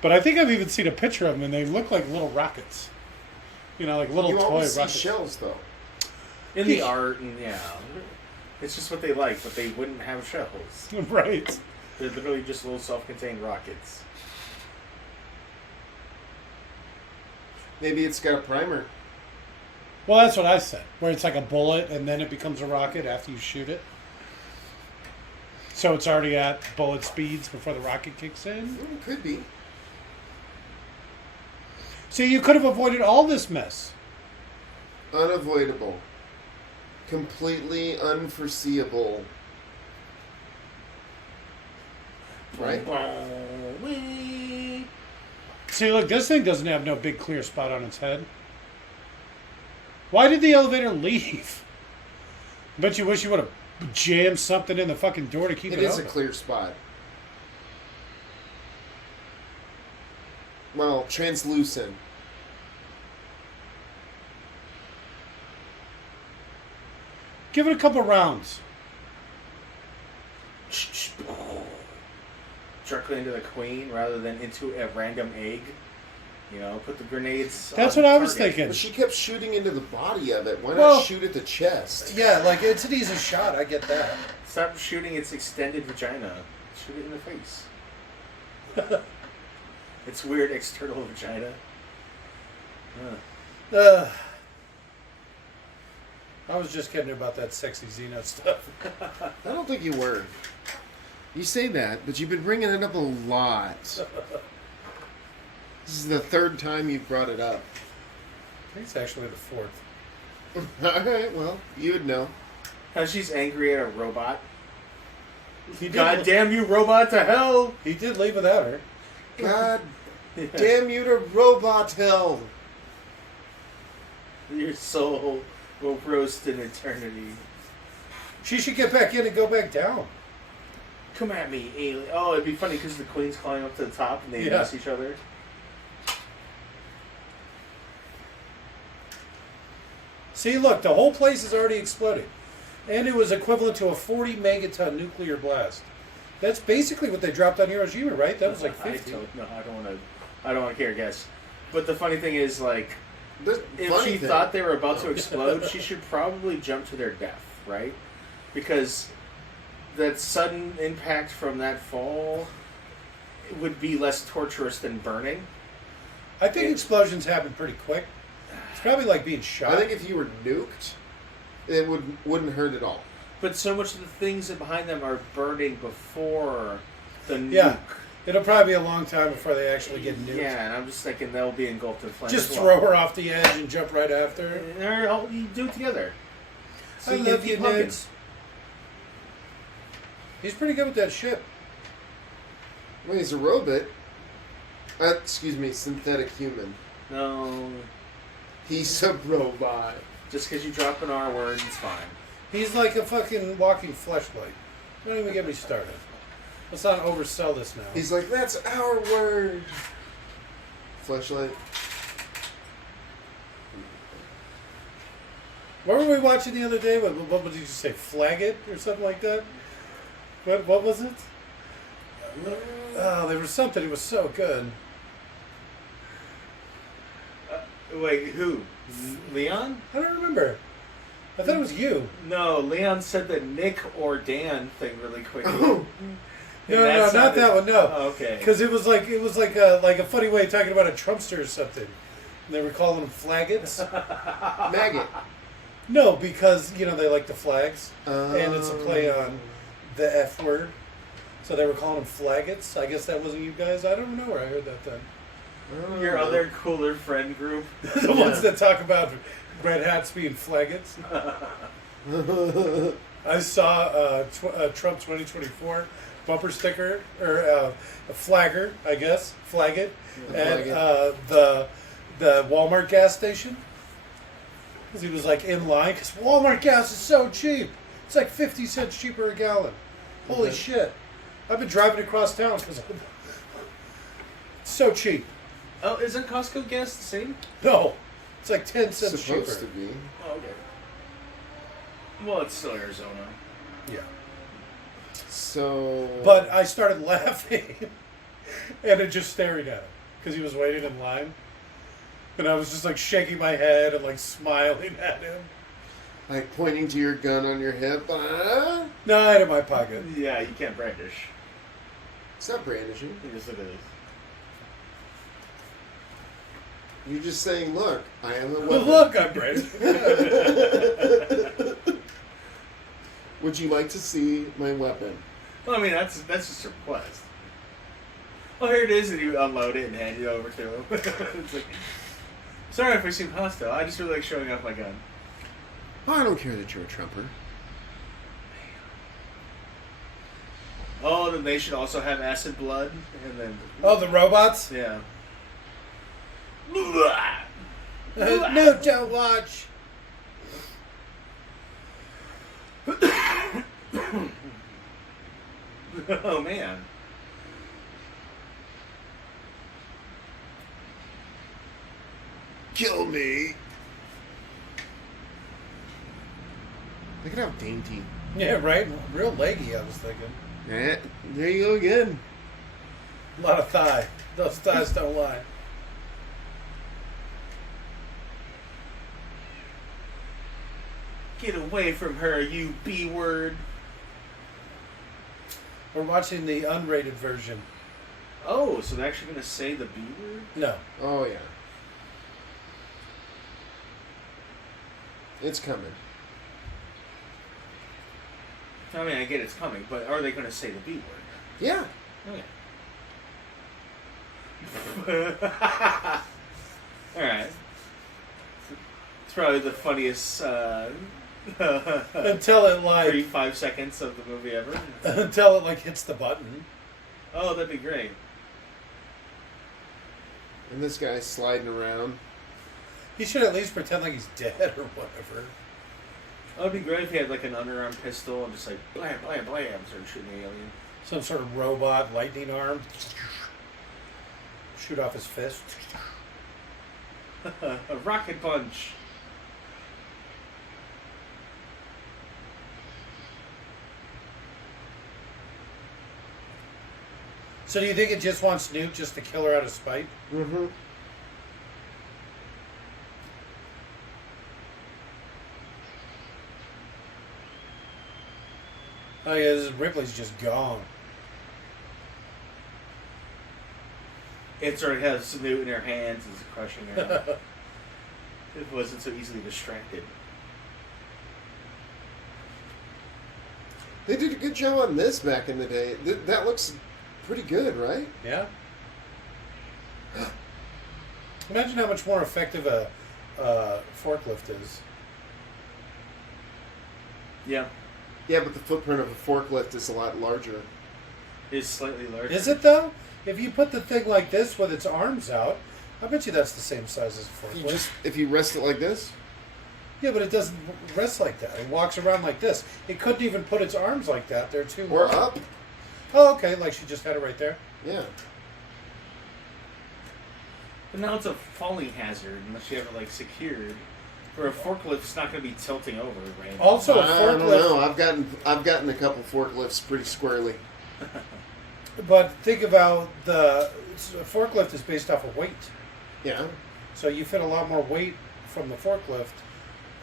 But I think I've even seen a picture of them, and they look like little rockets. You know, like little You toy always see rockets. shells, though. In the art, and yeah. It's just what they like, but they wouldn't have shells. Right. They're literally just little self-contained rockets. Maybe it's got a primer. Well, that's what I said. Where it's like a bullet, and then it becomes a rocket after you shoot it. So it's already at bullet speeds before the rocket kicks in. It could be. So you could have avoided all this mess. Unavoidable. Completely unforeseeable. Right? Wee. See, look, this thing doesn't have no big clear spot on its head. Why did the elevator leave? Bet you wish you would have jammed something in the fucking door to keep it It is a open. clear spot. Well, translucent. Give it a couple rounds. Directly into the queen rather than into a random egg. You know, put the grenades. That's on what I was target. thinking. But she kept shooting into the body of it. Why Well- not shoot at the chest? Yeah, like it's an easy shot. I get that. Stop shooting its extended vagina. Shoot it in the face. Its weird external vagina. I was just kidding about that sexy Xeno stuff. I don't think you were. You say that, but you've been bringing it up a lot. This is the third time you've brought it up. I think it's actually the fourth. All right, well, you would know. How she's angry at a robot. He did, God damn you, robot, to hell! He did leave without her. God damn you to robot hell. Your soul will roast in eternity. She should get back in and go back down. Come at me, alien. Oh, it'd be funny because the queen's climbing up to the top and they Yeah. miss each other. See, look, the whole place is already exploding. And it was equivalent to a 40 megaton nuclear blast. That's basically what they dropped on Hiroshima, right? That was like 50. I don't want to care, guess. But the funny thing is, like, The if funny she thing- thought they were about to explode, she should probably jump to their death, right? Because that sudden impact from that fall would be less torturous than burning. I think explosions happen pretty quick. It's probably like being shot. I think if you were nuked, it wouldn't hurt at all. But so much of the things that behind them are burning before the nuke. Yeah. It'll probably be a long time before they actually get nuked. Yeah, and I'm just thinking they'll be engulfed in flames. Just as throw well. her off the edge and jump right after her. Or you do it together. So I you can love you, keep hugging. nudes. He's pretty good with that ship. Well, he's a robot. Excuse me, synthetic human. No, He's a robot. just because you drop an R word, it's fine. He's like a fucking walking fleshlight. Don't even get me started. Let's not oversell this now. He's like, that's our word. Fleshlight. What were we watching the other day? What did you say? Flag It or something like that? What was it? Oh, there was something. It was so good. Wait, who? Leon? I don't remember. I thought it was you. No, Leon said the Nick or Dan thing really quickly. Oh. No, not that one. No. Oh, okay. Because it was like a funny way of talking about a Trumpster or something. And they were calling them flaggots. Maggot. No, because they like the flags, and it's a play on the F word. So they were calling them flaggots. I guess that wasn't you guys. I don't know where I heard that then. Your other cooler friend group. The ones that talk about red hats being flaggots. I saw Trump 2024 bumper sticker or a flagger, I guess, flag it, at the Walmart gas station. Because he was like in line, because Walmart gas is so cheap. It's like 50 cents cheaper a gallon. Holy shit! I've been driving across town because it's so cheap. Oh, isn't Costco gas the same? No, it's like 10 cents Supposed cheaper. to be. Oh, okay. Well, it's still Arizona. Yeah. So. But I started laughing and then just staring at him because he was waiting in line. And I was just like shaking my head and like smiling at him. Like pointing to your gun on your hip. No, I had it in my pocket. Yeah, you can't brandish. It's not brandishing. Yes, it is. You're just saying, look, I am a Well, weapon. look, I'm British. Would you like to see my weapon? Well, I mean, that's just a request. Oh, here it is, and you unload it and hand it over to him. It's like, sorry if I seem hostile. I just really like showing off my gun. I don't care that you're a Trumper. Oh, then they should also have acid blood, and then Oh, the robots? yeah. No, don't watch. Oh man. Kill me. Look at how dainty. Yeah, right? Real leggy, I was thinking. There you go again. A lot of thigh. Those thighs don't lie. Get away from her, you B word. We're watching the unrated version. Oh, so they're actually going to say the B word? No. Oh yeah. It's coming. I mean, I get it's coming, but are they going to say the B word? Yeah. Okay. Alright. It's probably the funniest Until it like 35 seconds of the movie ever. until it like hits the button. Oh, that'd be great. And this guy's sliding around. He should at least pretend like he's dead or whatever. Oh, it'd be great if he had like an underarm pistol and just like blam, blam, blam, start shooting the alien. Some sort of robot lightning arm. Shoot off his fist. A rocket punch. So do you think it just wants Newt just to kill her out of spite? Mm-hmm. Oh yeah, this is Ripley's just gone. It sort of has Newt in her hands and is crushing her. It wasn't so easily distracted. They did a good job on this back in the day. That looks pretty good, right? Yeah. Imagine how much more effective a forklift is. Yeah. Yeah, but the footprint of a forklift is a lot larger. It's slightly larger. Is it though? If you put the thing like this with its arms out, I bet you that's the same size as a forklift. If you rest it like this, Yeah, but it doesn't rest like that. It walks around like this. It couldn't even put its arms like that. They're too or long. up, Oh, okay. Like she just had it right there. yeah. But now it's a falling hazard unless you have it like secured. Where a forklift's not going to be tilting over, right? Also, a I don't forklift. know. I've gotten a couple forklifts pretty squarely. But think about a forklift is based off of weight. Yeah. So you fit a lot more weight from the forklift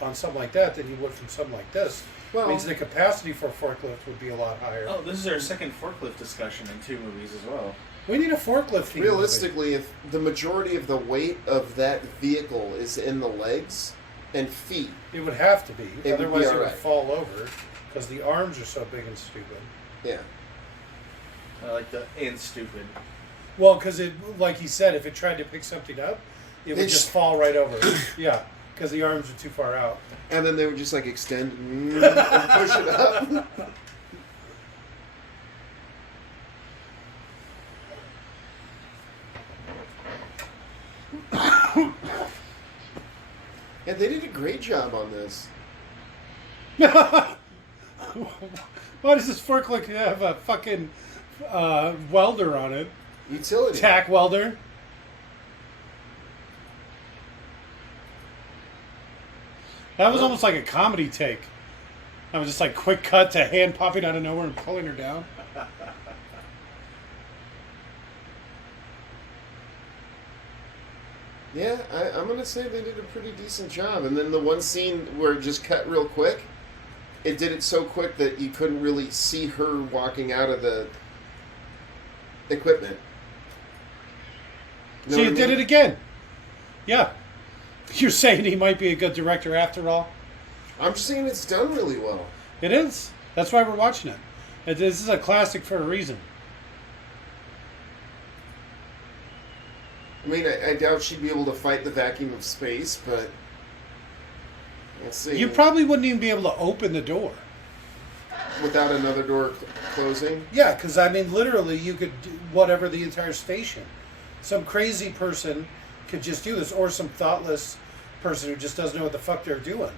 on something like that than you would from something like this. Well, Means the capacity for a forklift would be a lot higher. Oh, this is our second forklift discussion in 2 movies as well. We need a forklift theme realistically, if the majority of the weight of that vehicle is in the legs and feet, movie. It would have to be. It would be Otherwise, it would alright. fall over because the arms are so big and stupid. yeah. I like the and stupid. Well, because it, like he said, if it tried to pick something up, it would It's- just fall right over. Yeah, because the arms are too far out. And then they would just like extend and push it up. And they did a great job on this. Why does this forklift have a fucking welder on it? Utility. Tack welder. That was almost like a comedy take. I was just like quick cut to hand popping out of nowhere and pulling her down. Yeah, I'm going to say they did a pretty decent job. And then the one scene where it just cut real quick, it did it so quick that you couldn't really see her walking out of the equipment. So you did it again. Yeah. You're saying he might be a good director after all? I'm just saying it's done really well. It is. That's why we're watching it. This is a classic for a reason. I mean, I doubt she'd be able to fight the vacuum of space, but we'll see. You probably wouldn't even be able to open the door. Without another door closing. Yeah, because I mean, literally, you could do whatever the entire station. Some crazy person could just do this, or some thoughtless person who just doesn't know what the fuck they're doing.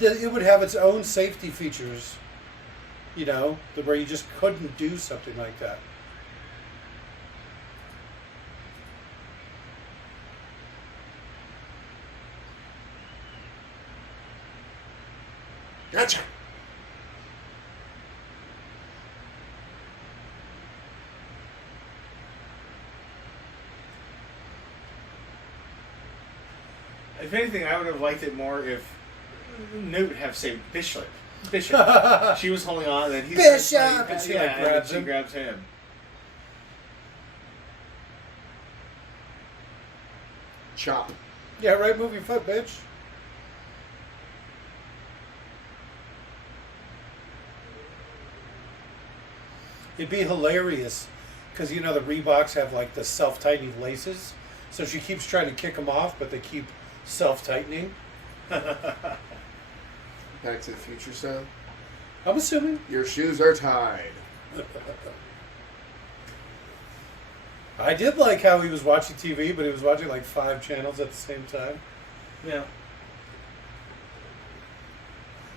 It would have its own safety features, you know, where you just couldn't do something like that. Gotcha. If anything, I would have liked it more if Newt would have saved Bishop. Bishop. She was holding on, and then he's Bishop! like, And she, yeah, like, and then grabs she him. grabs him. Chop. Yeah, right. Move your foot, bitch. It'd be hilarious because you know the Reeboks have like the self-tightening laces, so she keeps trying to kick them off, but they keep self-tightening. Back to the Future style. I'm assuming. Your shoes are tied. I did like how he was watching TV, but he was watching like 5 channels at the same time. Yeah.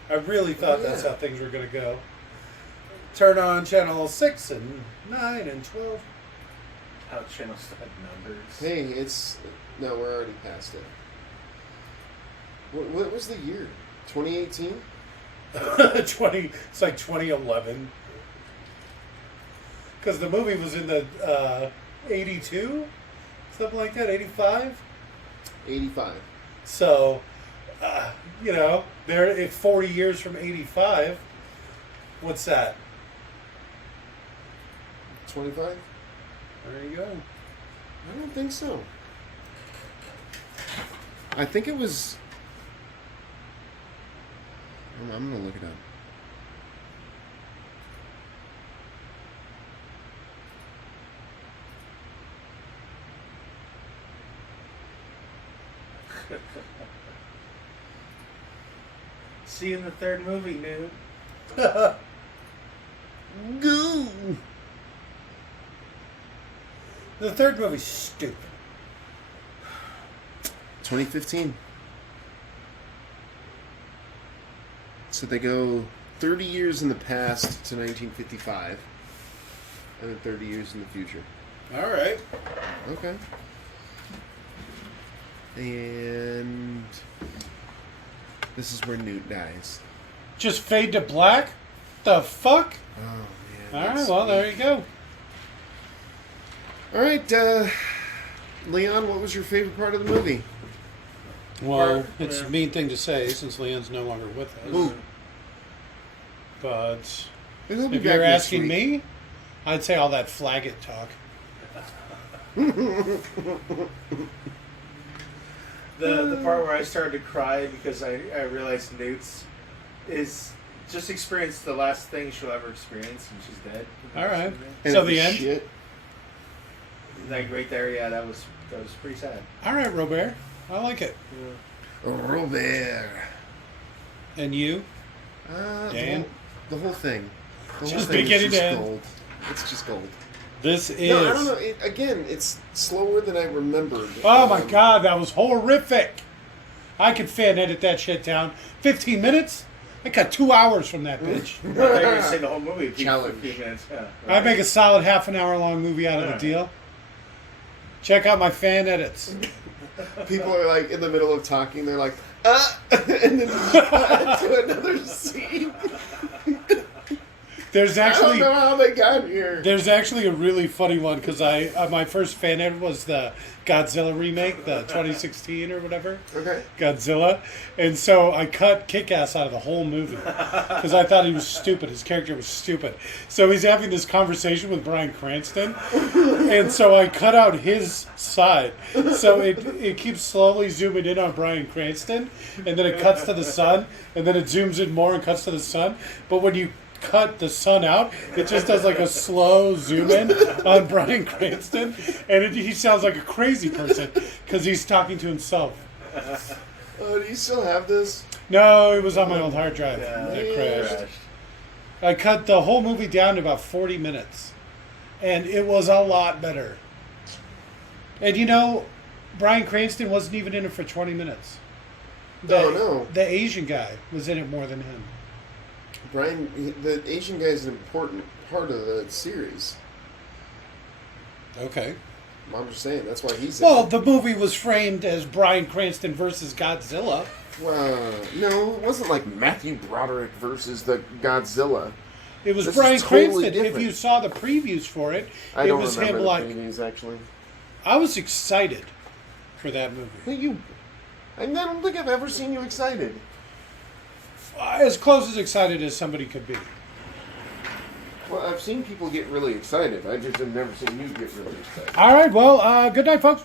I really thought Oh, that's yeah. how things were going to go. Turn on channel 6 and 9 and 12. How channels still had numbers. Hey, it's no, we're already past it. What was the year? 2018. 20. It's like 2011. Because the movie was in the 82, something like that, 85. 85. So, you know, they're 40 years from 85. What's that? 25. There you go. I don't think so. I think it was. I'm gonna look it up. See you in the third movie, Newt. Go. The third movie's stupid. 2015. So they go 30 years in the past to 1955, and then 30 years in the future. All right. Okay. And this is where Newt dies. Just fade to black? The fuck? Oh man. All right, that's well, there weak. you go. All right, Leon, what was your favorite part of the movie? Well, it's yeah. a mean thing to say since Leon's no longer with us. Ooh. But He'll be if back you're next asking week. me, I'd say all that Flaggett talk. The part where I started to cry because I realized Newt's is just experienced the last thing she'll ever experience, and she's dead. All right. And So it the was end? Shit. Like right there, yeah, that was pretty sad. All right, Robert. I like it. Robert. And you? Dan? The whole thing. The whole Just thing is beginning just to end. gold. It's just gold. This is. No, I don't know. Again, it's slower than I remembered. Oh my god, that was horrific. I could fan edit that shit down. 15 minutes? I got 2 hours from that bitch. I thought you were going to say the whole movie. would be Challenge. 15 minutes. Yeah, I'd make a solid half an hour long movie out of the deal. Check out my fan edits. People are like in the middle of talking. They're like, and then cut to another scene. There's I don't actually know how they got here. there's actually a really funny one because I my first fan edit was the Godzilla remake, the 2016 or whatever. Okay. Godzilla, and so I cut Kick-Ass out of the whole movie because I thought he was stupid. His character was stupid. So he's having this conversation with Bryan Cranston, and so I cut out his side. So it keeps slowly zooming in on Bryan Cranston, and then it cuts to the sun, and then it zooms in more and cuts to the sun. But when you cut the sun out, it just does like a slow zoom in on Bryan Cranston, and he sounds like a crazy person because he's talking to himself. Oh, do you still have this? No, it was on my old hard drive. Yeah, It crashed. I cut the whole movie down to about 40 minutes, and it was a lot better. And you know, Bryan Cranston wasn't even in it for 20 minutes. No. The Asian guy was in it more than him. Brian, the Asian guy is an important part of the series. Okay. I'm just saying, that's why he's in Well, it. the movie was framed as Bryan Cranston versus Godzilla. Well, no, it wasn't like Matthew Broderick versus the Godzilla. It was This is Bryan totally Cranston. If different. you saw the previews for it, I it don't was remember him the like. previews, actually. I was excited for that movie. Hey, I don't think I've ever seen you excited. as close as excited as somebody could be. Well, I've seen people get really excited. I just have never seen you get really excited. All right, well, good night, folks.